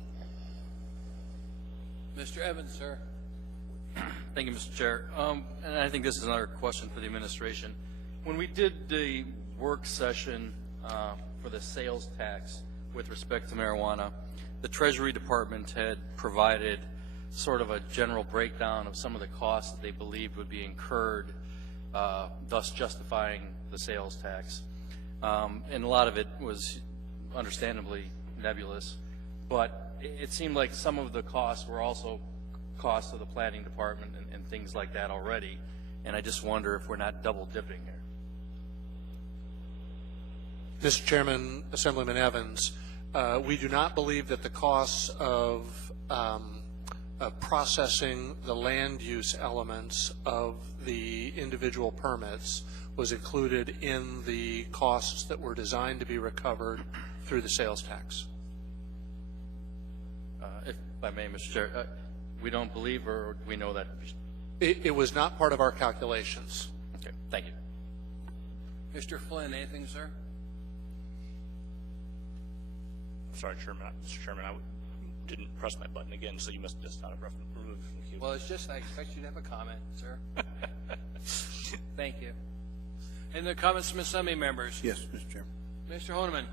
Mr. Evans, sir. Thank you, Mr. Chair. And I think this is another question for the administration. When we did the work session for the sales tax with respect to marijuana, the Treasury Department had provided sort of a general breakdown of some of the costs that they believed would be incurred, thus justifying the sales tax. And a lot of it was understandably nebulous, but it seemed like some of the costs were also costs of the planning department and things like that already, and I just wonder if we're not double dipping here. Mr. Chairman, Assemblyman Evans, we do not believe that the costs of processing the land use elements of the individual permits was included in the costs that were designed to be recovered through the sales tax. If I may, Mr. Chair, we don't believe, or we know that? It was not part of our calculations. Okay, thank you. Mr. Flynn, anything, sir? I'm sorry, Chairman. Mr. Chairman, I didn't press my button again, so you must just not have removed from the queue. Well, it's just I expect you to have a comment, sir. Thank you. And the comments from assembly members? Yes, Mr. Chairman. Mr. Honeman.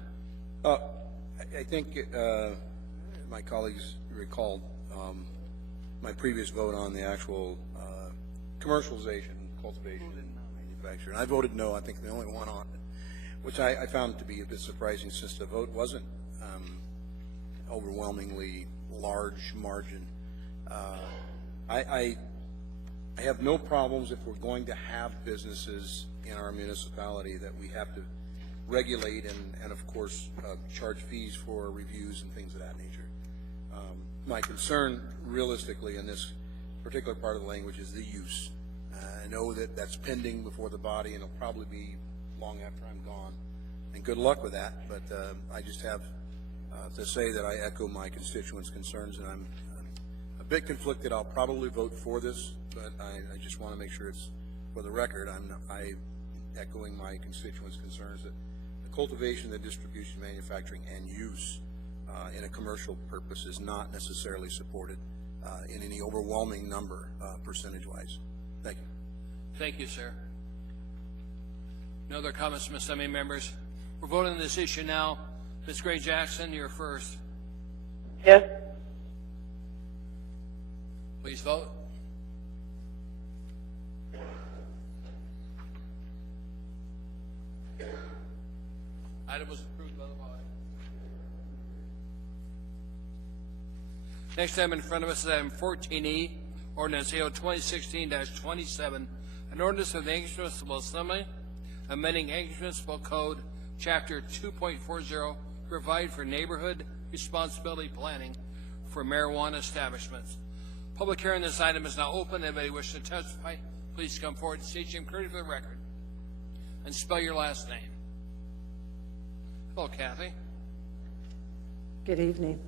I think my colleagues recalled my previous vote on the actual commercialization, cultivation, and manufacture. And I voted no. I think the only one on it, which I found to be a bit surprising, since the vote wasn't overwhelmingly large margin. I have no problems if we're going to have businesses in our municipality that we have to regulate and of course, charge fees for reviews and things of that nature. My concern, realistically, in this particular part of the language is the use. I know that that's pending before the body, and it'll probably be long after I'm gone. And good luck with that, but I just have to say that I echo my constituents' concerns, and I'm a bit conflicted. I'll probably vote for this, but I just want to make sure it's for the record. I'm echoing my constituents' concerns that the cultivation, the distribution, manufacturing, and use in a commercial purpose is not necessarily supported in any overwhelming number percentage-wise. Thank you. Thank you, sir. No other comments from assembly members? We're voting on this issue now. Ms. Gray Jackson, you're first. Yes. Please vote. Item was approved by the body. Next item in front of us is item 14E, ordinance AO 2016-27, an ordinance of the Anchorage Municipal Assembly, amending Anchorage Municipal Code, Chapter 2.40, provide for neighborhood responsibility planning for marijuana establishments. Public hearing on this item is now open. Anybody wishing to testify, please come forward and state your name clearly for the record and spell your last name. Hello, Kathy. Good evening.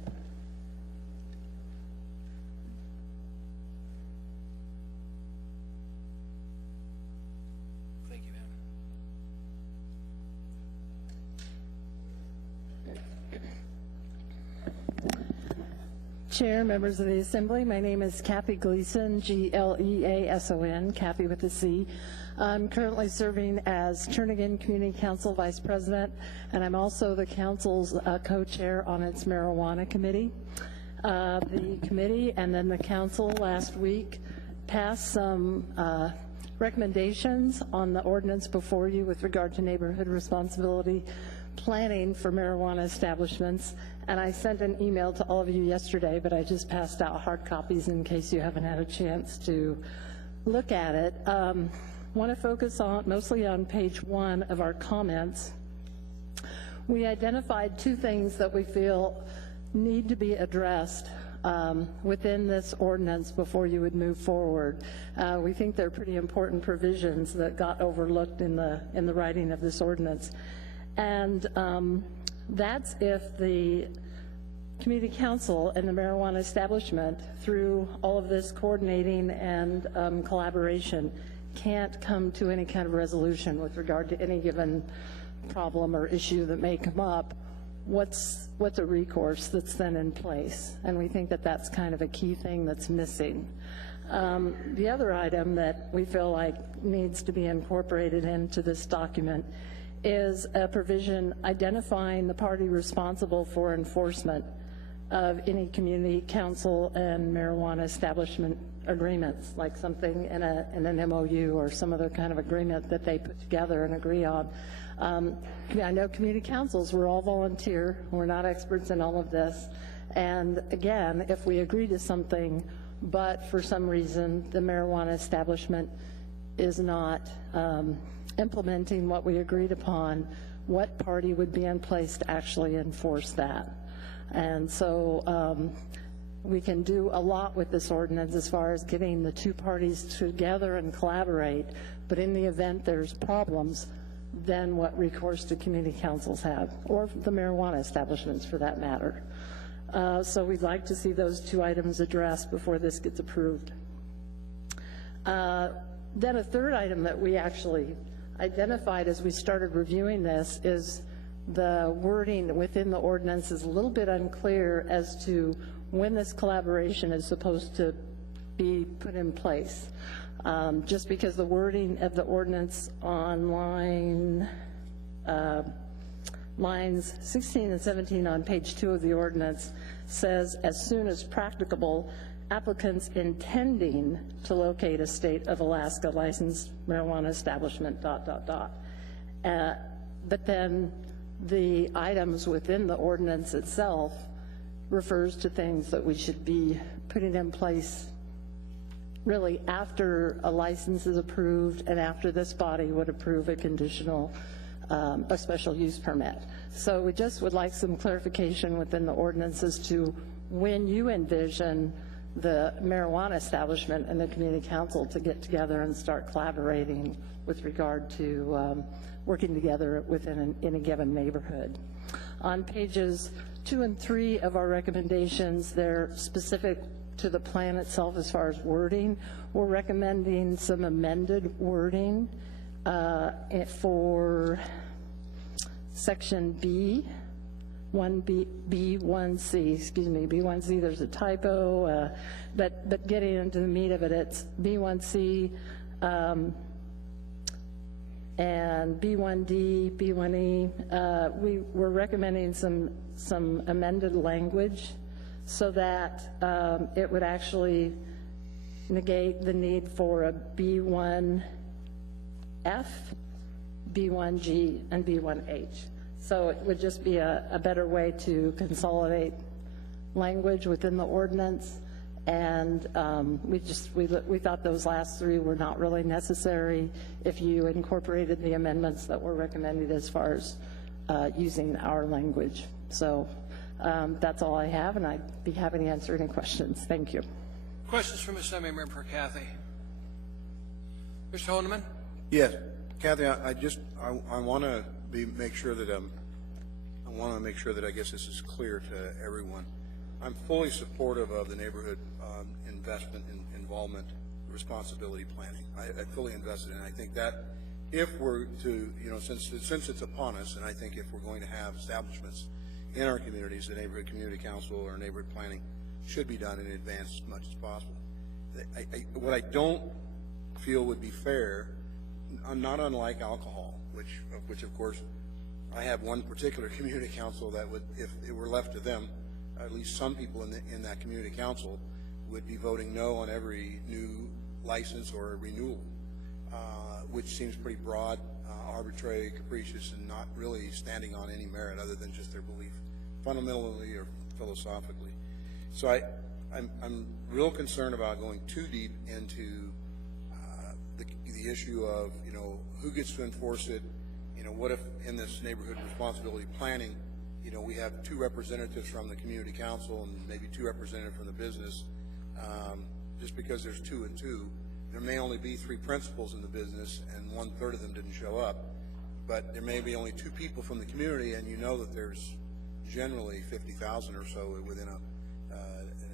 Thank you, ma'am. Chair, members of the Assembly, my name is Kathy Gleason, Gleason, Kathy with a C. I'm currently serving as Turnagain Community Council Vice President, and I'm also the Council's co-chair on its Marijuana Committee. The committee and then the Council last week passed some recommendations on the ordinance before you with regard to neighborhood responsibility planning for marijuana establishments, and I sent an email to all of you yesterday, but I just passed out hard copies in case you haven't had a chance to look at it. Want to focus on mostly on page 1 of our comments. We identified 2 things that we feel need to be addressed within this ordinance before you would move forward. We think they're pretty important provisions that got overlooked in the writing of this ordinance. And that's if the community council and the marijuana establishment, through all of this coordinating and collaboration, can't come to any kind of resolution with regard to any given problem or issue that may come up, what's a recourse that's then in place? And we think that that's kind of a key thing that's missing. The other item that we feel like needs to be incorporated into this document is a provision identifying the party responsible for enforcement of any community council and marijuana establishment agreements, like something in an MOU or some other kind of agreement that they put together and agree on. I know community councils, we're all volunteer, we're not experts in all of this, and again, if we agree to something, but for some reason the marijuana establishment is not implementing what we agreed upon, what party would be in place to actually enforce that? And so we can do a lot with this ordinance as far as getting the 2 parties together and collaborate, but in the event there's problems, then what recourse do community councils have, or the marijuana establishments for that matter? So we'd like to see those 2 items addressed before this gets approved. Then a third item that we actually identified as we started reviewing this is the wording within the ordinance is a little bit unclear as to when this collaboration is supposed to be put in place. Just because the wording of the ordinance on lines 16 and 17 on page 2 of the ordinance says, as soon as practicable, applicants intending to locate a state of Alaska licensed marijuana establishment, ... But then the items within the ordinance itself refers to things that we should be putting in place really after a license is approved and after this body would approve a conditional, a special use permit. So we just would like some clarification within the ordinance as to when you envision the marijuana establishment and the community council to get together and start collaborating with regard to working together within in a given neighborhood. On pages 2 and 3 of our recommendations, they're specific to the plan itself as far as wording. We're recommending some amended wording for section B, 1C, excuse me, B1C, there's a typo, but getting into the meat of it, it's B1C and B1D, B1E. We're recommending some amended language so that it would actually negate the need for a B1F, B1G, and B1H. So it would just be a better way to consolidate language within the ordinance, and we thought those last 3 were not really necessary if you incorporated the amendments that were recommended as far as using our language. So that's all I have, and I'd be happy to answer any questions. Thank you. Questions from Assembly Member Kathy? Mr. Honeman? Yes, Kathy. I want to make sure that I guess this is clear to everyone. I'm fully supportive of the neighborhood investment and involvement responsibility planning. I fully invested in it. I think that if we're to, since it's upon us, and I think if we're going to have establishments in our communities, the neighborhood community council or neighborhood planning should be done in advance as much as possible. What I don't feel would be fair, not unlike alcohol, which of course I have one particular community council that would, if it were left to them, at least some people in that community council would be voting no on every new license or renewal, which seems pretty broad, arbitrary, capricious, and not really standing on any merit other than just their belief, fundamentally or philosophically. So I'm real concerned about going too deep into the issue of who gets to enforce it. What if in this neighborhood responsibility planning, we have 2 representatives from the community council and maybe 2 representatives from the business. Just because there's 2 and 2, there may only be 3 principals in the business, and 1/3 of them didn't show up. But there may be only 2 people from the community, and that there's generally 50,000 or so within an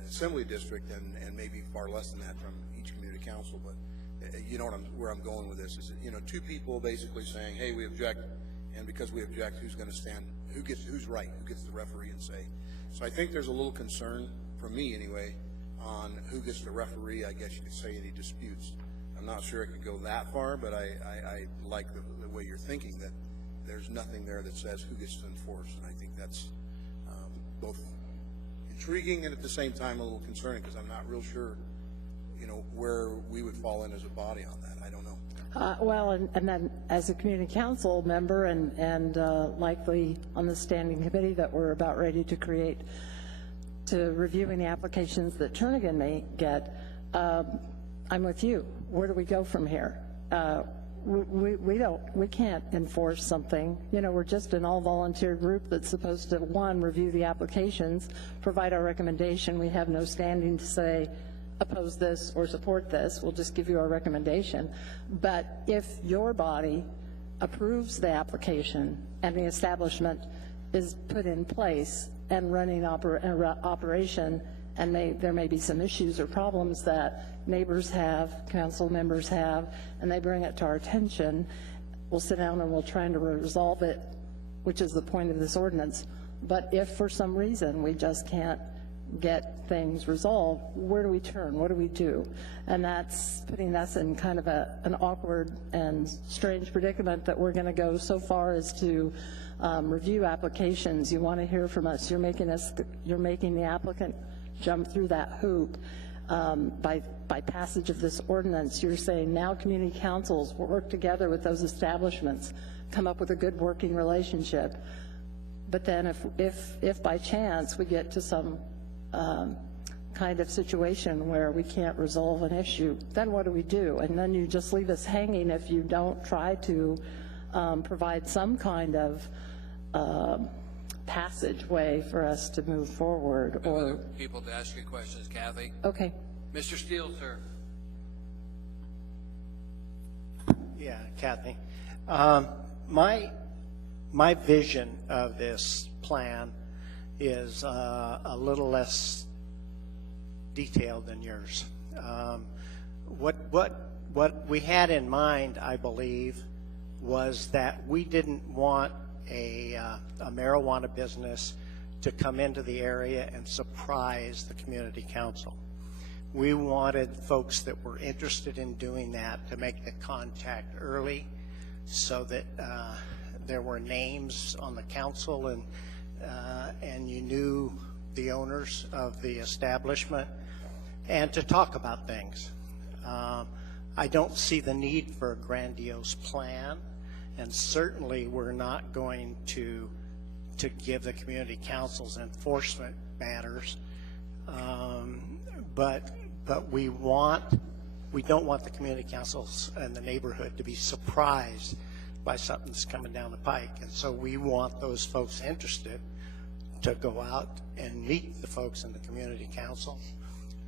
assembly district, and maybe far less than that from each community council. But where I'm going with this is, 2 people basically saying, hey, we object, and because we object, who's going to stand? Who's right? Who gets the referee and say? So I think there's a little concern, from me anyway, on who gets to referee, I guess you could say, any disputes. I'm not sure it could go that far, but I like the way you're thinking, that there's nothing there that says who gets to enforce, and I think that's both intriguing and at the same time a little concerning, because I'm not real sure where we would fall in as a body on that. I don't know. Well, and then as a community council member and likely on the standing committee that we're about ready to create to reviewing the applications that Turnagain may get, I'm with you. Where do we go from here? We can't enforce something. We're just an all-volunteer group that's supposed to, 1, review the applications, provide our recommendation. We have no standing to say, oppose this or support this. We'll just give you our recommendation. But if your body approves the application and the establishment is put in place and running operation, and there may be some issues or problems that neighbors have, council members have, and they bring it to our attention, we'll sit down and we'll try to resolve it, which is the point of this ordinance. But if for some reason we just can't get things resolved, where do we turn? What do we do? And that's putting us in kind of an awkward and strange predicament that we're going to go so far as to review applications. You want to hear from us. You're making the applicant jump through that hoop by passage of this ordinance. You're saying now community councils will work together with those establishments, come up with a good working relationship. But then if by chance we get to some kind of situation where we can't resolve an issue, then what do we do? And then you just leave us hanging if you don't try to provide some kind of passageway for us to move forward. Or people to ask you questions, Kathy. Okay. Mr. Steele, sir. Yeah, Kathy. My vision of this plan is a little less detailed than yours. What we had in mind, I believe, was that we didn't want a marijuana business to come into the area and surprise the community council. We wanted folks that were interested in doing that to make the contact early so that there were names on the council and you knew the owners of the establishment, and to talk about things. I don't see the need for a grandiose plan, and certainly we're not going to give the community councils enforcement matters. But we don't want the community councils and the neighborhood to be surprised by something that's coming down the pike. And so we want those folks interested to go out and meet the folks in the community council,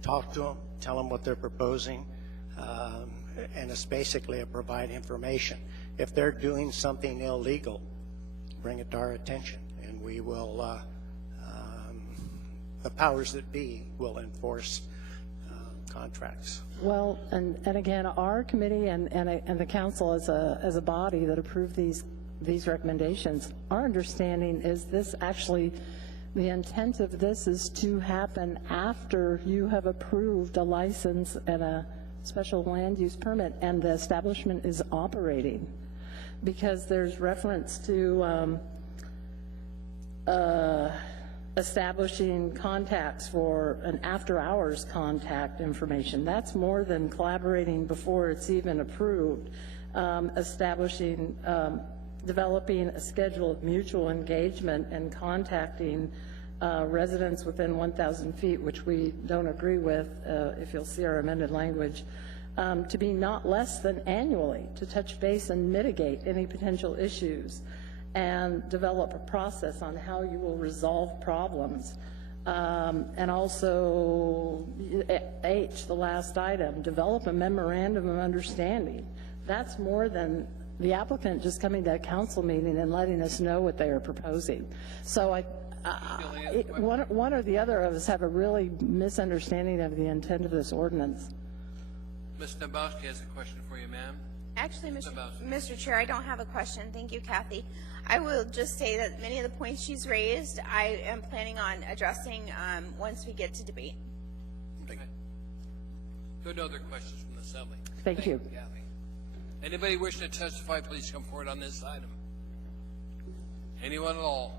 talk to them, tell them what they're proposing, and it's basically a provide information. If they're doing something illegal, bring it to our attention, and we will, the powers that be will enforce contracts. Well, and again, our committee and the council as a body that approved these recommendations, our understanding is this actually, the intent of this is to happen after you have approved a license and a special land use permit and the establishment is operating, because there's reference to establishing contacts for an after-hours contact information. That's more than collaborating before it's even approved. Establishing, developing a schedule of mutual engagement and contacting residents within 1,000 feet, which we don't agree with, if you'll see our amended language, to be not less than annually, to touch base and mitigate any potential issues, and develop a process on how you will resolve problems. And also, H, the last item, develop a memorandum of understanding. That's more than the applicant just coming to a council meeting and letting us know what they are proposing. So one or the other of us have a really misunderstanding of the intent of this ordinance. Ms. Dombrowski has a question for you, ma'am. Actually, Mr. Chair, I don't have a question. Thank you, Kathy. I will just say that many of the points she's raised, I am planning on addressing once we get to debate. Okay. Good. No other questions from the Assembly. Thank you. Kathy. Anybody wishing to testify, please come forward on this item. Anyone at all?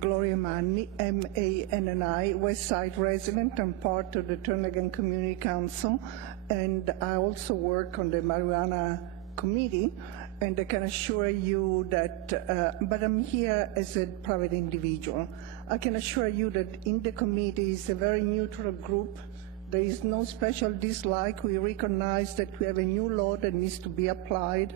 Gloria Manni, M-A-N-N-I, West Side resident. I'm part of the Turnagain Community Council, and I also work on the marijuana committee, and I can assure you that, but I'm here as a private individual. I can assure you that in the committee is a very neutral group. There is no special dislike. We recognize that we have a new law that needs to be applied,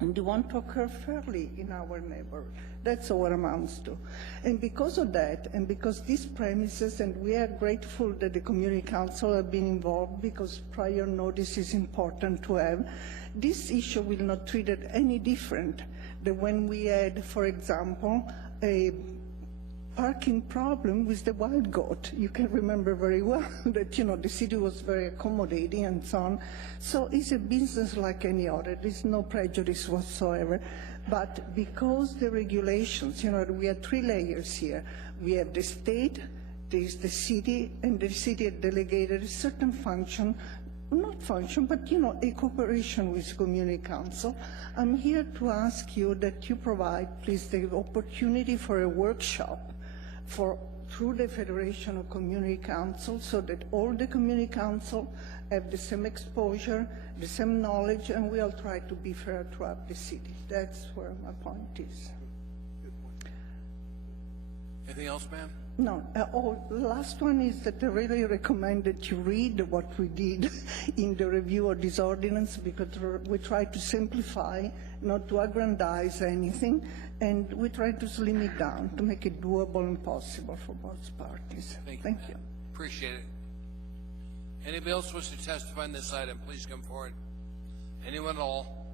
and we want to occur fairly in our neighborhood. That's all it amounts to. And because of that, and because these premises, and we are grateful that the community council have been involved, because prior notice is important to have, this issue will not treat it any different than when we had, for example, a parking problem with the wild goat. You can remember very well that, the city was very accommodating and so on. So it's a business like any other. There's no prejudice whatsoever. But because the regulations, we have three layers here. We have the state, there's the city, and the city had delegated a certain function, not function, but a cooperation with community council. I'm here to ask you that you provide, please, the opportunity for a workshop through the Federation of Community Councils, so that all the community council have the same exposure the same knowledge, and we'll try to be fair throughout the city. That's where my point is. Anything else, ma'am? No. The last one is that I really recommend that you read what we did in the review of this ordinance, because we try to simplify, not to aggrandize anything, and we try to slim it down to make it doable and possible for both parties. Thank you. Appreciate it. Anybody else wish to testify on this item, please come forward. Anyone at all?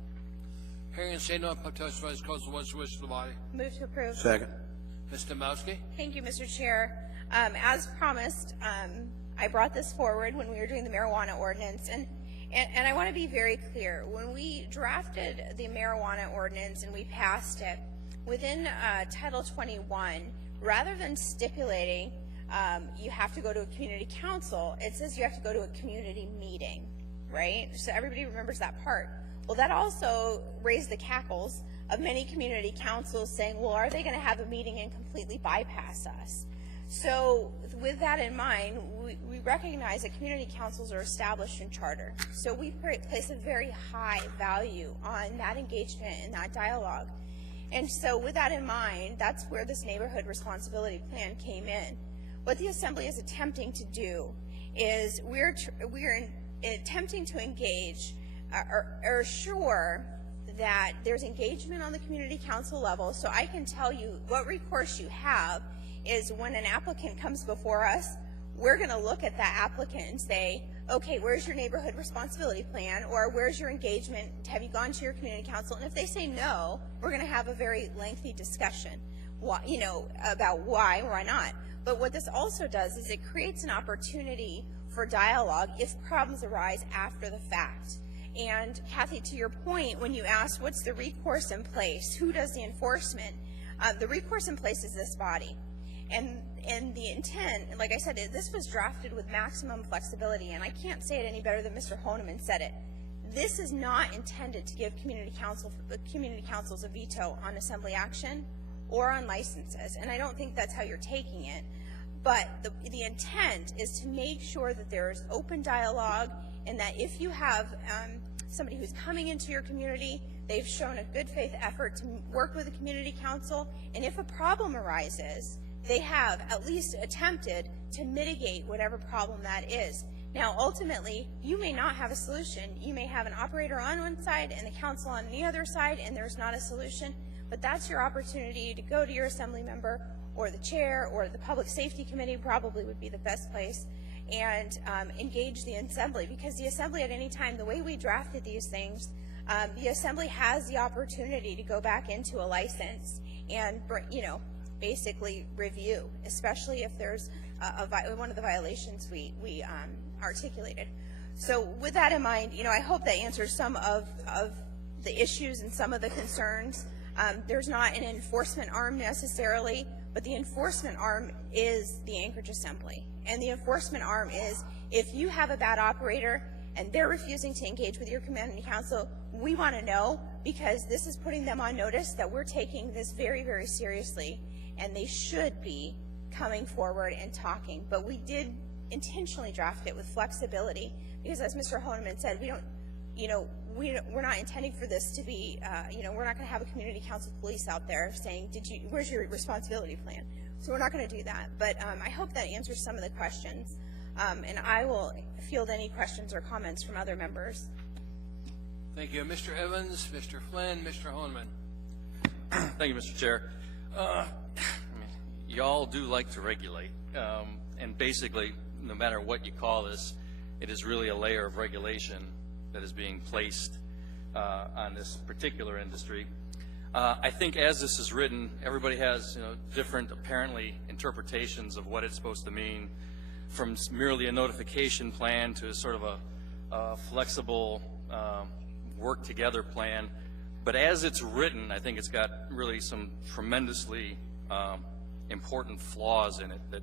Hearing and seeing no one testify, close the wish of the body. Move to approve. Second. Ms. Domowski? Thank you, Mr. Chair. As promised, I brought this forward when we were doing the marijuana ordinance, and I want to be very clear. When we drafted the marijuana ordinance and we passed it, within Title 21, rather than stipulating you have to go to a community council, it says you have to go to a community meeting, right? So everybody remembers that part. Well, that also raised the cackles of many community councils saying, well, are they going to have a meeting and completely bypass us? So with that in mind, we recognize that community councils are established in charter. So we place a very high value on that engagement and that dialogue. And so with that in mind, that's where this neighborhood responsibility plan came in. What the Assembly is attempting to do is we're attempting to engage or assure that there's engagement on the community council level. So I can tell you what recourse you have is when an applicant comes before us, we're going to look at that applicant and say, okay, where's your neighborhood responsibility plan, or where's your engagement? Have you gone to your community council? And if they say no, we're going to have a very lengthy discussion, about why or why not. But what this also does is it creates an opportunity for dialogue if problems arise after the fact. And Kathy, to your point, when you asked what's the recourse in place, who does the enforcement, the recourse in place is this body. And the intent, like I said, this was drafted with maximum flexibility, and I can't say it any better than Mr. Honeman said it. This is not intended to give community councils a veto on assembly action or on licenses, and I don't think that's how you're taking it. But the intent is to make sure that there is open dialogue, and that if you have somebody who's coming into your community, they've shown a good faith effort to work with the community council, and if a problem arises, they have at least attempted to mitigate whatever problem that is. Now, ultimately, you may not have a solution. You may have an operator on one side and the council on the other side, and there's not a solution, but that's your opportunity to go to your assembly member or the chair or the public safety committee probably would be the best place, and engage the assembly, because the assembly at any time, the way we drafted these things, the assembly has the opportunity to go back into a license and, basically review, especially if there's one of the violations we articulated. So with that in mind, I hope that answers some of the issues and some of the concerns. There's not an enforcement arm necessarily, but the enforcement arm is the Anchorage Assembly. And the enforcement arm is, if you have a bad operator and they're refusing to engage with your community council, we want to know, because this is putting them on notice that we're taking this very, very seriously, and they should be coming forward and talking. But we did intentionally draft it with flexibility, because as Mr. Honeman said, we're not intending for this to be, we're not going to have a community council police out there saying, where's your responsibility plan? So we're not going to do that. But I hope that answers some of the questions. And I will field any questions or comments from other members. Thank you. Mr. Evans, Mr. Flynn, Mr. Honeman. Thank you, Mr. Chair. Y'all do like to regulate. And basically, no matter what you call this, it is really a layer of regulation that is being placed on this particular industry. I think as this is written, everybody has different, apparently, interpretations of what it's supposed to mean, from merely a notification plan to sort of a flexible work-together plan. But as it's written, I think it's got really some tremendously important flaws in it that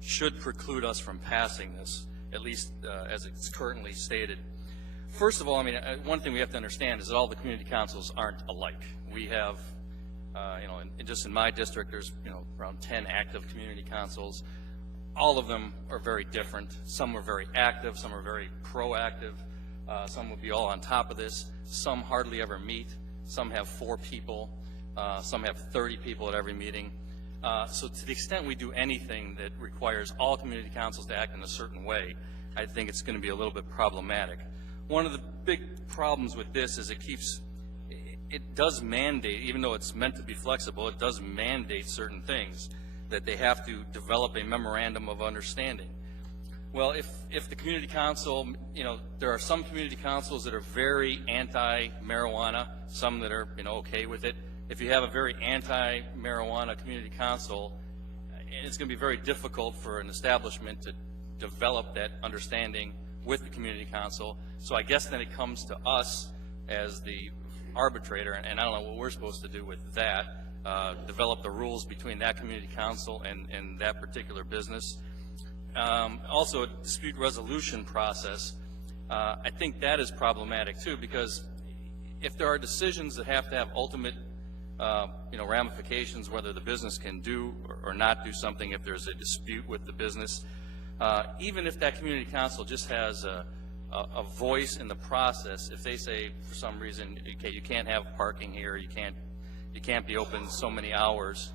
should preclude us from passing this, at least as it's currently stated. First of all, one thing we have to understand is that all the community councils aren't alike. We have, just in my district, there's around 10 active community councils. All of them are very different. Some are very active, some are very proactive. Some will be all on top of this. Some hardly ever meet. Some have 4 people. Some have 30 people at every meeting. So to the extent we do anything that requires all community councils to act in a certain way, I think it's going to be a little bit problematic. One of the big problems with this is it does mandate, even though it's meant to be flexible, it does mandate certain things, that they have to develop a memorandum of understanding. Well, if the community council, there are some community councils that are very anti-marijuana, some that are, okay with it. If you have a very anti-marijuana community council, it's going to be very difficult for an establishment to develop that understanding with the community council. So I guess then it comes to us as the arbitrator, and I don't know what we're supposed to do with that, develop the rules between that community council and that particular business. Also, a dispute resolution process, I think that is problematic too, because if there are decisions that have to have ultimate ramifications, whether the business can do or not do something if there's a dispute with the business, even if that community council just has a voice in the process, if they say for some reason, okay, you can't have parking here, you can't be open so many hours,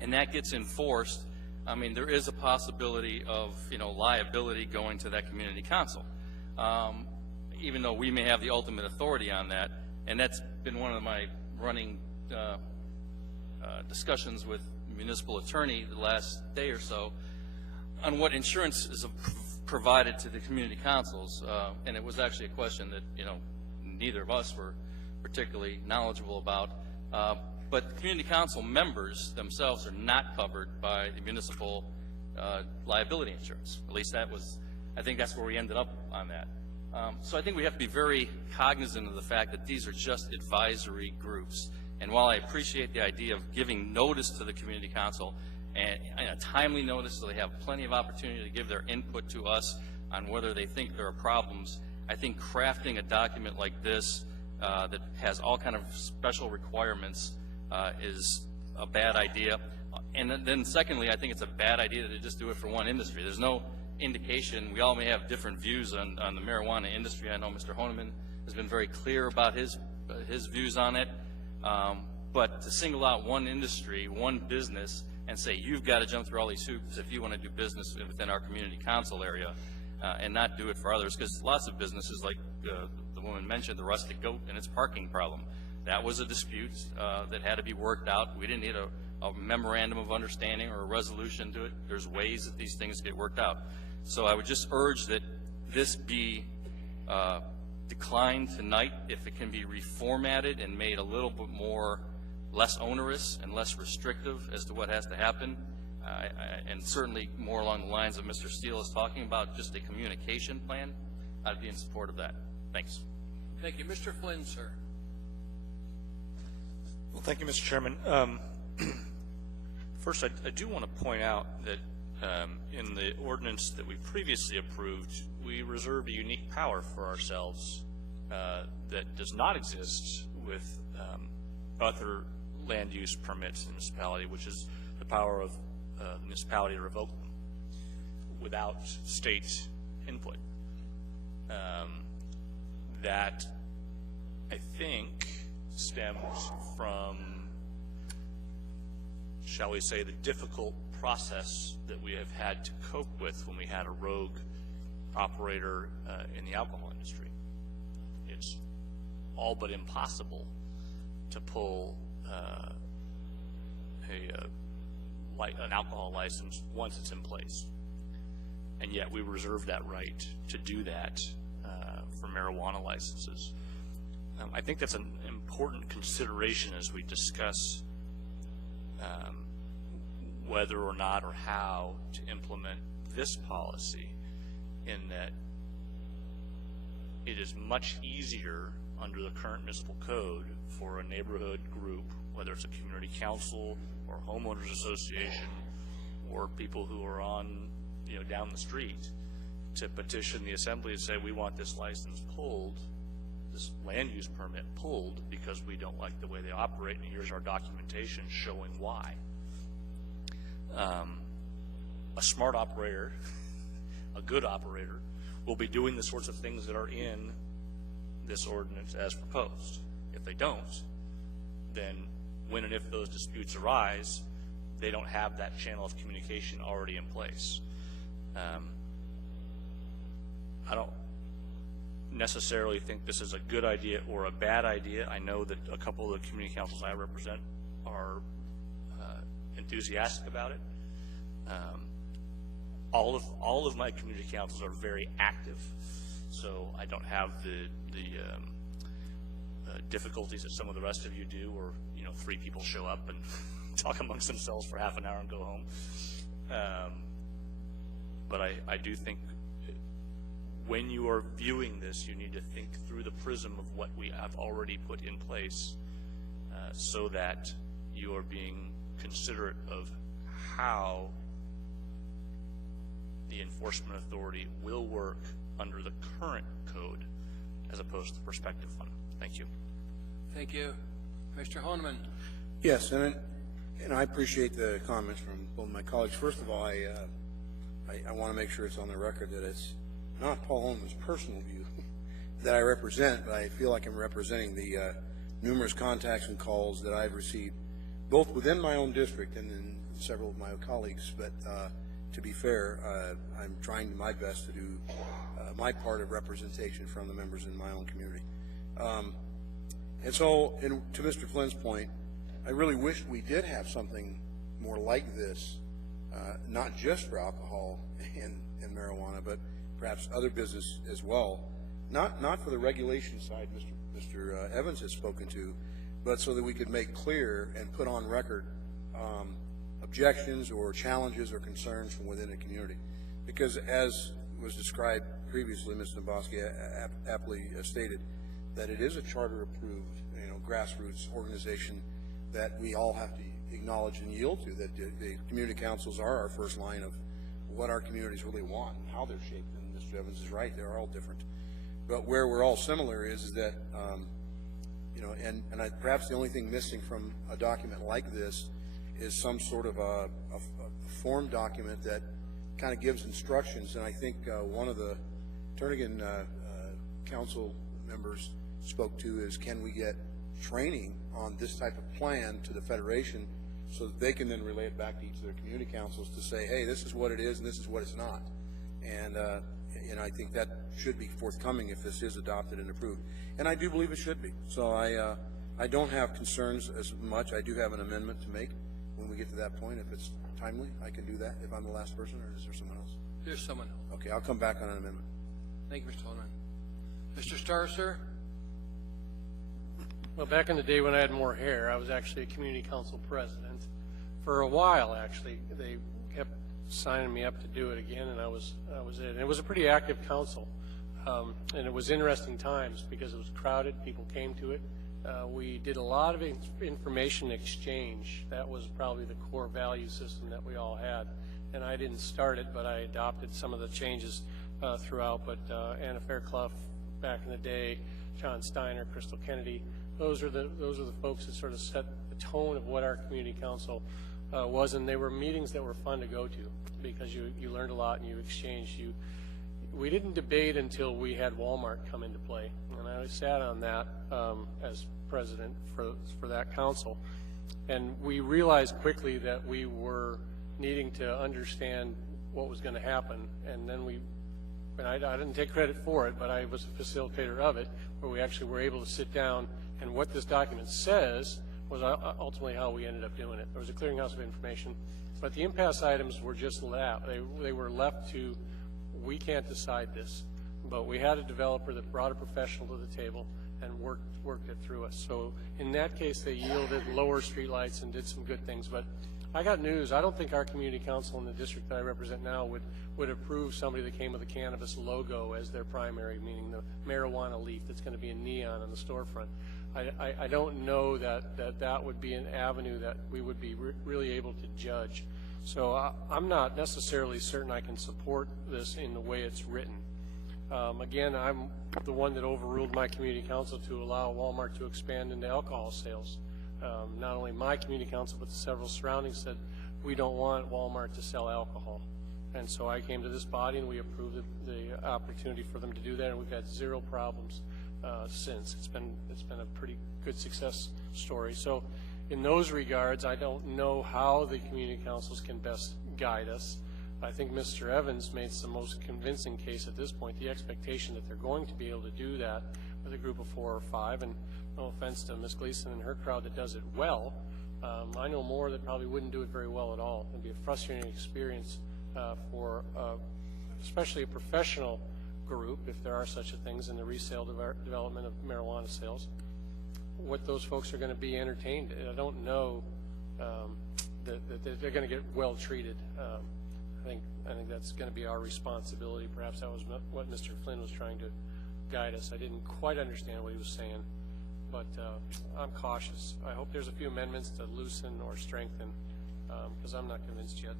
and that gets enforced, I mean, there is a possibility of liability going to that community council, even though we may have the ultimate authority on that. And that's been one of my running discussions with the municipal attorney the last day or so on what insurance is provided to the community councils, and it was actually a question that neither of us were particularly knowledgeable about. But the community council members themselves are not covered by the municipal liability insurance. At least I think that's where we ended up on that. So I think we have to be very cognizant of the fact that these are just advisory groups. And while I appreciate the idea of giving notice to the community council, and a timely notice so they have plenty of opportunity to give their input to us on whether they think there are problems, I think crafting a document like this that has all kind of special requirements is a bad idea. And then secondly, I think it's a bad idea to just do it for one industry. There's no indication. We all may have different views on the marijuana industry. I know Mr. Honeman has been very clear about his views on it. But to single out one industry, one business, and say you've got to jump through all these hoops if you want to do business within our community council area, and not do it for others, because lots of businesses, like the woman mentioned, the Rustic Goat and its parking problem, that was a dispute that had to be worked out. We didn't need a memorandum of understanding or a resolution to it. There's ways that these things get worked out. So I would just urge that this be declined tonight. If it can be reformatted and made a little bit less onerous and less restrictive as to what has to happen, and certainly more along the lines of Mr. Steele is talking about, just a communication plan, I'd be in support of that. Thanks. Thank you. Mr. Flynn, sir. Well, thank you, Mr. Chairman. First, I do want to point out that in the ordinance that we previously approved, we reserved a unique power for ourselves that does not exist with other land use permits in the municipality, which is the power of the municipality to revoke them without state input. That, I think, stems from, shall we say, the difficult process that we have had to cope with when we had a rogue operator in the alcohol industry. It's all but impossible to pull an alcohol license once it's in place, and yet we reserve that right to do that for marijuana licenses. I think that's an important consideration as we discuss whether or not or how to implement this policy, in that it is much easier under the current municipal code for a neighborhood group, whether it's a community council or homeowners association or people who are on, down the street, to petition the assembly and say, we want this license pulled, this land use permit pulled, because we don't like the way they operate, and here's our documentation showing why. A smart operator, a good operator, will be doing the sorts of things that are in this ordinance as proposed. If they don't, then when and if those disputes arise, they don't have that channel of communication already in place. I don't necessarily think this is a good idea or a bad idea. I know that a couple of the community councils I represent are enthusiastic about it. All of my community councils are very active, so I don't have the difficulties that some of the rest of you do, or 3 people show up and talk amongst themselves for half an hour and go home. But I do think when you are viewing this, you need to think through the prism of what we have already put in place, so that you are being considerate of how the enforcement authority will work under the current code as opposed to the prospective one. Thank you. Thank you. Mr. Honeman. Yes, and I appreciate the comments from both my colleagues. First of all, I want to make sure it's on the record that it's not Paul Honeman's personal view that I represent, but I feel like I'm representing the numerous contacts and calls that I've received, both within my own district and in several of my colleagues. But to be fair, I'm trying my best to do my part of representation from the members in my own community. And so, to Mr. Flynn's point, I really wish we did have something more like this, not just for alcohol and marijuana, but perhaps other business as well. Not for the regulation side Mr. Evans has spoken to, but so that we could make clear and put on record objections or challenges or concerns from within a community. Because as was described previously, Ms. Nabosky aptly stated that it is a charter-approved, grassroots organization that we all have to acknowledge and yield to, that the community councils are our first line of what our communities really want and how they're shaped. And Mr. Evans is right, they're all different. But where we're all similar is that, perhaps the only thing missing from a document like this is some sort of a form document that kind of gives instructions. And I think one of the Turnagain council members spoke to is, can we get training on this type of plan to the Federation so that they can then relay it back to each of their community councils to say, hey, this is what it is and this is what it's not. And I think that should be forthcoming if this is adopted and approved. And I do believe it should be. So I don't have concerns as much. I do have an amendment to make when we get to that point. If it's timely, I can do that if I'm the last person, or is there someone else? There's someone else. Okay, I'll come back on an amendment. Thank you, Mr. Holman. Mr. Starr, sir? Well, back in the day when I had more hair, I was actually a community council president. For a while, actually, they kept signing me up to do it again, and I was it. And it was a pretty active council, and it was interesting times because it was crowded. People came to it. We did a lot of information exchange. That was probably the core value system that we all had. And I didn't start it, but I adopted some of the changes throughout. But Anna Fairclough back in the day, John Steiner, Crystal Kennedy, those are the folks that sort of set the tone of what our community council was. And they were meetings that were fun to go to because you learned a lot and you exchanged. We didn't debate until we had Walmart come into play, and I sat on that as president for that council. And we realized quickly that we were needing to understand what was going to happen, and then I didn't take credit for it, but I was a facilitator of it, where we actually were able to sit down, and what this document says was ultimately how we ended up doing it. There was a clearinghouse of information, but the impasse items were just that. They were left to, we can't decide this, but we had a developer that brought a professional to the table and worked it through us. So in that case, they yielded lower streetlights and did some good things. But I got news. I don't think our community council in the district that I represent now would approve somebody that came with a cannabis logo as their primary, meaning the marijuana leaf that's going to be in neon on the storefront. I don't know that would be an avenue that we would be really able to judge. So I'm not necessarily certain I can support this in the way it's written. Again, I'm the one that overruled my community council to allow Walmart to expand into alcohol sales. Not only my community council, but the several surroundings said, we don't want Walmart to sell alcohol. And so I came to this body and we approved the opportunity for them to do that, and we've had zero problems since. It's been a pretty good success story. So in those regards, I don't know how the community councils can best guide us. I think Mr. Evans made the most convincing case at this point, the expectation that they're going to be able to do that with a group of 4 or 5, and no offense to Ms. Gleason and her crowd that does it well. I know more that probably wouldn't do it very well at all. It'd be a frustrating experience for especially a professional group, if there are such a things in the resale development of marijuana sales, what those folks are going to be entertained. I don't know that they're going to get well treated. I think that's going to be our responsibility. Perhaps that was what Mr. Flynn was trying to guide us. I didn't quite understand what he was saying, but I'm cautious. I hope there's a few amendments to loosen or strengthen, because I'm not convinced yet.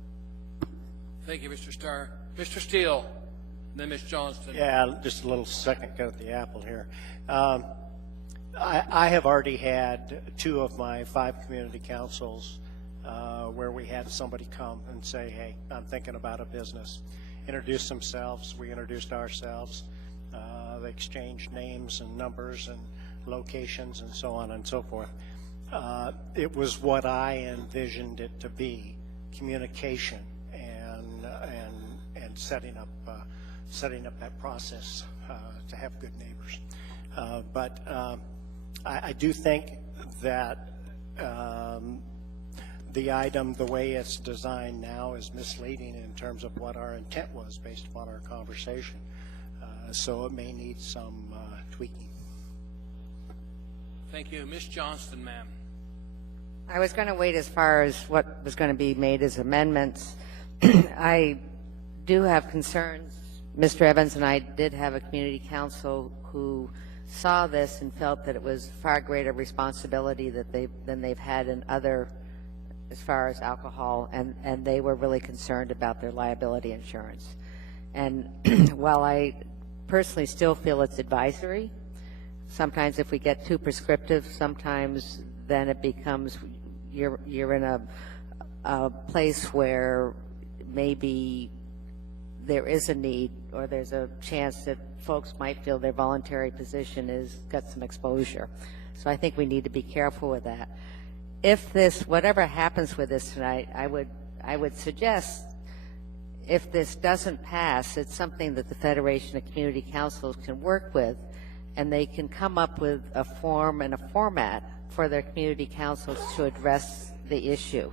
Thank you, Mr. Starr. Mr. Steele, then Ms. Johnston. Yeah, just a little second cut at the apple here. I have already had 2 of my 5 community councils where we had somebody come and say, hey, I'm thinking about a business. Introduce themselves. We introduced ourselves. They exchanged names and numbers and locations and so on and so forth. It was what I envisioned it to be, communication and setting up that process to have good neighbors. But I do think that the item, the way it's designed now, is misleading in terms of what our intent was based upon our conversation. So it may need some tweaking. Thank you. Ms. Johnston, ma'am. I was going to wait as far as what was going to be made as amendments. I do have concerns. Mr. Evans and I did have a community council who saw this and felt that it was far greater responsibility than they've had in other, as far as alcohol, and they were really concerned about their liability insurance. And while I personally still feel it's advisory, sometimes if we get too prescriptive, sometimes then it becomes you're in a place where maybe there is a need or there's a chance that folks might feel their voluntary position is got some exposure. So I think we need to be careful with that. If this, whatever happens with this tonight, I would suggest if this doesn't pass, it's something that the Federation of Community Councils can work with, and they can come up with a form and a format for their community councils to address the issue.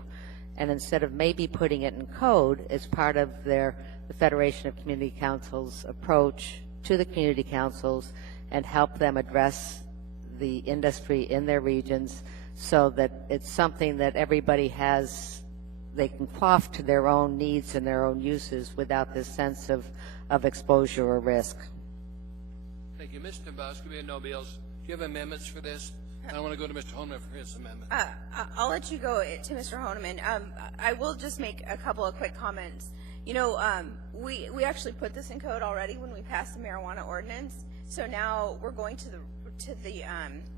And instead of maybe putting it in code as part of the Federation of Community Councils approach to the community councils and help them address the industry in their regions so that it's something that everybody has, they can quaff to their own needs and their own uses without this sense of exposure or risk. Thank you. Mr. Busby and Nobiels, do you have amendments for this? I want to go to Mr. Honeman for his amendment. I'll let you go to Mr. Honeman. I will just make a couple of quick comments. You know, we actually put this in code already when we passed the marijuana ordinance. So now we're going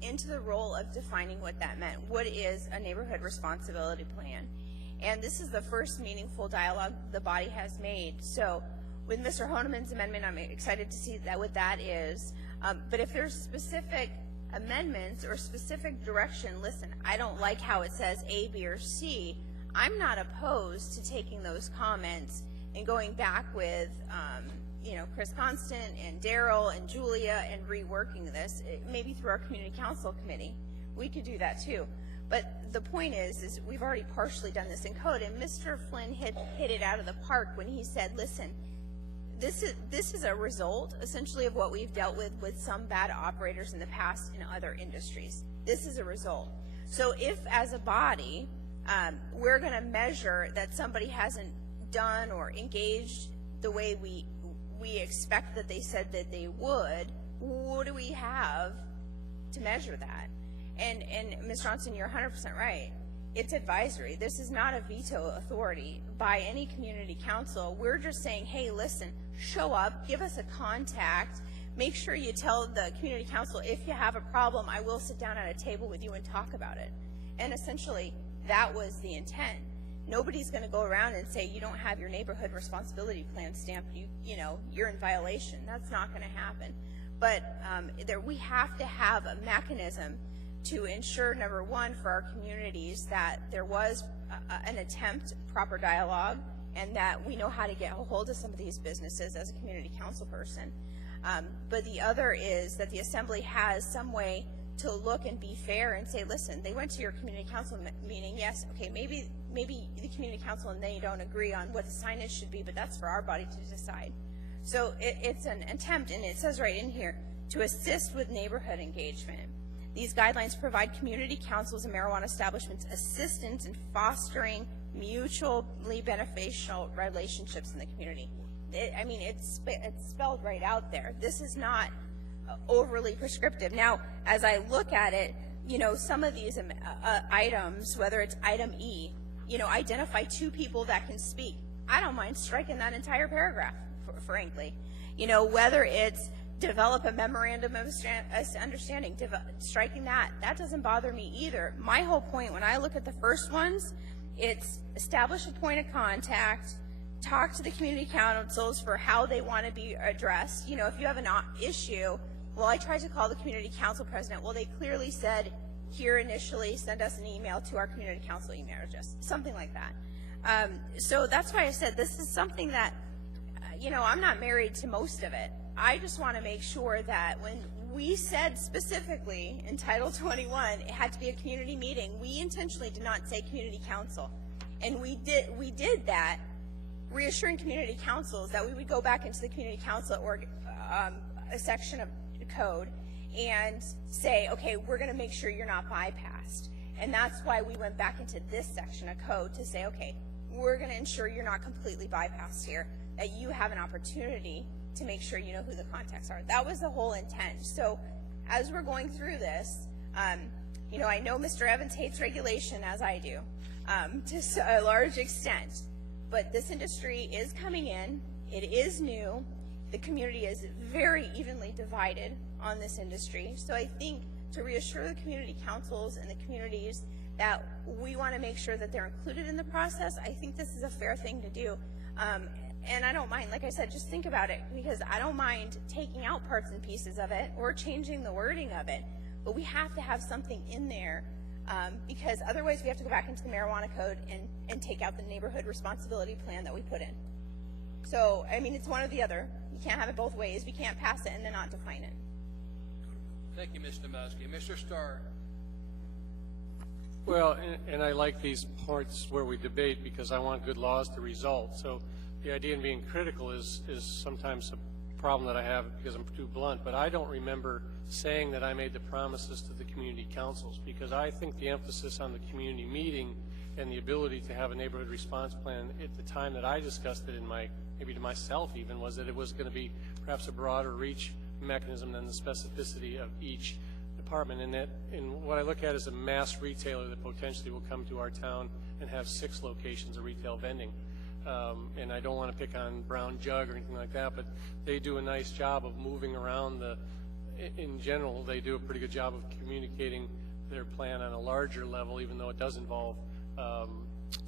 into the role of defining what that meant. What is a neighborhood responsibility plan? And this is the first meaningful dialogue the body has made. So with Mr. Honeman's amendment, I'm excited to see what that is. But if there's specific amendments or specific direction, listen, I don't like how it says A, B, or C. I'm not opposed to taking those comments and going back with, Chris Constant and Daryl and Julia and reworking this, maybe through our community council committee. We could do that too. But the point is we've already partially done this in code, and Mr. Flynn hit it out of the park when he said, listen, this is a result, essentially, of what we've dealt with some bad operators in the past in other industries. This is a result. So if, as a body, we're going to measure that somebody hasn't done or engaged the way we expect that they said that they would, what do we have to measure that? And Ms. Johnson, you're 100% right. It's advisory. This is not a veto authority by any community council. We're just saying, hey, listen, show up, give us a contact, make sure you tell the community council if you have a problem, I will sit down at a table with you and talk about it. And essentially, that was the intent. nobody's going to go around and say you don't have your neighborhood responsibility plan stamped, you know, you're in violation. That's not going to happen. But we have to have a mechanism to ensure, number one, for our communities that there was an attempt, proper dialogue, and that we know how to get a hold of some of these businesses as a community council person. But the other is that the Assembly has some way to look and be fair and say, listen, they went to your community council meeting, yes, okay, maybe the community council and they don't agree on what the signage should be, but that's for our body to decide. So it's an attempt, and it says right in here, to assist with neighborhood engagement. These guidelines provide community councils and marijuana establishments assistance in fostering mutually beneficial relationships in the community. I mean, it's spelled right out there. This is not overly prescriptive. Now, as I look at it, you know, some of these items, whether it's item E, you know, identify 2 people that can speak. I don't mind striking that entire paragraph, frankly. You know, whether it's develop a memorandum of understanding, striking that doesn't bother me either. My whole point when I look at the first ones, it's establish a point of contact, talk to the community councils for how they want to be addressed. You know, if you have an issue, well, I tried to call the community council president. Well, they clearly said here initially, send us an email to our community council email address, something like that. So that's why I said this is something that, you know, I'm not married to most of it. I just want to make sure that when we said specifically in Title 21 it had to be a community meeting, we intentionally did not say community council. And we did that, reassuring community councils that we would go back into the community council or a section of code and say, okay, we're going to make sure you're not bypassed. And that's why we went back into this section of code to say, okay, we're going to ensure you're not completely bypassed here, that you have an opportunity to make sure you know who the contacts are. That was the whole intent. So as we're going through this, you know, I know Mr. Evans hates regulation, as I do, to a large extent, but this industry is coming in. It is new. The community is very evenly divided on this industry. So I think to reassure the community councils and the communities that we want to make sure that they're included in the process, I think this is a fair thing to do. And I don't mind, like I said, just think about it, because I don't mind taking out parts and pieces of it or changing the wording of it, but we have to have something in there, because otherwise we have to go back into the marijuana code and take out the neighborhood responsibility plan that we put in. So, I mean, it's one or the other. You can't have it both ways. We can't pass it and then not define it. Thank you, Ms. Domowski. Mr. Starr. Well, and I like these parts where we debate because I want good laws to result. So the idea in being critical is sometimes a problem that I have because I'm too blunt, but I don't remember saying that I made the promises to the community councils, because I think the emphasis on the community meeting and the ability to have a neighborhood response plan at the time that I discussed it in my, maybe to myself even, was that it was going to be perhaps a broader reach mechanism than the specificity of each department. And what I look at is a mass retailer that potentially will come to our town and have 6 locations of retail vending. And I don't want to pick on Brown Jug or anything like that, but they do a nice job of moving around in general, they do a pretty good job of communicating their plan on a larger level, even though it does involve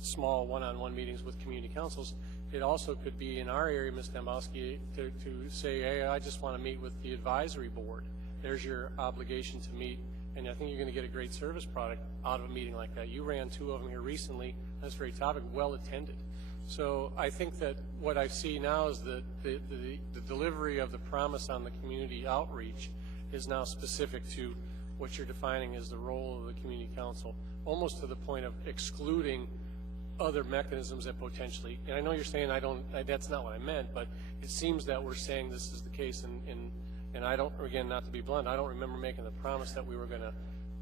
small one-on-one meetings with community councils. It also could be in our area, Ms. Domowski, to say, hey, I just want to meet with the advisory board. There's your obligation to meet, and I think you're going to get a great service product out of a meeting like that. You ran 2 of them here recently. That's very topic, well attended. So I think that what I see now is that the delivery of the promise on the community outreach is now specific to what you're defining as the role of the community council, almost to the point of excluding other mechanisms that potentially, and I know you're saying that's not what I meant, but it seems that we're saying this is the case, and I don't, again, not to be blunt, I don't remember making the promise that we were going to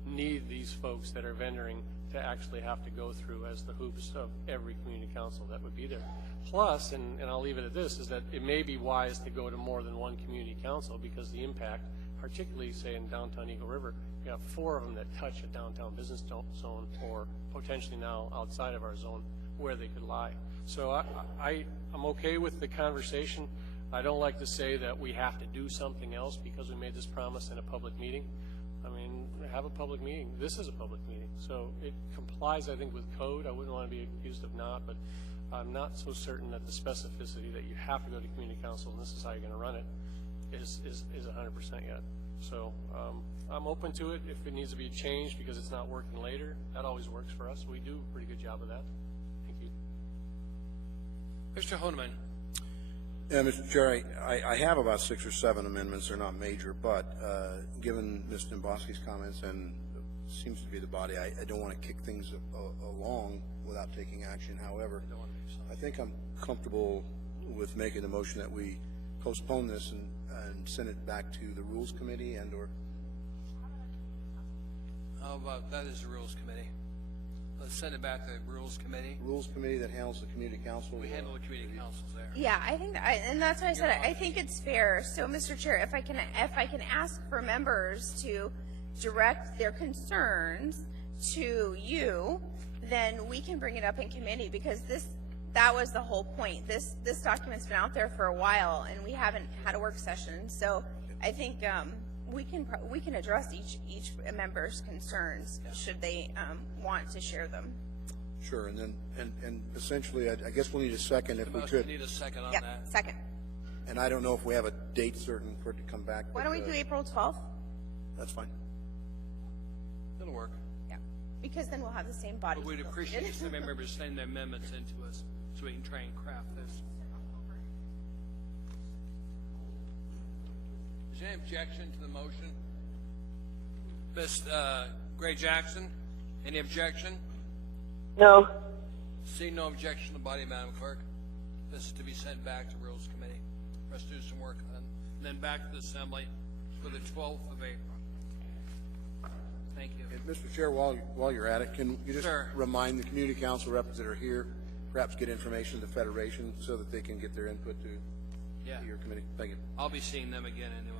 need these folks that are vendoring to actually have to go through as the hoops of every community council that would be there. Plus, and I'll leave it at this, is that it may be wise to go to more than one community council, because the impact, particularly say in downtown Eagle River, we have 4 of them that touch a downtown business zone, or potentially now outside of our zone where they could lie. So I'm okay with the conversation. I don't like to say that we have to do something else because we made this promise in a public meeting. I mean, have a public meeting. This is a public meeting, so it complies, I think, with code. I wouldn't want to be accused of not, but I'm not so certain that the specificity that you have to go to community council and this is how you're going to run it is 100% yet. So I'm open to it if it needs to be changed because it's not working later. That always works for us. We do a pretty good job of that. Thank you. Mr. Honeman. Yeah, Mr. Chair, I have about 6 or 7 amendments. They're not major, but given Ms. Domboski's comments and seems to be the body, I don't want to kick things along without taking action. However, I think I'm comfortable with making the motion that we postpone this and send it back to the Rules Committee and or. How about that is the Rules Committee? Let's send it back to the Rules Committee. Rules Committee that handles the Community Council. We handle the Community Councils there. Yeah, I think that, and that's why I said I think it's fair. So, Mr. Chair, if I can ask for members to direct their concerns to you, then we can bring it up in committee because that was the whole point. This document's been out there for a while and we haven't had a work session. So I think we can address each member's concerns should they want to share them. Sure, and then and essentially, I guess we'll need a second if we could. We need a second on Yep, that. second. And I don't know if we have a date certain for it to come back. Why don't we do April 12th? That's fine. It'll work. Yeah, because then we'll have the same body. But we'd appreciate if some members send their amendments into us so we can try and craft this. Is there any objection to the motion? Ms. Gray Jackson, any objection? No. Seeing no objection to the body, Madam Clerk, this is to be sent back to Rules Committee for us to do some work on, and then back to the Assembly for the 12th of April. Thank you. And Mr. Chair, while you're at it, can you just Sure. remind the Community Council reps that are here, perhaps get information to the Federation so that they can get their input to your committee? Thank you. I'll be seeing them again anyway.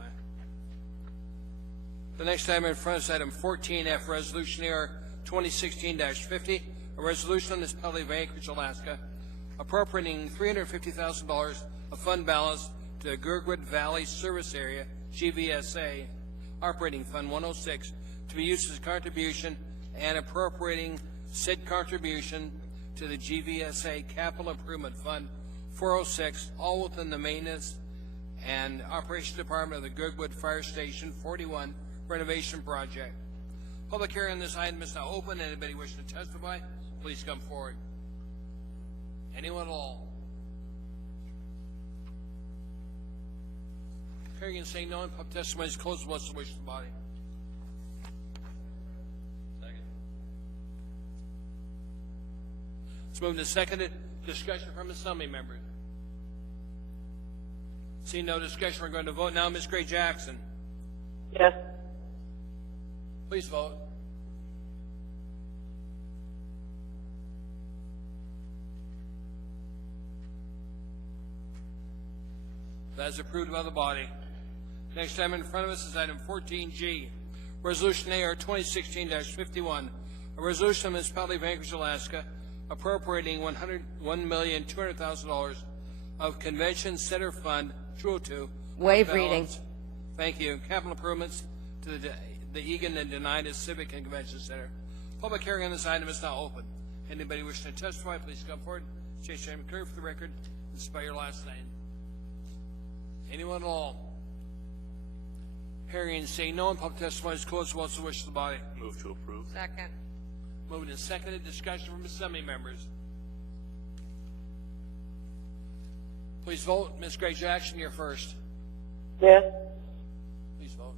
The next item in front is item 14F, Resolution AR 2016-50, a resolution on the municipality of Anchorage, Alaska, appropriating $350,000 of fund balance to the Girdwood Valley Service Area, GVSA, Operating Fund 106, to be used as a contribution and appropriating said contribution to the GVSA Capital Improvement Fund 406, all within the maintenance and operation department of the Girdwood Fire Station 41 renovation project. Public hearing on this item is now open. Anybody wishing to testify, please come forward. Anyone at all? Hearing and saying no, and public testimony is closed. What's the wish of the body? Second. Let's move to seconded. Discussion from assembly members. Seeing no discussion, we're going to vote now. Ms. Gray Jackson. Yes. Please vote. That is approved by the body. Next item in front of us is item 14G, Resolution AR 2016-51, a resolution of the municipality of Anchorage, Alaska, appropriating $1,200,000 of Convention Center Fund 202. Waive reading. Thank you. Capital improvements to the Egan and Denida Civic and Convention Center. Public hearing on this item is now open. Anybody wishing to testify, please come forward. State your name and career for the record and spell your last name. Anyone at all? Hearing and saying no, and public testimony is closed. What's the wish of the body? Move to approve. Second. Moved and seconded. Discussion from assembly members. Please vote. Ms. Gray Jackson, you're first. Yes. Please vote.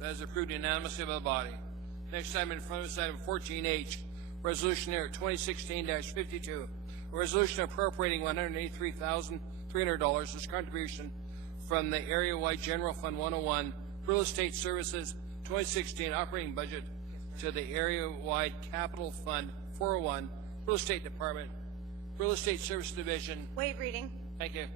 That is approved unanimously by the body. Next item in front of us, item 14H, Resolution AR 2016-52, a resolution appropriating $183,300 as contribution from the Area-Wide General Fund 101 Real Estate Services 2016 operating budget to the Area-Wide Capital Fund 401 Real Estate Department, Real Estate Service Division. Waive reading. Thank you.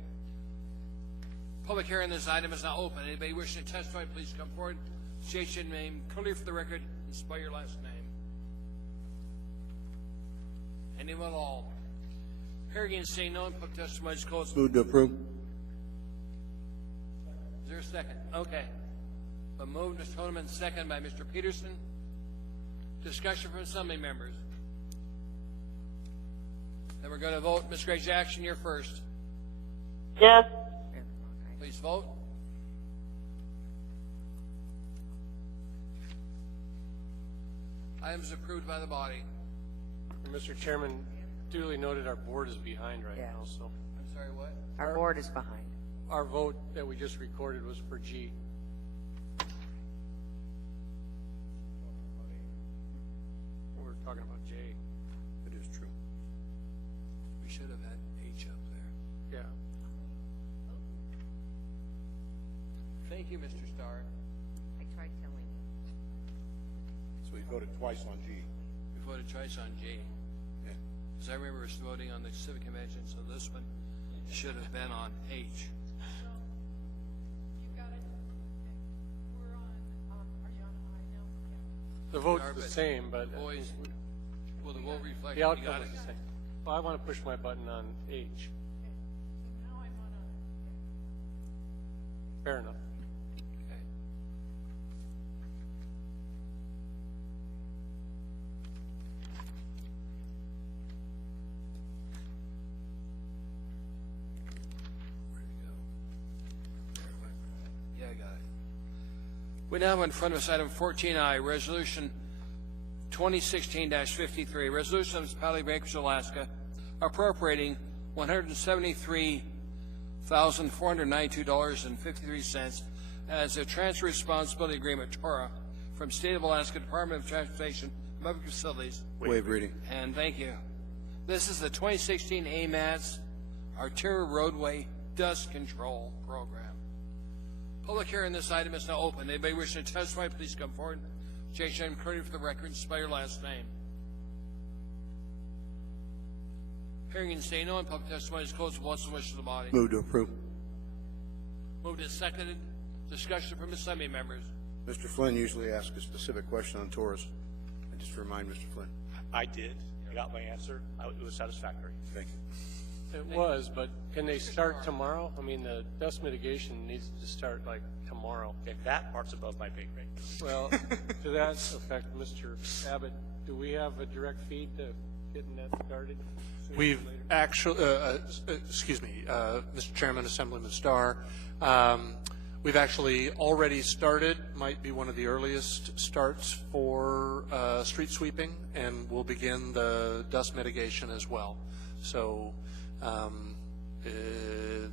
Public hearing on this item is now open. Anybody wishing to testify, please come forward. State your name clearly for the record and spell your last name. Anyone at all? Hearing and saying no, and public testimony is closed. Move to approve. there a second? Okay. But moved, Mr. Honeman, second by Mr. Peterson. Discussion from assembly members. Then we're going to vote. Ms. Gray Jackson, you're first. Yes. Please vote. Items approved by the body. And Mr. Chairman, duly noted our board is behind right now, so. I'm sorry, what? Our board is behind. Our vote that we just recorded was for G. We're talking about J. It is true. We should have had H up there. Yeah. Thank you, Mr. Starr. I tried telling you. So we voted twice on G. We voted twice on G. Yeah. Because I remember us voting on the civic convention, so this one should have been on H. The vote's the same, but Boys, will the vote reflect? the You outcome got is it? the same. Well, I want to push my button on H. Fair enough. Okay. Where'd it go? There it went. Yeah, I got it. We now have in front of us item 14I, Resolution 2016-53, Resolution of the Municipality of Anchorage, Alaska, appropriating $173,492.53 as a transfer responsibility agreement, TORA, from State of Alaska Department of Transportation and Public Facilities. Waive reading. And thank you. This is the 2016 AMATS Arterial Roadway Dust Control Program. Public hearing on this item is now open. Anybody wishing to testify, please come forward. J.J. McCurdy for the record and spell your last name. Hearing and saying no, and public testimony is closed. What's the wish of the body? Move to approve. Moved and seconded. Discussion from assembly members. Mr. Flynn usually asks a specific question on tours. And just to remind Mr. Flynn. I did. I got my answer. It was satisfactory. Thank you. It was, but can they start tomorrow? I mean, the dust mitigation needs to start like tomorrow. Okay, that part's above my pay grade. Well, to that effect, Mr. Abbott, do we have a direct feed to getting that started? sooner We've or later? actually, excuse me, Mr. Chairman, Assemblyman Starr, we've actually already started, might be one of the earliest starts for street sweeping, and we'll begin the dust mitigation as well. So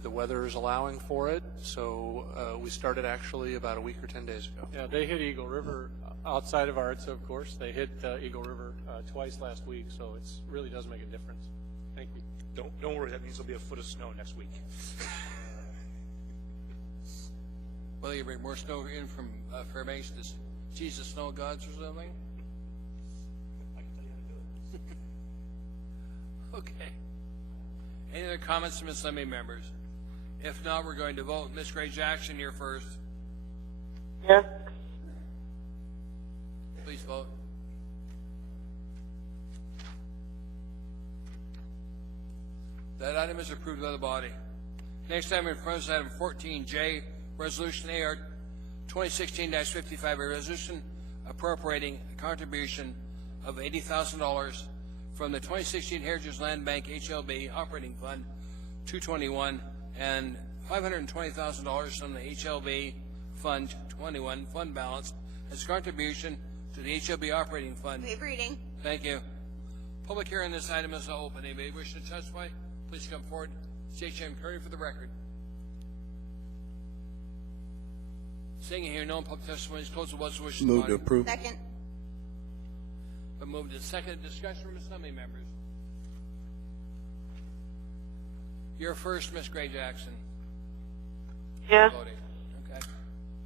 the weather is allowing for it, so we started actually about a week or 10 days ago. Yeah, they hit Eagle River outside of Arts, of course. They hit Eagle River twice last week, so it really does make a difference. Thank you. Don't worry, that means there'll be a foot of snow next week. Well, you bring more snow in from Fairbanks to Jesus Snow Gods or something? I can tell you how to do it. Okay. Any other comments from assembly members? If not, we're going to vote. Ms. Gray Jackson, you're first. Yes. Please vote. That item is approved by the body. Next item in front of us, item 14J, Resolution AR 2016-55, a resolution appropriating a contribution of $80,000 from the 2016 Heritage Land Bank HLB Operating Fund 221 and $520,000 from the HLB Fund 21 fund balance as a contribution to the HLB Operating Fund. Waive reading. Thank you. Public hearing on this item is now open. Anybody wishing to testify, please come forward. J.J. McCurdy for the record. Seeing and hearing no public testimony is closed. What's the wish of the Move body? to approve. Second. Been moved and seconded. Discussion from assembly members. You're first, Ms. Gray Jackson. Yes. Voting. Okay.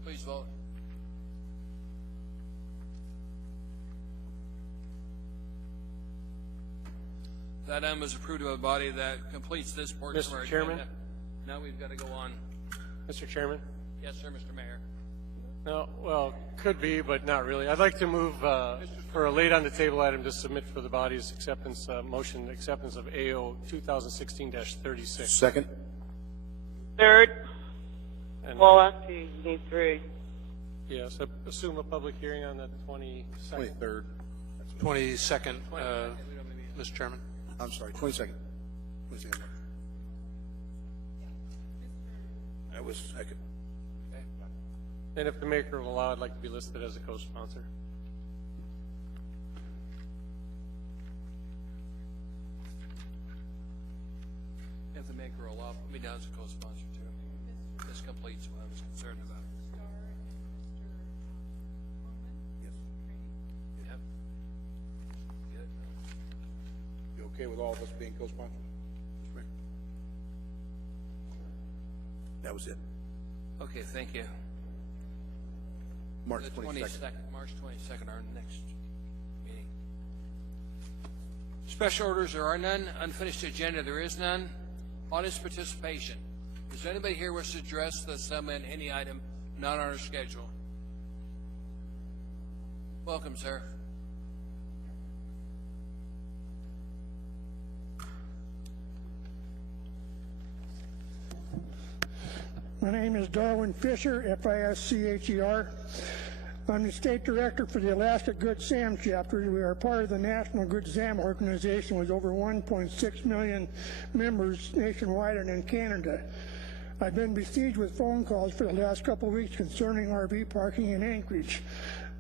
Please vote. That item is approved by the body. That completes this portion of our Mr. Chairman? agenda. Now we've got to go on. Mr. Chairman? Yes, sir, Mr. Mayor. No, well, could be, but not really. I'd like to move for a late on the table item to submit for the body's acceptance, motion acceptance of AO 2016-36. Second. Third. And Well, actually, you need 3. yes, assume a public hearing on the 22nd. 23rd. 22nd, Mr. Chairman. I'm sorry, 22nd. 22nd. That was second. And if the maker will allow, I'd like to be listed as a co-sponsor. If the maker will allow, put me down as a co-sponsor too. This completes what I was concerned about. Yes. Yep. Good. You okay with all of us being co-sponsors? That was it. Okay, thank you. March The 22nd. March 22nd, our next meeting. Special orders, there are none. Unfinished agenda, there is none. Audience participation. Is there anybody here wish to address the assembly on any item not on our schedule? Welcome, sir. My name is Darwin Fisher, F-I-S-C-H-E-R. I'm the state director for the Alaska Good Sam chapter. We are part of the National Good Sam organization with over 1.6 million members nationwide and in Canada. I've been besieged with phone calls for the last couple of weeks concerning RV parking in Anchorage.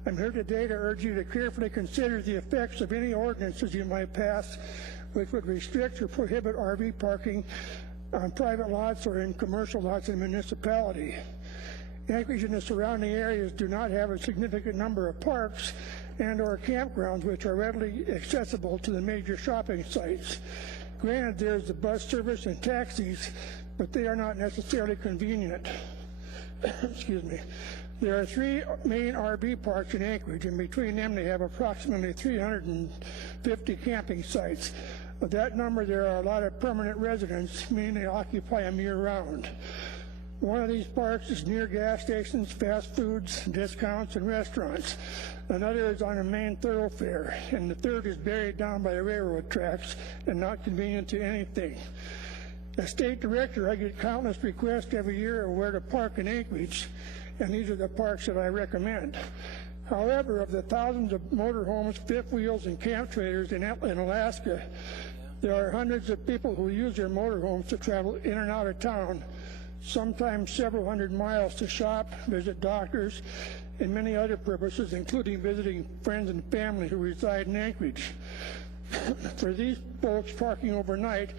I'm here today to urge you to carefully consider the effects of any ordinances you might pass which would restrict or prohibit RV parking on private lots or in commercial lots in the municipality. Anchorage and the surrounding areas do not have a significant number of parks and or campgrounds which are readily accessible to the major shopping sites. Granted, there's the bus service and taxis, but they are not necessarily convenient. Excuse me. There are 3 main RV parks in Anchorage, and between them they have approximately 350 camping sites. Of that number, there are a lot of permanent residents, meaning they occupy them year-round. One of these parks is near gas stations, fast foods, discounts, and restaurants. Another is on a main thoroughfare, and the third is buried down by the railroad tracks and not convenient to anything. As state director, I get countless requests every year of where to park in Anchorage, and these are the parks that I recommend. However, of the thousands of motorhomes, fifth wheels, and camp trailers in Alaska, there are hundreds of people who use their motorhomes to travel in and out of town, sometimes several hundred miles to shop, visit doctors, and many other purposes, including visiting friends and family who reside in Anchorage. For these folks, parking overnight,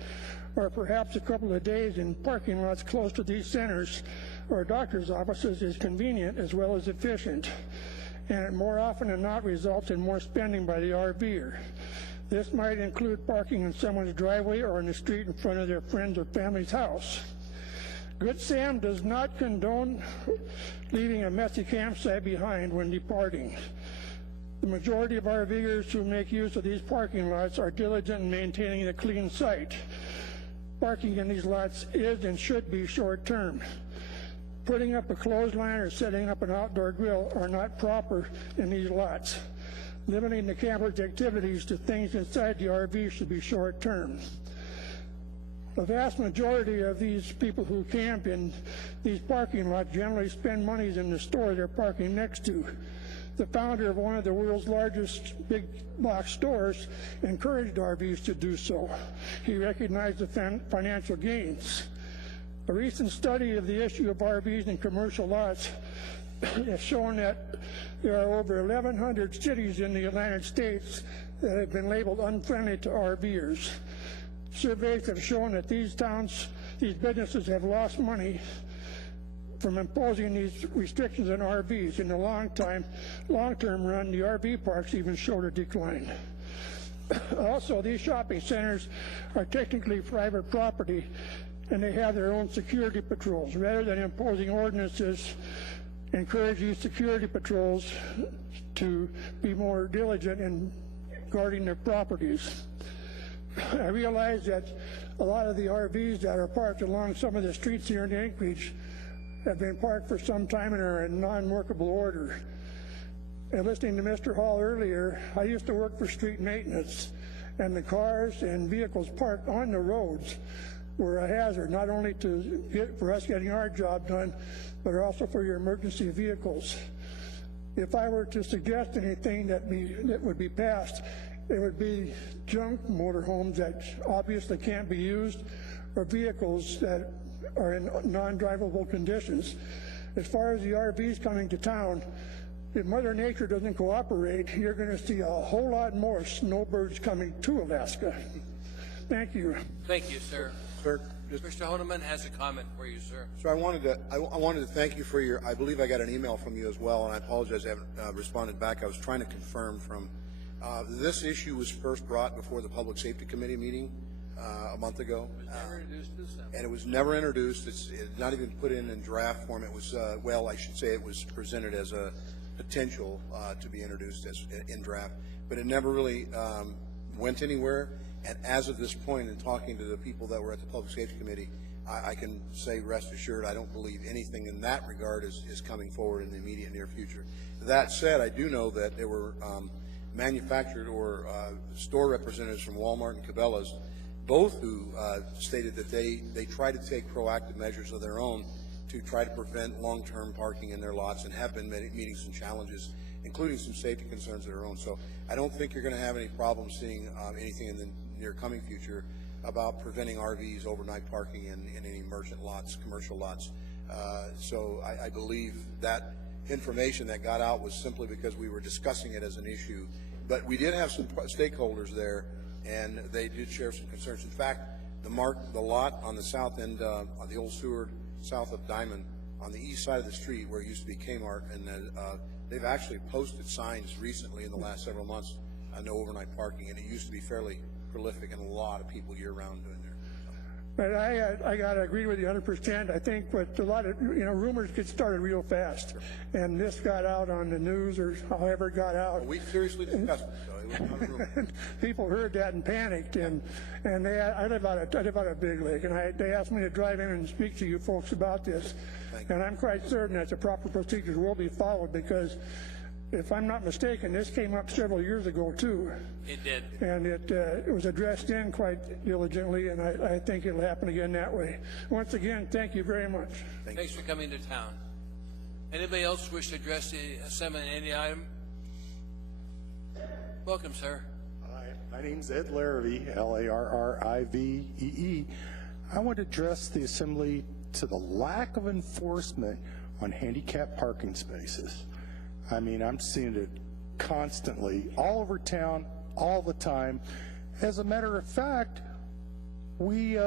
or perhaps a couple of days in parking lots close to these centers or doctor's offices, is convenient as well as efficient, and it more often than not results in more spending by the RVer. This might include parking in someone's driveway or in the street in front of their friend's or family's house. Good Sam does not condone leaving a messy campsite behind when departing. The majority of RVers who make use of these parking lots are diligent in maintaining a clean site. Parking in these lots is and should be short-term. Putting up a clothesline or setting up an outdoor grill are not proper in these lots. Limiting the camper's activities to things inside the RV should be short-term. The vast majority of these people who camp in these parking lots generally spend monies in the store they're parking next to. The founder of one of the world's largest big box stores encouraged RVs to do so. He recognized the financial gains. A recent study of the issue of RVs in commercial lots has shown that there are over 1,100 cities in the United States that have been labeled unfriendly to RVers. Surveys have shown that these businesses have lost money from imposing these restrictions on RVs. In the long-term run, the RV parks even showed a decline. Also, these shopping centers are technically private property, and they have their own security patrols. Rather than imposing ordinances, encourage these security patrols to be more diligent in guarding their properties. I realize that a lot of the RVs that are parked along some of the streets here in Anchorage have been parked for some time and are in non-workable order. And listening to Mr. Hall earlier, I used to work for street maintenance, and the cars and vehicles parked on the roads were a hazard, not only for us getting our job done, but also for your emergency vehicles. If I were to suggest anything that would be passed, it would be junk motorhomes that obviously can't be used, or vehicles that are in non-drivable conditions. As far as the RVs coming to town, if Mother Nature doesn't cooperate, you're going to see a whole lot more snowbirds coming to Alaska. Thank you. Thank you, sir. Sir, Mr. Honeman has a comment for you, sir. So I wanted to thank you for your, I believe I got an email from you as well, and I apologize I haven't responded back. I was trying to confirm from, this issue was first brought before the Public Safety Committee meeting a month ago. It was never introduced to them. And it was never introduced. It's not even put in draft form. It was, well, I should say it was presented as a potential to be introduced as in draft, but it never really went anywhere. And as of this point, in talking to the people that were at the Public Safety Committee, I can say, rest assured, I don't believe anything in that regard is coming forward in the immediate near future. That said, I do know that there were manufactured or store representatives from Walmart and Cabela's, both who stated that they try to take proactive measures of their own to try to prevent long-term parking in their lots, and have been meeting some challenges, including some safety concerns of their own. So I don't think you're going to have any problems seeing anything in the near coming future about preventing RVs overnight parking in any merchant lots, commercial lots. So I believe that information that got out was simply because we were discussing it as an issue. But we did have some stakeholders there, and they did share some concerns. In fact, the lot on the south end, on the old Seward, south of Diamond, on the east side of the street where it used to be Kmart, and they've actually posted signs recently in the last several months, no overnight parking, and it used to be fairly prolific and a lot of people year-round doing there. But I got to agree with you 100%. I think with a lot of, rumors get started real fast. And this got out on the news, or however it got out. Well, we seriously discussed it, so it was not a rumor. People heard that and panicked. And I live out of Big Lake, and they asked me to drive in and speak to you folks about this. And I'm quite certain that the proper procedures will be followed, because if I'm not mistaken, this came up several years ago, too. It did. And it was addressed in quite diligently, and I think it'll happen again that way. Once again, thank you very much. Thanks for coming to town. Anybody else wish to address the assembly on any item? Welcome, sir. Hi, my name's Ed Larrivee, Larrivee. I want to address the assembly to the lack of enforcement on handicap parking spaces. I mean, I'm seeing it constantly, all over town, all the time. As a matter of fact, we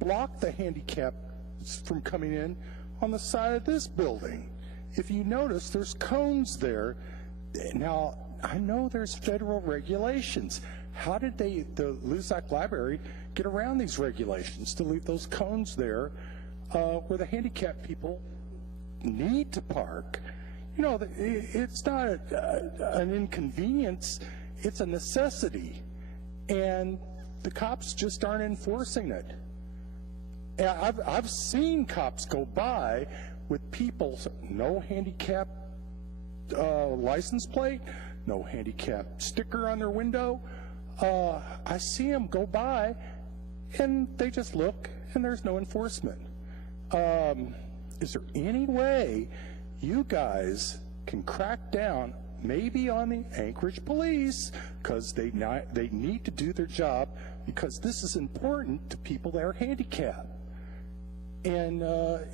blocked the handicaps from coming in on the side of this building. If you notice, there's cones there. Now, I know there's federal regulations. How did the Luzak Library get around these regulations to leave those cones there where the handicapped people need to park? It's not an inconvenience, it's a necessity, and the cops just aren't enforcing it. I've seen cops go by with people, no handicap license plate, no handicap sticker on their window. I see them go by, and they just look, and there's no enforcement. Is there any way you guys can crack down maybe on the Anchorage police, because they need to do their job, because this is important to people that are handicapped? And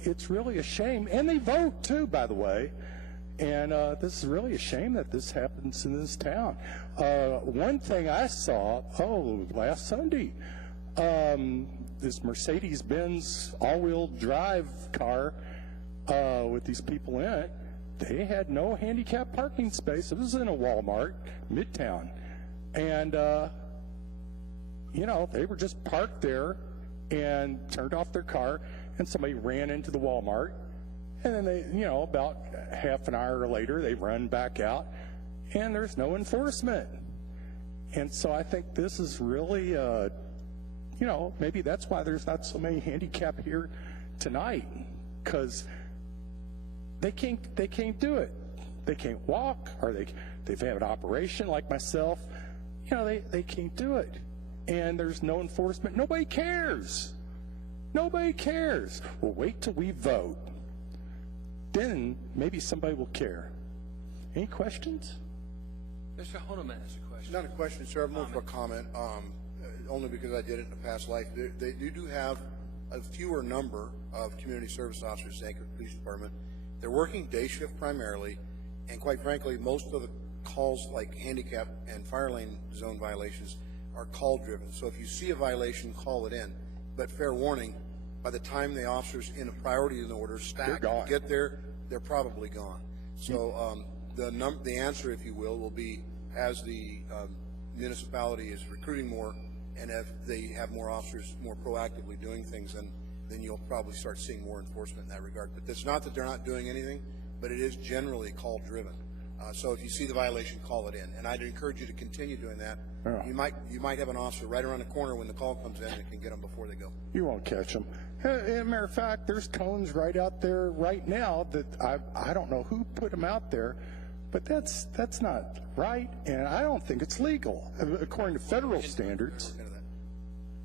it's really a shame. And they vote, too, by the way. And this is really a shame that this happens in this town. One thing I saw, last Sunday, this Mercedes-Benz all-wheel drive car with these people in it, they had no handicap parking space. It was in a Walmart, Midtown. And, they were just parked there and turned off their car, and somebody ran into the Walmart. And then they, about half an hour later, they run back out, and there's no enforcement. And so I think this is really, maybe that's why there's not so many handicap here tonight, because they can't do it. They can't walk, or they've had an operation like myself. They can't do it. And there's no enforcement. Nobody cares. Nobody cares. Well, wait till we vote. Then maybe somebody will care. Any questions? Mr. Honeman has a question. Not a question, sir. I'm more for a comment, only because I did it in a past life. They do have a fewer number of community service officers at Anchorage Police Department. They're working day shift primarily, and quite frankly, most of the calls like handicap and fire lane zone violations are call driven. So if you see a violation, call it in. But fair warning, by the time the officers in a priority in order stack get there, they're probably gone. So the answer, if you will be as the municipality is recruiting more, and if they have more officers more proactively doing things, then you'll probably start seeing more enforcement in that regard. But it's not that they're not doing anything, but it is generally call driven. So if you see the violation, call it in, and I'd encourage you to continue doing that. Yeah. You might have an officer right around the corner when the call comes in and can get them before they go. You won't catch them. As a matter of fact, there's cones right out there right now that I don't know who put them out there, but that's not right, and I don't think it's legal according to federal standards.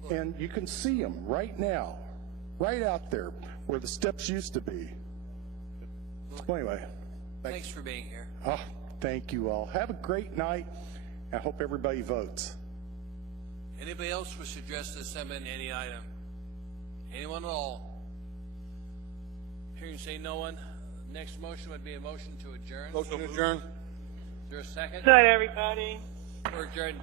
And you can see them right now, right out there where the steps used to be. Well, anyway. Thanks for being here. Oh, thank you all. Have a great night. I hope everybody votes. Anybody else wish to address the assembly on any item? Anyone at all? Hearing say no one. Next motion would be a motion to adjourn. Motion to adjourn. Is there a second? Good night, everybody. We're adjourned.